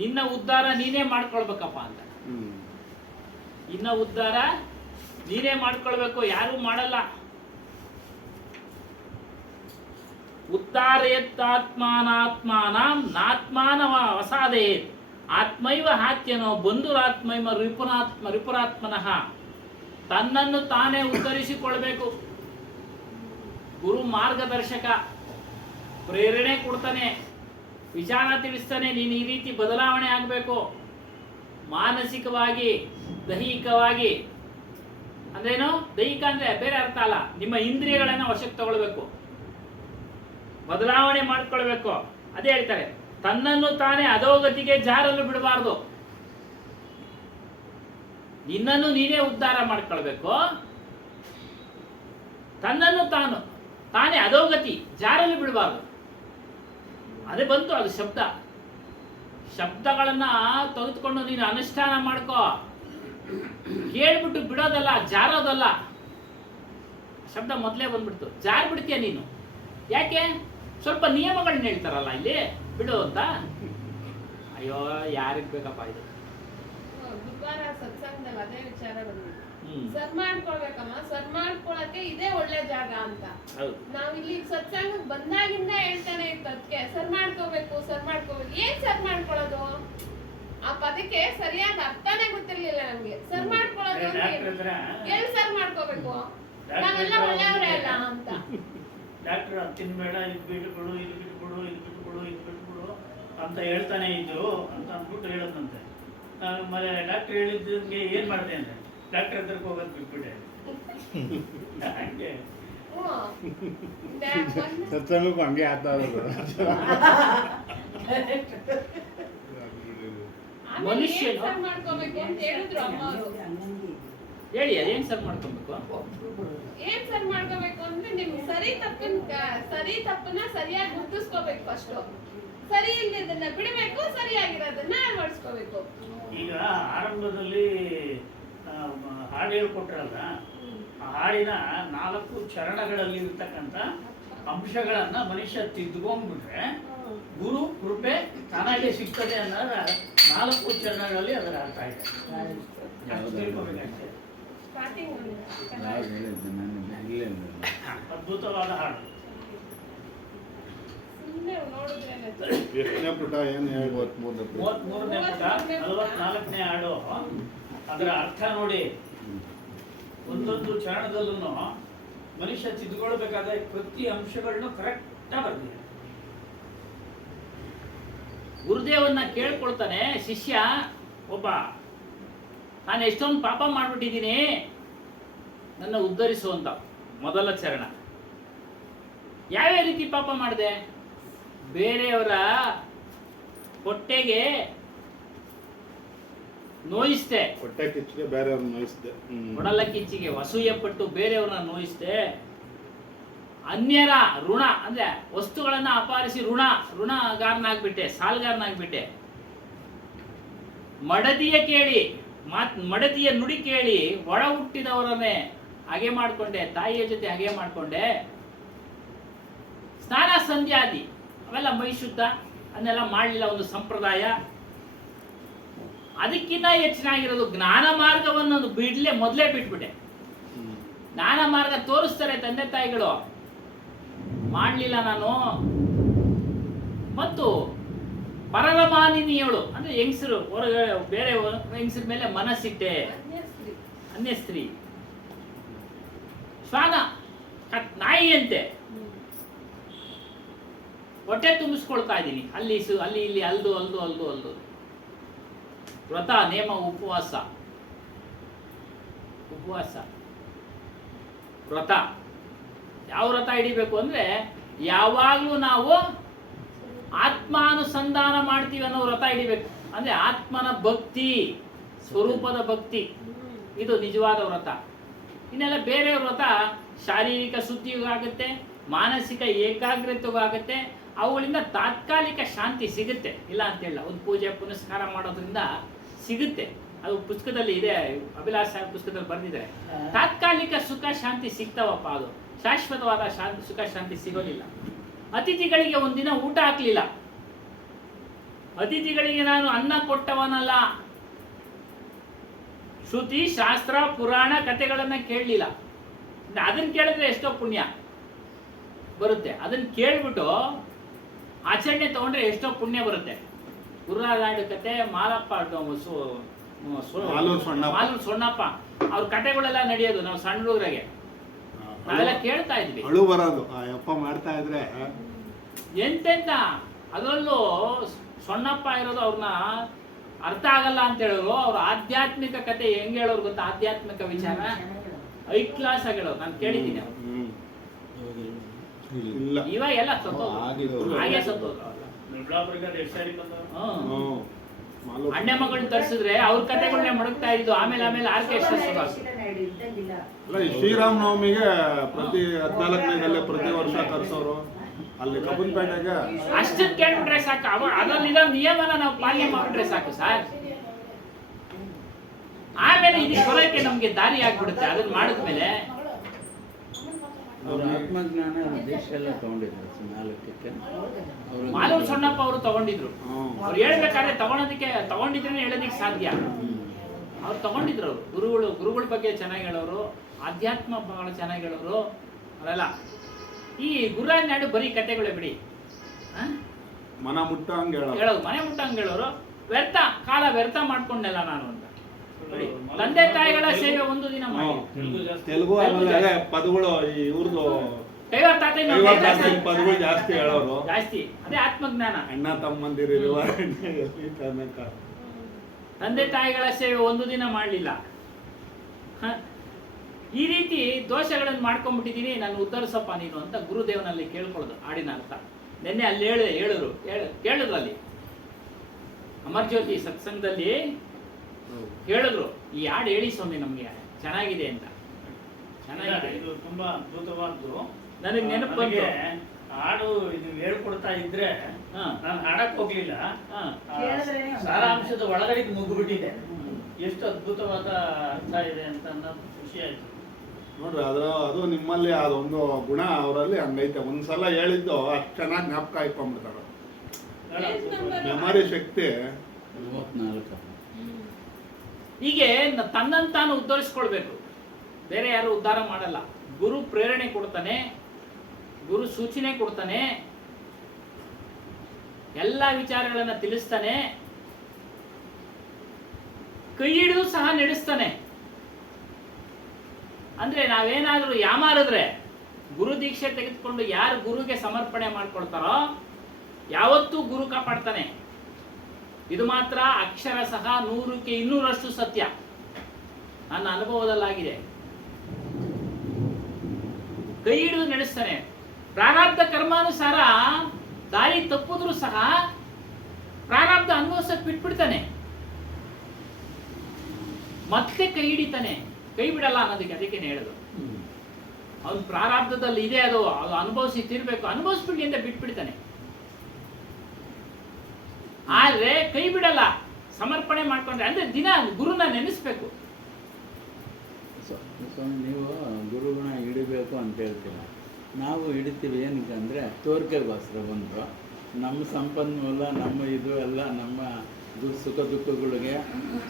ನಿನ್ನ ಉದ್ಧಾರ ನೀನೇ ಮಾಡ್ಕೊಳ್ಬೇಕಪ್ಪ ಅಂತ. ನಿನ್ನ ಉದ್ಧಾರ ನೀನೇ ಮಾಡ್ಕೊಳ್ಬೇಕು, ಯಾರು ಮಾಡಲ್ಲ. ಉತ್ತಾರಯತ್ತಾತ್ಮಾನಾತ್ಮಾನಾಂ ನಾತ್ಮಾನವ ವಸಾದಯೇತ್ ಆತ್ಮೈವ ಹಾತ್ಯನೋ ಬಂಧುರಾತ್ಮೈವ ರಿಪುರಾತ್ಮನಃ. ತನ್ನನ್ನು ತಾನೇ ಉತ್ತರಿಸಿಕೊಳ್ಬೇಕು. ಗುರು ಮಾರ್ಗದರ್ಶಕ ಪ್ರೇರಣೆ ಕೊಡ್ತಾನೆ, ವಿಚಾರ ತಿಳಿಸ್ತಾನೆ, ನೀನು ಈ ರೀತಿ ಬದಲಾವಣೆ ಆಗಬೇಕು ಮಾನಸಿಕವಾಗಿ, ದೈಹಿಕವಾಗಿ. ಅಂದ್ರೇನು? ದೈಹಿಕ ಅಂದ್ರೆ ಬೇರೆ ಅರ್ಥ ಅಲ್ಲ, ನಿಮ್ಮ ಇಂದ್ರಿಯಗಳನ್ನ ವಶಕ್ಕೆ ತಗೊಳ್ಬೇಕು, ಬದಲಾವಣೆ ಮಾಡ್ಕೊಳ್ಬೇಕು. ಅದೇ ಹೇಳ್ತಾರೆ, ತನ್ನನ್ನು ತಾನೇ ಅಧೋಗತಿಗೆ ಜಾರಲು ಬಿಡಬಾರ್ದು. ನಿನ್ನನ್ನು ನೀನೇ ಉದ್ಧಾರ ಮಾಡ್ಕೊಳ್ಬೇಕು, ತನ್ನನ್ನು ತಾನೇ ಅಧೋಗತಿ ಜಾರಲು ಬಿಡಬಾರ್ದು. ಅದೇ ಬಂತು, ಅದು ಶಬ್ದಗಳನ್ನ ತೆಗೆದುಕೊಂಡು ನೀನು ಅನುಷ್ಠಾನ ಮಾಡ್ಕೋ. ಕೇಳ್ಬಿಟ್ಟು ಬಿಡೋದಲ್ಲ, ಜಾರೋದಲ್ಲ. ಶಬ್ದ ಮೊದಲೇ ಬಂದ್ಬಿಡ್ತು, ಜಾರ್ ಬಿಡ್ತೀಯ ನೀನು. ಯಾಕೆ? ಸ್ವಲ್ಪ ನಿಯಮಗಳನ್ನ ಹೇಳ್ತಾರಲ್ಲ ಇಲ್ಲಿ, ಬಿಡು ಅಂತ. ಅಯ್ಯೋ, ಯಾರಿಗ್ ಬೇಕಪ್ಪ ಇದು? ಗುರುವಾರ ಸತ್ಸಂಗದಲ್ಲಿ ಅದೇ ವಿಚಾರ ಬಂದಿದೆ. ಸರ್ ಮಾಡ್ಕೊಳ್ಬೇಕಮ್ಮ, ಸರ್ ಮಾಡ್ಕೊಳಕ್ಕೆ ಇದೇ ಒಳ್ಳೆ ಜಾಗ ಅಂತ. ನಾವಿಲ್ಲಿ ಸತ್ಸಂಗ ಬಂದಾಗಿಂದ ಹೇಳ್ತಾನೆ ಇದ್ದಕ್ಕೆ ಸರ್ ಮಾಡ್ಕೋಬೇಕು. ಏನ್ ಸರ್ ಮಾಡ್ಕೊಳ್ಳೋದು? ಆ ಪದಕ್ಕೆ ಸರಿಯಾದ ಅರ್ಥನೇ ಗೊತ್ತಿರ್ಲಿಲ್ಲ ನಮ್ಗೆ. ಸರ್ ಮಾಡ್ಕೊಳ್ಳೋದು ಎಲ್ಲಿ ಸರ್ ಮಾಡ್ಕೋಬೇಕು? ನಾವೆಲ್ಲ ಒಳ್ಳೆಯವ್ರೇ ಅಲ್ಲ ಅಂತ. ಡಾಕ್ಟರ್ ಅದು ತಿನ್ಬೇಡ, ಇದು ಬಿಟ್ಟುಕೊಡು, ಇದು ಬಿಟ್ಟುಕೊಡು, ಇದು ಬಿಟ್ಟುಕೊಡು, ಇದು ಬಿಟ್ಟುಕೊಡು ಅಂತ ಹೇಳ್ತಾನೆ ಇದ್ದು ಅಂತ ಅಂದ್ಬಿಟ್ಟು ಹೇಳೋದಂತೆ. ಆಮೇಲೆ ಡಾಕ್ಟರ್ ಹೇಳಿದ್ದಂಗೆ ಏನ್ ಮಾಡಿದೆ ಅಂದ್ರೆ ಡಾಕ್ಟರ್ ಹತ್ರಕ್ಕೆ ಹೋಗೋದು ಬಿಟ್ಬಿಟ್ಟೆ. ಹಂಗೆ ಸತ್ಸಂಗಕ್ಕೂ ಹಂಗೆ ಆಗ್ತಾ ಇರೋದು. ಮನುಷ್ಯನು ಮಾಡ್ಕೋಬೇಕು ಅಂತ ಹೇಳಿದ್ರು ಅಮ್ಮ ಅವರು. ಹೇಳಿ, ಅದೇನ್ ಸರ್ ಮಾಡ್ಕೊಬೇಕು? ಏನ್ ಸರ್ ಮಾಡ್ಕೋಬೇಕು ಅಂದ್ರೆ ನಿಮ್ ಸರಿ ತಪ್ಪನ್ನ ಸರಿಯಾಗಿ ಗುರ್ತಿಸ್ಕೋಬೇಕು. ಫಸ್ಟ್ ಸರಿ ಇಲ್ಲದನ್ನ ಬಿಡಬೇಕು, ಸರಿಯಾಗಿರೋದನ್ನ ಅಳವಡಿಸ್ಕೋಬೇಕು. ಈಗ ಆರಂಭದಲ್ಲಿ ಹಾಡು ಹೇಳ್ಕೊಟ್ರಲ್ಲ, ಆ ಹಾಡಿನ 4 ಚರಣಗಳಲ್ಲಿ ಇರ್ತಕ್ಕಂಥ ಅಂಶಗಳನ್ನ ಮನುಷ್ಯ ತಿದ್ದುಕೊಂಡ್ಬಿಟ್ರೆ ಗುರು ಕೃಪೆ ತಾನಾಗೆ ಸಿಗ್ತದೆ ಅನ್ನೋದ್ರ 4 ಚರಣಗಳಲ್ಲಿ ಅದರ ಅರ್ಥ ಇದೆ. ತಿಳ್ಕೊಬೇಕಷ್ಟೇ. ಸ್ಟಾರ್ಟಿಂಗ್ ಯಾವ್ದು ಹೇಳಿದ್ದು ನಾನು ಇರಲಿಲ್ಲ. ಅದ್ಭುತವಾದ ಹಾಡು. ಸುಮ್ಮನೆ ನೋಡಿದ್ರೆ ಎಷ್ಟನೇ ಪುಟ ಏನು ಹೇಳಿ? 33ನೇ ಪುಟ. 33ನೇ ಪುಟ 44ನೇ ಹಾಡು. ಅದರ ಅರ್ಥ ನೋಡಿ. ಒಂದೊಂದು ಚರಣದಲ್ಲೂ ಮನುಷ್ಯ ತಿದ್ದುಕೊಳ್ಬೇಕಾದ ಪ್ರತಿ ಅಂಶಗಳನ್ನು ಕರೆಕ್ಟ್ ಬರ್ತಿದೆ. ಗುರುದೇವನ್ನ ಕೇಳ್ಕೊಳ್ತಾನೆ ಶಿಷ್ಯ ಒಬ್ಬ, ನಾನು ಎಷ್ಟೊಂದು ಪಾಪ ಮಾಡ್ಬಿಟ್ಟಿದ್ದೀನಿ, ನನ್ನ ಉದ್ಧರಿಸುವಂತ. ಮೊದಲ ಚರಣ. ಯಾವ್ಯಾವ ರೀತಿ ಪಾಪ ಮಾಡಿದೆ? ಬೇರೆಯವರ ಹೊಟ್ಟೆಗೆ ನೋಯಿಸ್ದೆ, ಹೊಟ್ಟೆ ಕಿಚ್ಚಿಗೆ ಬೇರೆಯವ್ರನ್ನ ನೋಯಿಸಿದೆ, ಒಡಲ ಕಿಚ್ಚಿಗೆ ಅಸೂಯೆಪಟ್ಟು ಬೇರೆಯವ್ರನ್ನ ನೋಯಿಸ್ದೆ, ಅನ್ಯರ ಋಣ ಅಂದ್ರೆ ವಸ್ತುಗಳನ್ನ ಅಪಹರಿಸಿ ಋಣಗಾರನಾಗ್ಬಿಟ್ಟೆ, ಸಾಲ್ಗಾರನಾಗ್ಬಿಟ್ಟೆ, ಮಡದಿಯ ಕೇಳಿ ಮಡದಿಯ ನುಡಿ ಕೇಳಿ ಒಳ ಹುಟ್ಟಿದವರನ್ನೇ ಹಾಗೆ ಮಾಡ್ಕೊಂಡೆ, ತಾಯಿಯ ಜೊತೆ ಹಾಗೆ ಮಾಡ್ಕೊಂಡೆ, ಸ್ನಾನ ಸಂಧ್ಯಾದಿ ಅವೆಲ್ಲ ಮೈಶುದ್ಧ ಅದನ್ನೆಲ್ಲ ಮಾಡಲಿಲ್ಲ, ಒಂದು ಸಂಪ್ರದಾಯ. ಅದಕ್ಕಿಂತ ಹೆಚ್ಚಿನಾಗಿರೋದು ಜ್ಞಾನ ಮಾರ್ಗವನ್ನು ಮೊದಲೇ ಬಿಟ್ಬಿಟ್ಟೆ. ಜ್ಞಾನ ಮಾರ್ಗ ತೋರಿಸ್ತಾರೆ ತಂದೆ ತಾಯಿಗಳು, ಮಾಡಲಿಲ್ಲ ನಾನು. ಮತ್ತು ಪರರ ಮಾನಿನಿಯವಳು ಅಂದ್ರೆ ಹೆಂಗಸರು, ಹೊರಗೆ ಬೇರೆ ಹೆಂಗಸರ ಮೇಲೆ ಮನಸ್ಸಿಟ್ಟೆ, ಅನ್ಯ ಸ್ತ್ರೀ. ಶ್ವಾನ ನಾಯಿಯಂತೆ ಹೊಟ್ಟೆ ತುಂಬಿಸ್ಕೊಳ್ತಾ ಇದ್ದೀನಿ, ಅಲ್ಲಿ ಇಲ್ಲಿ ಅಲ್ದು. ವ್ರತ ನೇಮ ಉಪವಾಸ ವ್ರತ. ಯಾವ ವ್ರತ ಹಿಡಿಬೇಕು ಅಂದ್ರೆ ಯಾವಾಗ್ಲೂ ನಾವು ಆತ್ಮಾನುಸಂಧಾನ ಮಾಡ್ತೀವಿ ಅನ್ನೋ ವ್ರತ ಹಿಡಿಬೇಕು. ಅಂದ್ರೆ ಆತ್ಮನ ಭಕ್ತಿ, ಸ್ವರೂಪದ ಭಕ್ತಿ, ಇದು ನಿಜವಾದ ವ್ರತ. ಇನ್ನೆಲ್ಲ ಬೇರೆ ವ್ರತ ಶಾರೀರಿಕ ಶುದ್ಧಿಗೂ ಆಗುತ್ತೆ, ಮಾನಸಿಕ ಏಕಾಗ್ರತೆಗೂ ಆಗುತ್ತೆ, ಅವುಗಳಿಂದ ತಾತ್ಕಾಲಿಕ ಶಾಂತಿ ಸಿಗುತ್ತೆ, ಇಲ್ಲ ಅಂತ ಹೇಳ. ಒಂದು ಪೂಜೆ ಪುನಸ್ಕಾರ ಮಾಡೋದ್ರಿಂದ ಸಿಗುತ್ತೆ, ಅದು ಪುಸ್ತಕದಲ್ಲಿ ಇದೆ, ಅಭಿಲಾಷ ಪುಸ್ತಕದಲ್ಲಿ ಬರೆದಿದ್ದಾರೆ. ತಾತ್ಕಾಲಿಕ ಸುಖ ಶಾಂತಿ ಸಿಗ್ತಾವಪ್ಪ, ಅದು ಶಾಶ್ವತವಾದ ಸುಖ ಶಾಂತಿ ಸಿಗೋದಿಲ್ಲ. ಅತಿಥಿಗಳಿಗೆ ಒಂದಿನ ಊಟ ಹಾಕ್ಲಿಲ್ಲ, ಅತಿಥಿಗಳಿಗೆ ನಾನು ಅನ್ನ ಕೊಟ್ಟವನಲ್ಲ, ಶ್ರುತಿ ಶಾಸ್ತ್ರ ಪುರಾಣ ಕಥೆಗಳನ್ನ ಕೇಳಲಿಲ್ಲ. ಅದನ್ನ ಕೇಳಿದ್ರೆ ಎಷ್ಟೋ ಪುಣ್ಯ ಬರುತ್ತೆ. ಅದನ್ನ ಕೇಳ್ಬಿಟ್ಟು ಆಚರಣೆ ತಗೊಂಡ್ರೆ ಎಷ್ಟೋ ಪುಣ್ಯ ಬರುತ್ತೆ. ಗುರುರಾಜ ಕತೆ ಮಾಲಪ್ಪ ಮಾಲೂರು ಸೊಣ್ಣಪ್ಪ. ಮಾಲೂರು ಸೊಣ್ಣಪ್ಪ ಅವ್ರ ಕತೆಗಳೆಲ್ಲ ನಡೆಯೋದು ನಾವು ಸಣ್ಣ ಹುಡುಗರಾಗೆ ನಾವೆಲ್ಲ ಕೇಳ್ತಾ ಇದ್ವಿ. ಅಳು ಬರೋದು ಆ ಯಪ್ಪ ಮಾಡ್ತಾ ಇದ್ರೆ. ಎಂತೆಂತ ಅದರಲ್ಲೂ ಸೊಣ್ಣಪ್ಪ ಇರೋದು ಅವ್ರನ್ನ ಅರ್ಥ ಆಗಲ್ಲ ಅಂತ ಹೇಳೋರು. ಅವ್ರ ಆಧ್ಯಾತ್ಮಿಕ ಕತೆ ಹೆಂಗ್ ಹೇಳೋರು ಗೊತ್ತಾ? ಆಧ್ಯಾತ್ಮಿಕ ವಿಚಾರ ಐ ಕ್ಲಾಸ್ ಆಗಿ ಹೇಳೋರು. ನಾನು ಕೇಳಿದ್ದೀನಿ ಅವ್ರು. ಇಲ್ಲ ಇವಾಗ ಎಲ್ಲ ಸತ್ತೋದ್ರು. ಹಾಗೆ ಸತ್ತೋದ್ರು. ನಿರ್ಮಲಾಪುರಿಗೆ ಅದು ಎಷ್ಟು ಸಾರಿ ಬಂದವರು? ಅಣ್ಣೆ ಮಗಳನ್ನ ತರಿಸಿದ್ರೆ ಅವ್ರ ಕತೆಗಳನ್ನೇ ಮಡಗ್ತಾ ಇದ್ದು. ಆಮೇಲೆ ಆರ್ಕೆಸ್ಟ್ರಾ ಅಲ್ಲ, ಈ ಶ್ರೀರಾಮನವಮಿಗೆ ಪ್ರತಿ 14ನೇ ಪ್ರತಿ ವರ್ಷ ಕರ್ಸೋರು ಅಲ್ಲಿ ಕಬ್ಬನ್ಪೇಟೆಗೆ. ಅಷ್ಟನ್ನ ಕೇಳ್ಬಿಟ್ರೆ ಸಾಕು. ಅದರಲ್ಲಿರೋ ನಿಯಮನ ನಾವು ಪಾಲನೆ ಮಾಡ್ಬಿಟ್ರೆ ಸಾಕು ಸರ್. ಆಮೇಲೆ ಇದಕ್ಕೆ ಬರೋಕೆ ನಮ್ಗೆ ದಾರಿ ಆಗ್ಬಿಡುತ್ತೆ. ಅದನ್ನ ಮಾಡಿದ್ಮೇಲೆ ಅವ್ರ ಆತ್ಮಜ್ಞಾನ ದೇಶ ಎಲ್ಲ ತಗೊಂಡಿದ್ರು ನಾಲ್ಕಕ್ಕೆ. ಮಾಲೂರು ಸೊಣ್ಣಪ್ಪ ಅವರು ತಗೊಂಡಿದ್ರು. ಅವ್ರು ಹೇಳ್ಬೇಕಾದ್ರೆ ತಗೊಂಡಿದ್ರೆ ಹೇಳೋದಿಕ್ಕೆ ಸಾಧ್ಯ. ಅವ್ರು ತಗೊಂಡಿದ್ರು. ಅವರು ಗುರುಗಳ ಬಗ್ಗೆ ಚೆನ್ನಾಗಿ ಹೇಳೋರು, ಆಧ್ಯಾತ್ಮ ಬಹಳ ಚೆನ್ನಾಗಿ ಹೇಳೋರು ಅವರೆಲ್ಲ. ಈ ಗುರುರಾಜ್ ನಾಯ್ಡು ಬರೀ ಕತೆಗಳೇ ಬಿಡಿ, ಮನ ಮುಟ್ಟ ಹಂಗೆ ಹೇಳೋದು ಮನೆ ಮುಟ್ಟಂಗೆ ಹೇಳೋರು. ಕಾಲ ವ್ಯರ್ಥ ಮಾಡ್ಕೊಂಡೆಲ್ಲ ನಾನು ಅಂತ. ತಂದೆ ತಾಯಿಗಳ ಸೇವೆ ಒಂದು ದಿನ ಮಾಡಿ. ತೆಲುಗು ಆಮೇಲೆ ಪದಗಳು ಇವ್ರದ್ದು ಪದಗಳು ಜಾಸ್ತಿ ಹೇಳೋರು. ಜಾಸ್ತಿ ಅದೇ ಆತ್ಮಜ್ಞಾನ. ಅಣ್ಣ ತಮ್ಮಂದಿರಿರುವ ತಂದೆ ತಾಯಿಗಳ ಸೇವೆ ಒಂದು ದಿನ ಮಾಡಲಿಲ್ಲ. ಈ ರೀತಿ ದೋಷಗಳನ್ನು ಮಾಡ್ಕೊಂಡ್ಬಿಟ್ಟಿದ್ದೀನಿ, ನಾನು ಉದ್ಧರಿಸಪ್ಪ ನೀನು ಅಂತ ಗುರುದೇವನಲ್ಲಿ ಕೇಳ್ಕೊಳ್ಳೋದು ಹಾಡಿನ ಅರ್ಥ. ನಿನ್ನೆ ಅಲ್ಲಿ ಕೇಳಿದ್ರು ಅಲ್ಲಿ ಅಮರ್ಜ್ಯೋತಿ ಸತ್ಸಂಗದಲ್ಲಿ ಹೇಳಿದ್ರು, ಈ ಹಾಡು ಹೇಳಿ ಸ್ವಾಮಿ ನಮ್ಗೆ ಚೆನ್ನಾಗಿದೆ ಅಂತ. ಚೆನ್ನಾಗಿದೆ, ಇದು ತುಂಬಾ ಅದ್ಭುತವಾದ್ದು. ನನಗೆ ನೆನಪು ಬಂತು. ಹಾಡು ಇದು ಹೇಳ್ಕೊಡ್ತಾ ಇದ್ರೆ ಹಾ. ನಾನು ಹಾಡಕ್ ಹೋಗ್ಲಿಲ್ಲ. ಹಾ. ಸಾರಾಂಶದ ಒಳಗಡೆ ಮುಗ್ಬಿಟ್ಟಿದೆ. ಎಷ್ಟು ಅದ್ಭುತವಾದ ಅರ್ಥ ಇದೆ ಅಂತ ಅನ್ನೋದು ಖುಷಿ ಆಯ್ತು. ನೋಡ್ರಿ ಅದು ನಿಮ್ಮಲ್ಲಿ ಅದೊಂದು ಗುಣ ಅವರಲ್ಲಿ ಹಂಗೈತೆ. ಒಂದ್ಸಲ ಹೇಳಿದ್ದು ಅಷ್ಟು ಚೆನ್ನಾಗಿ ಜ್ಞಾಪಕ ಇಟ್ಕೊಂಡ್ಬಿಡ್ತಾರ. ಮೆಮೊರಿ ಶಕ್ತಿ 34. ಹೀಗೆ ತನ್ನಂತಾನು ಉದ್ಧರಿಸ್ಕೊಳ್ಬೇಕು. ಬೇರೆ ಯಾರು ಉದ್ಧಾರ ಮಾಡಲ್ಲ. ಗುರು ಪ್ರೇರಣೆ ಕೊಡ್ತಾನೆ, ಗುರು ಸೂಚನೆ ಕೊಡ್ತಾನೆ, ಎಲ್ಲ ವಿಚಾರಗಳನ್ನ ತಿಳಿಸ್ತಾನೆ, ಕೈ ಹಿಡಿದು ಸಹ ನಡೆಸ್ತಾನೆ. ಅಂದ್ರೆ ನಾವೇನಾದ್ರೂ ಯಾಮಾರಿದ್ರೆ, ಗುರು ದೀಕ್ಷೆ ತೆಗೆದುಕೊಂಡು ಯಾರು ಗುರುಗೆ ಸಮರ್ಪಣೆ ಮಾಡ್ಕೊಳ್ತಾರೋ ಯಾವತ್ತೂ ಗುರು ಕಾಪಾಡ್ತಾನೆ. ಇದು ಮಾತ್ರ ಅಕ್ಷರ ಸಹ 100ಕ್ಕೆ 200ರಷ್ಟು ಸತ್ಯ. ನನ್ನ ಅನುಭವದಲ್ಲಾಗಿದೆ. ಕೈ ಹಿಡಿದು ನಡೆಸ್ತಾನೆ. ಪ್ರಾರಬ್ಧ ಕರ್ಮಾನುಸಾರ ದಾರಿ ತಪ್ಪಿದ್ರೂ ಸಹ ಪ್ರಾರಬ್ಧ ಅನುಭವಿಸಕ್ ಬಿಟ್ಬಿಡ್ತಾನೆ. ಮತ್ತೆ ಕೈ ಹಿಡಿತಾನೆ, ಕೈ ಬಿಡಲ್ಲ ಅನ್ನೋದಕ್ಕೆ. ಅದಕ್ಕೇನೆ ಹೇಳೋದು, ಅವನು ಪ್ರಾರಬ್ಧದಲ್ಲಿ ಇದೆ, ಅದು ಅನುಭವಿಸಿ ತೀರ್ಬೇಕು, ಅನುಭವಿಸ್ಬಿಡ್ಲಿ ಅಂತ ಬಿಟ್ಬಿಡ್ತಾನೆ. ಆದ್ರೆ ಕೈ ಬಿಡಲ್ಲ, ಸಮರ್ಪಣೆ ಮಾಡ್ಕೊಂಡ್ರೆ. ಅಂದ್ರೆ ದಿನ ಗುರುನ ನೆನೆಸ್ಬೇಕು. ಸ್ವಾಮಿ, ನೀವು ಗುರುಗುಣ ಹಿಡಿಬೇಕು ಅಂತ ಹೇಳ್ತೀರ. ನಾವು ಹಿಡಿತೀವಿ ಏನಕ್ಕೆ ಅಂದರೆ ತೋರಿಕೆಗೋಸ್ಕರ. ಬಂದು ನಮ್ಮ ಸಂಪನ್ಮೂಲ, ನಮ್ಮ ಇದು ಎಲ್ಲ ನಮ್ಮ ಸುಖ ದುಃಖಗಳಿಗೆ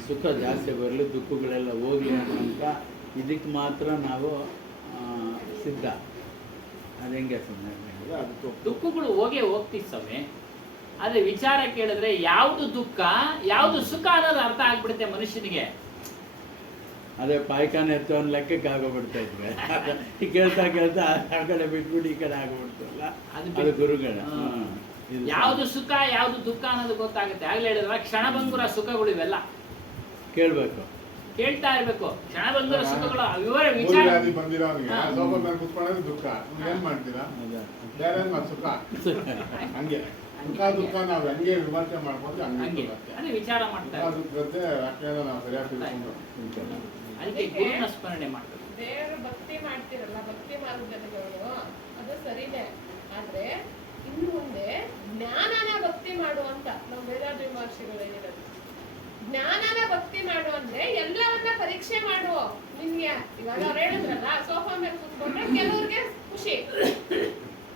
ಸುಖ ಜಾಸ್ತಿ ಬರಲಿ, ದುಃಖಗಳೆಲ್ಲ ಹೋಗಲಿ ಅಂತ ಇದಕ್ಕೆ ಮಾತ್ರ ನಾವು ಸಿದ್ಧ. ಅದು ಹೆಂಗೆ ಸುಮ್ಮನೆ ದುಃಖಗಳು ಹೋಗ್ತಿಸ್ತವೆ. ಆದ್ರೆ ವಿಚಾರ ಕೇಳಿದ್ರೆ ಯಾವುದು ದುಃಖ ಯಾವುದು ಸುಖ ಅನ್ನೋದು ಅರ್ಥ ಆಗ್ಬಿಡುತ್ತೆ ಮನುಷ್ಯನಿಗೆ. ಅದೇ ಪಾಯ್ಖಾನೆ ಎತ್ತೋ ಒಂದು ಲೆಕ್ಕಕ್ಕೆ ಆಗೋಗ್ಬಿಡ್ತಾ ಇದ್ವಿ. ಈ ಕೇಳ್ತಾ ಆ ಕಡೆ ಬಿಟ್ಬಿಟ್ಟು ಈ ಕಡೆ ಆಗೋಗ್ಬಿಡ್ತಲ್ಲ, ಅದು ಗುರುಗಳ. ಯಾವುದು ಸುಖ ಯಾವುದು ದುಃಖ ಅನ್ನೋದು ಗೊತ್ತಾಗುತ್ತೆ. ಆಗ್ಲೇ ಹೇಳಿದ್ರೆ ಕ್ಷಣಭಂಗುರ ಸುಖಗಳು ಇವೆಲ್ಲ ಕೇಳ್ಬೇಕು, ಕೇಳ್ತಾ ಇರ್ಬೇಕು. ಕ್ಷಣಭಂಗುರ ಸುಖಗಳು ವಿಚಾರ ಬಂದಿರೋನಿಗೆ ಸೋಫಾ ಮೇಲೆ ಕುತ್ಕೊಳ್ಳೋದು ದುಃಖ. ಏನ್ ಮಾಡ್ತೀರಾ? ಬೇರೆ ಸುಖ. ಹಂಗೆ ಸುಖ ದುಃಖ ನಾವು ಹಂಗೆ ವಿಮರ್ಶೆ ಮಾಡ್ಕೊಂಡು ಹಂಗೆ ಅದೇ ವಿಚಾರ ಮಾಡ್ತಾ ನಾವು ಸರಿಯಾಗಿ ಅದಕ್ಕೆ ಗುರುನ ಸ್ಮರಣೆ ಮಾಡ್ತಾರೆ. ದೇವರು ಭಕ್ತಿ ಮಾಡ್ತಿರಲ್ಲ, ಭಕ್ತಿ ಮಾರ್ಗದವರು, ಅದು ಸರಿನೇ. ಆದ್ರೆ ಇನ್ನು ಮುಂದೆ ಜ್ಞಾನನ ಭಕ್ತಿ ಮಾಡುವಂತ ನಾವು ವೇದಾದ್ರಿ ಮಹರ್ಷಿಗಳು ಹೇಳಿರೋದು. ಜ್ಞಾನನ ಭಕ್ತಿ ಮಾಡು ಅಂದ್ರೆ ಎಲ್ಲವನ್ನ ಪರೀಕ್ಷೆ ಮಾಡುವ. ನಿನ್ಗೆ ಇವಾಗ ಅವ್ರು ಹೇಳಿದ್ರಲ್ಲ, ಸೋಫಾ ಮೇಲೆ ಕೂತ್ಕೊಂಡ್ರೆ ಕೆಲವ್ರಿಗೆ ಖುಷಿ,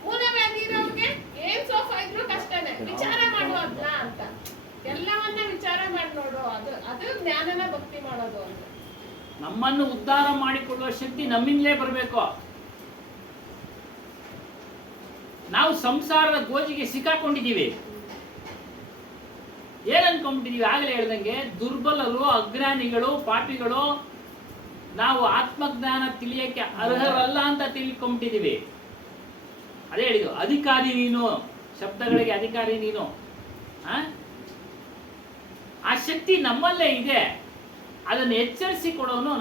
ಮೂಲವ್ಯಾಧಿ ಇರೋರ್ಗೆ ಏನ್ ಸೋಫಾ ಇದ್ರು ಕಷ್ಟನೇ. ವಿಚಾರ ಮಾಡುವಂತ ಅಂತ ಎಲ್ಲವನ್ನ ವಿಚಾರ ಮಾಡಿ ನೋಡು. ಅದು ಜ್ಞಾನನ ಭಕ್ತಿ ಮಾಡೋದು ಅಂತ. ನಮ್ಮನ್ನು ಉದ್ಧಾರ ಮಾಡಿಕೊಳ್ಳುವ ಶಕ್ತಿ ನಮ್ಮಿಂದಲೇ ಬರಬೇಕು. ನಾವು ಸಂಸಾರದ ಗೋಜಿಗೆ ಸಿಕ್ಕಾಕೊಂಡಿದ್ದೀವಿ. ಏನ್ ಅನ್ಕೊಂಡ್ಬಿಟ್ಟಿದೀವಿ? ಆಗಲೇ ಹೇಳ್ದಂಗೆ ದುರ್ಬಲರು, ಅಜ್ಞಾನಿಗಳು, ಪಾಪಿಗಳು, ನಾವು ಆತ್ಮಜ್ಞಾನ ತಿಳಿಯಕ್ಕೆ ಅರ್ಹರಲ್ಲ ಅಂತ ತಿಳ್ಕೊಂಡ್ಬಿಟ್ಟಿದೀವಿ. ಅದೇ ಹೇಳಿದ್ದು, ಅಧಿಕಾರಿ ನೀನು, ಶಬ್ದಗಳಿಗೆ ಅಧಿಕಾರಿ ನೀನು. ಆ ಶಕ್ತಿ ನಮ್ಮಲ್ಲೇ ಇದೆ. ಅದನ್ನು ಎಚ್ಚರಿಸಿ ಕೊಡೋನು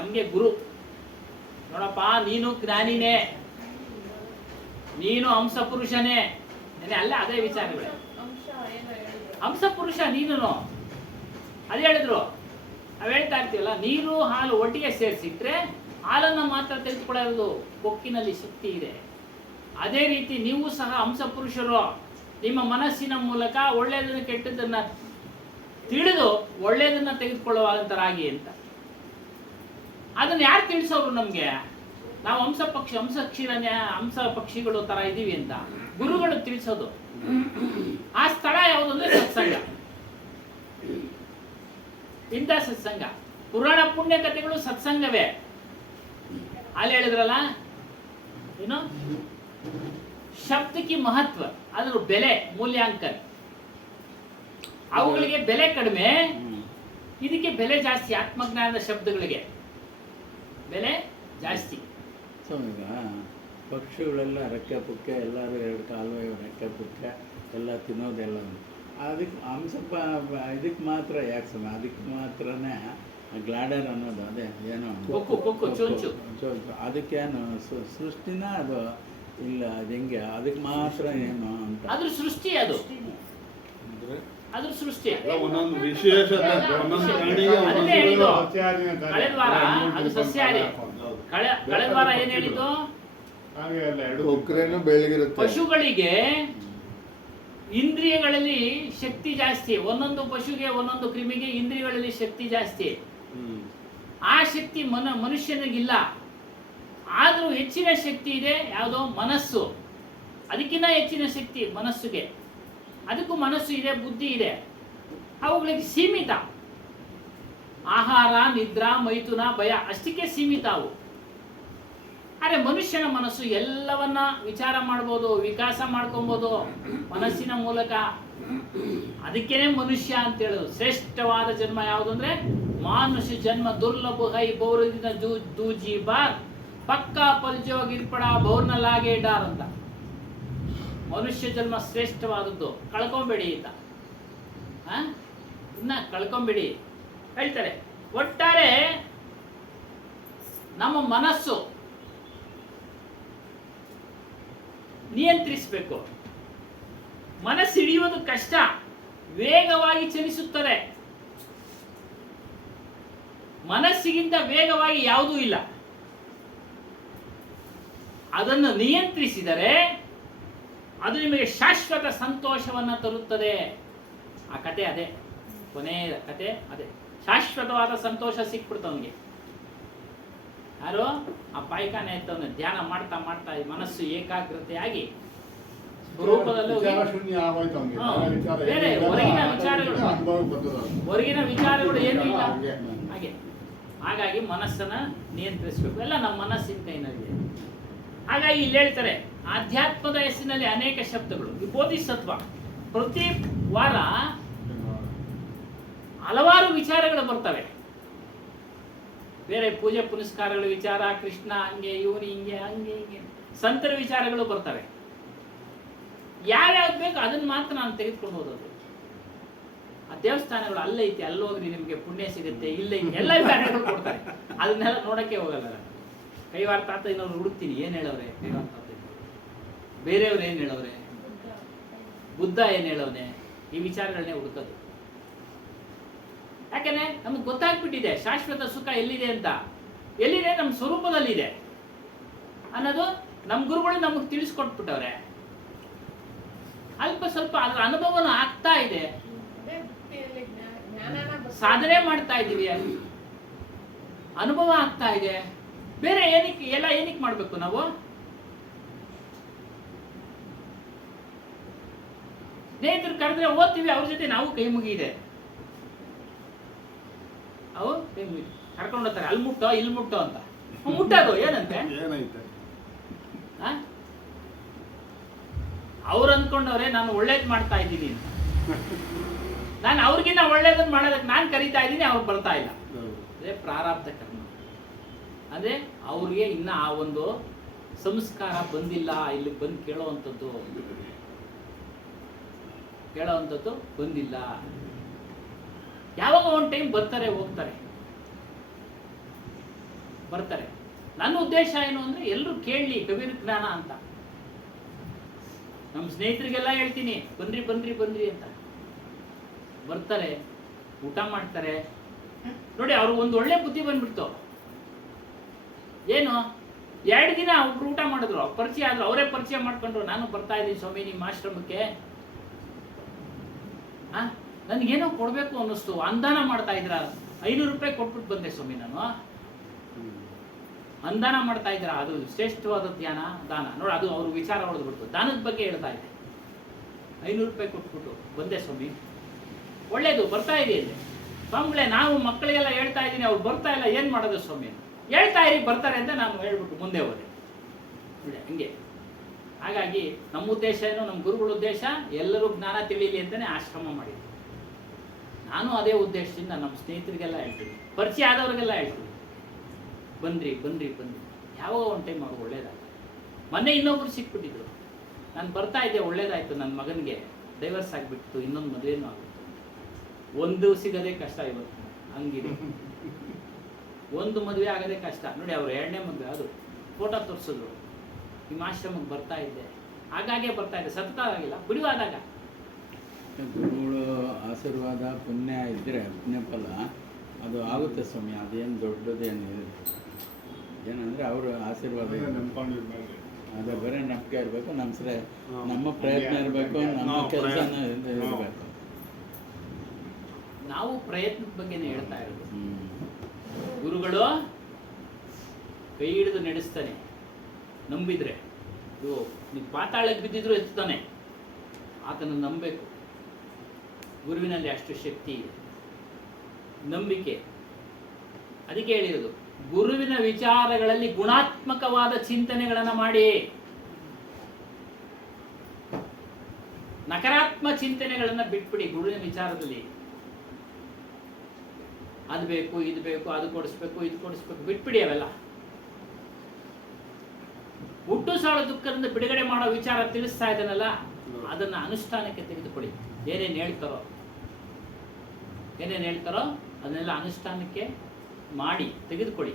ನಮಗೆ ಗುರು. ನೋಡಪ್ಪ, ನೀನು ಜ್ಞಾನಿನೇ, ನೀನು ಹಂಸ ಪುರುಷನೇ, ಅಲ್ಲ ಅದೇ ವಿಚಾರಗಳೇ. ಅಂಶ ಏನೋ ಹೇಳಿದ್ರು. ಹಂಸ ಪುರುಷ ನೀನು, ಅದೇ ಹೇಳಿದ್ರು. ನಾವು ಹೇಳ್ತಾ ಇರ್ತೀವಲ್ಲ, ನೀರು ಹಾಲು ಒಟ್ಟಿಗೆ ಸೇರಿಸಿಟ್ರೆ ಹಾಲನ್ನು ಮಾತ್ರ ತೆಗೆದುಕೊಳ್ಳೋದು, ಕೊಕ್ಕಿನಲ್ಲಿ ಶಕ್ತಿ ಇದೆ. ಅದೇ ರೀತಿ ನೀವು ಸಹ ಹಂಸ ಪುರುಷರು. ನಿಮ್ಮ ಮನಸ್ಸಿನ ಮೂಲಕ ಒಳ್ಳೆಯದನ್ನು ಕೆಟ್ಟದ್ದನ್ನ ತಿಳಿದು ಒಳ್ಳೆಯದನ್ನ ತೆಗೆದುಕೊಳ್ಳುವಂತರಾಗಿ ಅಂತ. ಅದನ್ನ ಯಾರು ತಿಳಿಸೋರು ನಮ್ಗೆ? ನಾವು ಹಂಸ ಪಕ್ಷಿಗಳು ತರ ಇದೀವಿ ಅಂತ ಗುರುಗಳು ತಿಳಿಸೋದು. ಆ ಸ್ಥಳ ಯಾವುದು ಅಂದ್ರೆ ಸತ್ಸಂಗ. ಇಂಥ ಸತ್ಸಂಗ, ಪುರಾಣ ಪುಣ್ಯ ಕಥೆಗಳು ಸತ್ಸಂಗವೇ. ಅಲ್ಲಿ ಹೇಳಿದ್ರಲ್ಲ, ಏನು ಶಬ್ದಕ್ಕೆ ಮಹತ್ವ, ಅದ್ರ ಬೆಲೆ ಮೂಲ್ಯಾಂಕನ. ಅವುಗಳಿಗೆ ಬೆಲೆ ಕಡಿಮೆ, ಇದಕ್ಕೆ ಬೆಲೆ ಜಾಸ್ತಿ. ಆತ್ಮಜ್ಞಾನದ ಶಬ್ದಗಳಿಗೆ ಬೆಲೆ ಜಾಸ್ತಿ. ಸೊ ಈಗ ಪಕ್ಷಿಗಳೆಲ್ಲ ರೆಕ್ಕೆ ಪುಕ್ಕೆ, ಎಲ್ಲರೂ 2 ಕಾಲು ರೆಕ್ಕೆ ಪುಕ್ಕೆ ಎಲ್ಲ ತಿನ್ನೋದೆಲ್ಲ ಅದಕ್ಕೆ ಇದಕ್ಕೆ ಮಾತ್ರ ಯಾಕೆ ಸಮಯ, ಅದಕ್ಕೆ ಮಾತ್ರನೇ ಗ್ಲಾಡರ್ ಅನ್ನೋದು. ಅದೇ ಏನೋ ಚೊಂಚು. ಅದಕ್ಕೇನು ಸೃಷ್ಟಿನ ಅದು ಇಲ್ಲ, ಅದು ಹೆಂಗೆ ಅದಕ್ಕೆ ಮಾತ್ರ ಏನು ಅಂತ ಅದ್ರ ಸೃಷ್ಟಿ, ಅದ್ರ ಸೃಷ್ಟಿ. ಒಂದೊಂದು ವಿಶೇಷತೆ, ಒಂದೊಂದು ಪ್ರಾಣಿಗೆ ಅದನ್ನೇ ಹೇಳಿದ್ದು. ಸಸ್ಯಾಹಾರಿನೇ ತಾನೇ. ಕಳೆದ ವಾರ ಅದು ಸಸ್ಯಾಹಾರಿ. ಕಳೆದ ವಾರ ಏನ್ ಹೇಳಿದ್ದು? ಹಾಗೆ ಅಲ್ಲ, ಎರಡು ಕೊಕ್ರೇನು ಬೆಳಗಿರುತ್ತೆ. ಪಶುಗಳಿಗೆ ಇಂದ್ರಿಯಗಳಲ್ಲಿ ಶಕ್ತಿ ಜಾಸ್ತಿ. ಒಂದೊಂದು ಪಶುಗೆ, ಒಂದೊಂದು ಕ್ರಿಮಿಗೆ ಇಂದ್ರಿಯಗಳಲ್ಲಿ ಶಕ್ತಿ ಜಾಸ್ತಿ. ಆ ಶಕ್ತಿ ಮನುಷ್ಯನಿಗಿಲ್ಲ. ಆದ್ರೂ ಹೆಚ್ಚಿನ ಶಕ್ತಿ ಇದೆ ಯಾವುದೋ ಮನಸ್ಸು. ಅದಕ್ಕಿಂತ ಹೆಚ್ಚಿನ ಶಕ್ತಿ ಮನಸ್ಸಿಗೆ. ಅದಕ್ಕೂ ಮನಸ್ಸು ಇದೆ, ಬುದ್ಧಿ ಇದೆ. ಅವುಗಳಿಗೆ ಸೀಮಿತ. ಆಹಾರ, ನಿದ್ರಾ, ಮೈಥುನ, ಭಯ ಅಷ್ಟಕ್ಕೆ ಸೀಮಿತ ಅವು. ಆದರೆ ಮನುಷ್ಯನ ಮನಸ್ಸು ಎಲ್ಲವನ್ನ ವಿಚಾರ ಮಾಡ್ಬೋದು, ವಿಕಾಸ ಮಾಡ್ಕೊಬೋದು ಮನಸ್ಸಿನ ಮೂಲಕ. ಅದಕ್ಕೇನೆ ಮನುಷ್ಯ ಅಂತ ಹೇಳೋದು. ಶ್ರೇಷ್ಠವಾದ ಜನ್ಮ ಯಾವುದು ಅಂದ್ರೆ ಮಾನುಷ ಜನ್ಮ ದುರ್ಲಭ ಹೈ ಬಹುದಿನ ದೂಜಿ ಬಾರ್ ಪಕ್ಕಾ ಪಲ್ಜೋ ಗಿರ್ಪಡ ಬಹುರ್ನ ಲಾಗೆ ಡಾರ್ ಅಂತ. ಮನುಷ್ಯ ಜನ್ಮ ಶ್ರೇಷ್ಠವಾದದ್ದು, ಕಳ್ಕೊಂಬೇಡಿ ಅಂತ. ಇನ್ನ ಕಳ್ಕೊಂಬೇಡಿ ಹೇಳ್ತಾರೆ. ಒಟ್ಟಾರೆ ನಮ್ಮ ಮನಸ್ಸು ನಿಯಂತ್ರಿಸಬೇಕು. ಮನಸ್ಸು ಹಿಡಿಯುವುದು ಕಷ್ಟ, ವೇಗವಾಗಿ ಚಲಿಸುತ್ತದೆ. ಮನಸ್ಸಿಗಿಂತ ವೇಗವಾಗಿ ಯಾವುದೂ ಇಲ್ಲ. ಅದನ್ನು ನಿಯಂತ್ರಿಸಿದರೆ ಅದು ನಿಮಗೆ ಶಾಶ್ವತ ಸಂತೋಷವನ್ನು ತರುತ್ತದೆ. ಆ ಕತೆ ಅದೇ, ಕೊನೆಯ ಕತೆ ಅದೇ. ಶಾಶ್ವತವಾದ ಸಂತೋಷ ಸಿಕ್ಬಿಡ್ತು ಅವನಿಗೆ. ಯಾರು? ಆ ಪಾಯ್ಕಾನೆ ಎತ್ತವನು ಧ್ಯಾನ ಮಾಡ್ತಾ ಮಾಡ್ತಾ ಮನಸ್ಸು ಏಕಾಗ್ರತೆಯಾಗಿ ಸ್ವರೂಪದಲ್ಲೂ ಶೂನ್ಯ ಆಗೋಯ್ತು ಅವ್ನಿಗೆ. ಬೇರೆ ಹೊರಗಿನ ವಿಚಾರಗಳು, ಅನುಭವಕ್ಕೆ ಬಂದದ್ದು. ಹೊರಗಿನ ವಿಚಾರಗಳು ಏನೂ ಇಲ್ಲ. ಹಾಗೆ ಹಾಗಾಗಿ ಮನಸ್ಸನ್ನ ನಿಯಂತ್ರಿಸಬೇಕು. ಎಲ್ಲ ನಮ್ಮ ಮನಸ್ಸಿನ ಕೈನಲ್ಲಿದೆ. ಹಾಗಾಗಿ ಇಲ್ಲಿ ಹೇಳ್ತಾರೆ, ಆಧ್ಯಾತ್ಮದ ಹೆಸರಿನಲ್ಲಿ ಅನೇಕ ಶಬ್ದಗಳು. ಈ ಬೋಧಿಸತ್ವ ಪ್ರತಿ ವಾರ ಹಲವಾರು ವಿಚಾರಗಳು ಬರ್ತವೆ. ಬೇರೆ ಪೂಜೆ ಪುನಸ್ಕಾರಗಳ ವಿಚಾರ, ಕೃಷ್ಣ ಹಂಗೆ, ಇವನು ಹಿಂಗೆ, ಹಂಗೆ ಹಿಂಗೆ ಸಂತರ ವಿಚಾರಗಳು ಬರ್ತವೆ. ಯಾವ್ಯಾವ್ದು ಬೇಕು ಅದನ್ನ ಮಾತ್ರ ನಾನು ತೆಗೆದುಕೊಂಡು ಹೋದದ್ದು. ಆ ದೇವಸ್ಥಾನಗಳು ಅಲ್ಲೈತಿ, ಅಲ್ಲೋಗ್ರಿ ನಿಮಗೆ ಪುಣ್ಯ ಸಿಗುತ್ತೆ, ಇಲ್ಲ ಎಲ್ಲ ವಿಚಾರಗಳು ಕೊಡ್ತಾರೆ. ಅದನ್ನೆಲ್ಲ ನೋಡಕ್ಕೆ ಹೋಗಲ್ಲ ನಾನು. ಕೈವಾರ ತಾತ ಇನ್ನೊಂದು ಹುಡುಕ್ತೀನಿ, ಏನು ಹೇಳವ್ರೆ ಕೈವಾರ ತಾತ, ಬೇರೆಯವ್ರು ಏನು ಹೇಳವ್ರೆ, ಬುದ್ಧ ಏನು ಹೇಳವ್ನೆ, ಈ ವಿಚಾರಗಳನ್ನೇ ಹುಡುಕೋದು. ಯಾಕೆಂದ್ರೆ ನಮ್ಗೆ ಗೊತ್ತಾಗ್ಬಿಟ್ಟಿದೆ ಶಾಶ್ವತ ಸುಖ ಎಲ್ಲಿದೆ ಅಂತ. ಎಲ್ಲಿದೆ? ನಮ್ಮ ಸ್ವರೂಪದಲ್ಲಿದೆ ಅನ್ನೋದು ನಮ್ಮ ಗುರುಗಳು ನಮಗೆ ತಿಳಿಸ್ಕೊಟ್ಬಿಟ್ಟವ್ರೆ. ಅಲ್ಪ ಸ್ವಲ್ಪ ಅದರ ಅನುಭವನ ಆಗ್ತಾ ಇದೆ, ಸಾಧನೆ ಮಾಡ್ತಾ ಇದ್ದೀವಿ, ಅನುಭವ ಆಗ್ತಾ ಇದೆ. ಬೇರೆ ಏನಕ್ಕೆ ಎಲ್ಲ ಏನಕ್ಕೆ ಮಾಡ್ಬೇಕು ನಾವು? ಸ್ನೇಹಿತರು ಕರೆದ್ರೆ ಓದ್ತೀವಿ, ಅವ್ರ ಜೊತೆ ನಾವು ಕೈ ಮುಗಿದೆ. ಅವು ಕೈ ಮುಗಿ ಕರ್ಕೊಂಡು ಹೋಗ್ತಾರೆ, ಅಲ್ಲಿ ಮುಟ್ಟೋ ಇಲ್ಲಿ ಮುಟ್ಟೋ ಅಂತ. ಮುಟ್ಟೋದು ಏನಂತೆ? ಏನೈತೆ? ಅವ್ರು ಅಂದ್ಕೊಂಡವ್ರೆ ನಾನು ಒಳ್ಳೇದು ಮಾಡ್ತಾ ಇದ್ದೀನಿ ಅಂತ. ನಾನು ಅವ್ರಿಗಿನ್ನ ಒಳ್ಳೇದನ್ನ ಮಾಡೋದಕ್ಕೆ ನಾನು ಕರೀತಾ ಇದ್ದೀನಿ, ಅವ್ರು ಬರ್ತಾ ಇಲ್ಲ. ಅದೇ ಪ್ರಾರಬ್ಧ ಕರ್ಮ. ಅದೇ ಅವ್ರಿಗೆ ಇನ್ನ ಆ ಒಂದು ಸಂಸ್ಕಾರ ಬಂದಿಲ್ಲ, ಇಲ್ಲಿ ಬಂದು ಕೇಳೋವಂಥದ್ದು ಬಂದಿಲ್ಲ. ಯಾವಾಗ ಒಂದು ಟೈಮ್ ಬರ್ತಾರೆ ಹೋಗ್ತಾರೆ. ನನ್ನ ಉದ್ದೇಶ ಏನು ಅಂದ್ರೆ ಎಲ್ಲರೂ ಕೇಳಲಿ ಕಬೀರ್ ಜ್ಞಾನ ಅಂತ. ನಮ್ಮ ಸ್ನೇಹಿತರಿಗೆಲ್ಲ ಹೇಳ್ತೀನಿ ಬನ್ರಿ ಅಂತ. ಬರ್ತಾರೆ, ಊಟ ಮಾಡ್ತಾರೆ. ನೋಡಿ ಅವ್ರಿಗೆ ಒಂದು ಒಳ್ಳೆ ಬುದ್ಧಿ ಬಂದ್ಬಿಡ್ತು. ಏನು 2 ದಿನ ಒಬ್ರು ಊಟ ಮಾಡಿದ್ರು, ಪರಿಚಯ ಆದ್ರು, ಅವರೇ ಪರಿಚಯ ಮಾಡ್ಕೊಂಡ್ರು. ನಾನು ಬರ್ತಾ ಇದ್ದೀನಿ ಸ್ವಾಮಿ ನಿಮ್ಮ ಆಶ್ರಮಕ್ಕೆ, ನನ್ಗೇನೋ ಕೊಡ್ಬೇಕು ಅನ್ನಿಸ್ತು, ಅನುದಾನ ಮಾಡ್ತಾ ಇದ್ರ, 500 ರೂಪಾಯಿ ಕೊಟ್ಬಿಟ್ಟು ಬಂದೆ ಸ್ವಾಮಿ ನಾನು. ಅನುದಾನ ಮಾಡ್ತಾ ಇದ್ರ, ಅದು ಶ್ರೇಷ್ಠವಾದ ದಾನ ನೋಡಿ. ಅದು ಅವ್ರ ವಿಚಾರ ಹೊಡೆದ್ಬಿಡ್ತು. ದಾನದ ಬಗ್ಗೆ ಹೇಳ್ತಾ ಇದ್ದೆ. 500 ರೂಪಾಯಿ ಕೊಟ್ಬಿಟ್ಟು ಬಂದೆ ಸ್ವಾಮಿ, ಒಳ್ಳೇದು, ಬರ್ತಾ ಇದೆ ಅಂದೆ. ಸ್ವಾಮಿಗಳೇ ನಾವು ಮಕ್ಕಳಿಗೆಲ್ಲ ಹೇಳ್ತಾ ಇದ್ದೀನಿ, ಅವ್ರು ಬರ್ತಾ ಇಲ್ಲ, ಏನು ಮಾಡೋದು ಸ್ವಾಮಿ? ಹೇಳ್ತಾ ಇರಿ ಬರ್ತಾರೆ ಅಂತ ನಾನು ಹೇಳ್ಬಿಟ್ಟು ಮುಂದೆ ಹೋದೆ. ಹಂಗೆ. ಹಾಗಾಗಿ ನಮ್ಮ ಉದ್ದೇಶ ಏನು, ನಮ್ಮ ಗುರುಗಳ ಉದ್ದೇಶ ಎಲ್ಲರೂ ಜ್ಞಾನ ತಿಳಿಯಲಿ ಅಂತಲೇ ಆಶ್ರಮ ಮಾಡಿದ್ವಿ. ನಾನು ಅದೇ ಉದ್ದೇಶದಿಂದ ನಮ್ಮ ಸ್ನೇಹಿತರಿಗೆಲ್ಲ ಹೇಳ್ತೀನಿ, ಪರಿಚಯ ಆದವ್ರಿಗೆಲ್ಲ ಹೇಳ್ತೀನಿ, ಬನ್ರಿ. ಯಾವಾಗ ಒಂದು ಟೈಮ್ ಅವ್ರು ಒಳ್ಳೇದಾಯ್ತು. ಮೊನ್ನೆ ಇನ್ನೊಬ್ರು ಸಿಕ್ಬಿಟ್ಟಿದ್ರು, ನಾನು ಬರ್ತಾ ಇದ್ದೆ, ಒಳ್ಳೇದಾಯ್ತು, ನನ್ನ ಮಗನಿಗೆ ಡೈವರ್ಸ್ ಆಗಿಬಿಟ್ಟು ಇನ್ನೊಂದು ಮದುವೆನೂ ಆಗುತ್ತೆ. ಒಂದು ಸಿಗೋದೇ ಕಷ್ಟ ಇವತ್ತು, ಹಂಗಿದೆ. ಒಂದು ಮದುವೆ ಆಗೋದೇ ಕಷ್ಟ. ನೋಡಿ ಅವ್ರು 2ನೇ ಮದುವೆ, ಅದು ಫೋಟೋ ತೋರಿಸಿದ್ರು, ನಿಮ್ಮ ಆಶ್ರಮಕ್ಕೆ ಬರ್ತಾ ಇದ್ದೆ, ಹಾಗಾಗೆ ಬರ್ತಾ ಇದ್ದೆ, ಸತತ ಆಗಿಲ್ಲ, ಬಿಡುವಾದಾಗ. ಗುರುಗಳು ಆಶೀರ್ವಾದ ಪುಣ್ಯ ಇದ್ದರೆ ಪುಣ್ಯ ಫಲ ಅದು ಆಗುತ್ತೆ ಸ್ವಾಮಿ. ಅದೇನು ದೊಡ್ಡದೇನು ಏನಂದರೆ ಅವರು ಆಶೀರ್ವಾದ ನಂಬ್ಕೊಂಡಿರ್ಬೇಕು. ಅದು ಬರೀ ನಂಬಿಕೆ ಇರಬೇಕು, ನಮ್ಮ ಪ್ರಯತ್ನ ಇರಬೇಕು, ನಮ್ಮ ಕೆಲಸನ ಇರಬೇಕು. ನಾವು ಪ್ರಯತ್ನದ ಬಗ್ಗೆನೇ ಹೇಳ್ತಾ ಇರೋದು. ಗುರುಗಳು ಕೈ ಹಿಡಿದು ನಡೆಸ್ತಾನೆ, ನಂಬಿದ್ರೆ. ನೀವು ಪಾತಾಳಕ್ಕೆ ಬಿದ್ದಿದ್ರು ಎತ್ತಾನೆ, ಆತನ ನಂಬಬೇಕು. ಗುರುವಿನಲ್ಲಿ ಅಷ್ಟು ಶಕ್ತಿ ಇದೆ, ನಂಬಿಕೆ. ಅದಕ್ಕೆ ಹೇಳಿರೋದು, ಗುರುವಿನ ವಿಚಾರಗಳಲ್ಲಿ ಗುಣಾತ್ಮಕವಾದ ಚಿಂತನೆಗಳನ್ನು ಮಾಡಿ, ನಕಾರಾತ್ಮಕ ಚಿಂತನೆಗಳನ್ನು ಬಿಟ್ಬಿಡಿ. ಗುರುವಿನ ವಿಚಾರದಲ್ಲಿ ಅದು ಬೇಕು, ಇದು ಬೇಕು, ಅದು ಕೊಡಿಸ್ಬೇಕು, ಇದು ಕೊಡಿಸ್ಬೇಕು, ಬಿಟ್ಬಿಡಿ ಅವೆಲ್ಲ. ಹುಟ್ಟು ಸಾಳು ದುಃಖದಿಂದ ಬಿಡುಗಡೆ ಮಾಡೋ ವಿಚಾರ ತಿಳಿಸ್ತಾ ಇದ್ದಾನಲ್ಲ, ಅದನ್ನ ಅನುಷ್ಠಾನಕ್ಕೆ ತೆಗೆದುಕೊಳ್ಳಿ. ಏನೇನು ಹೇಳ್ತಾರೋ ಅದನ್ನೆಲ್ಲ ಅನುಷ್ಠಾನಕ್ಕೆ ಮಾಡಿ ತೆಗೆದುಕೊಳ್ಳಿ.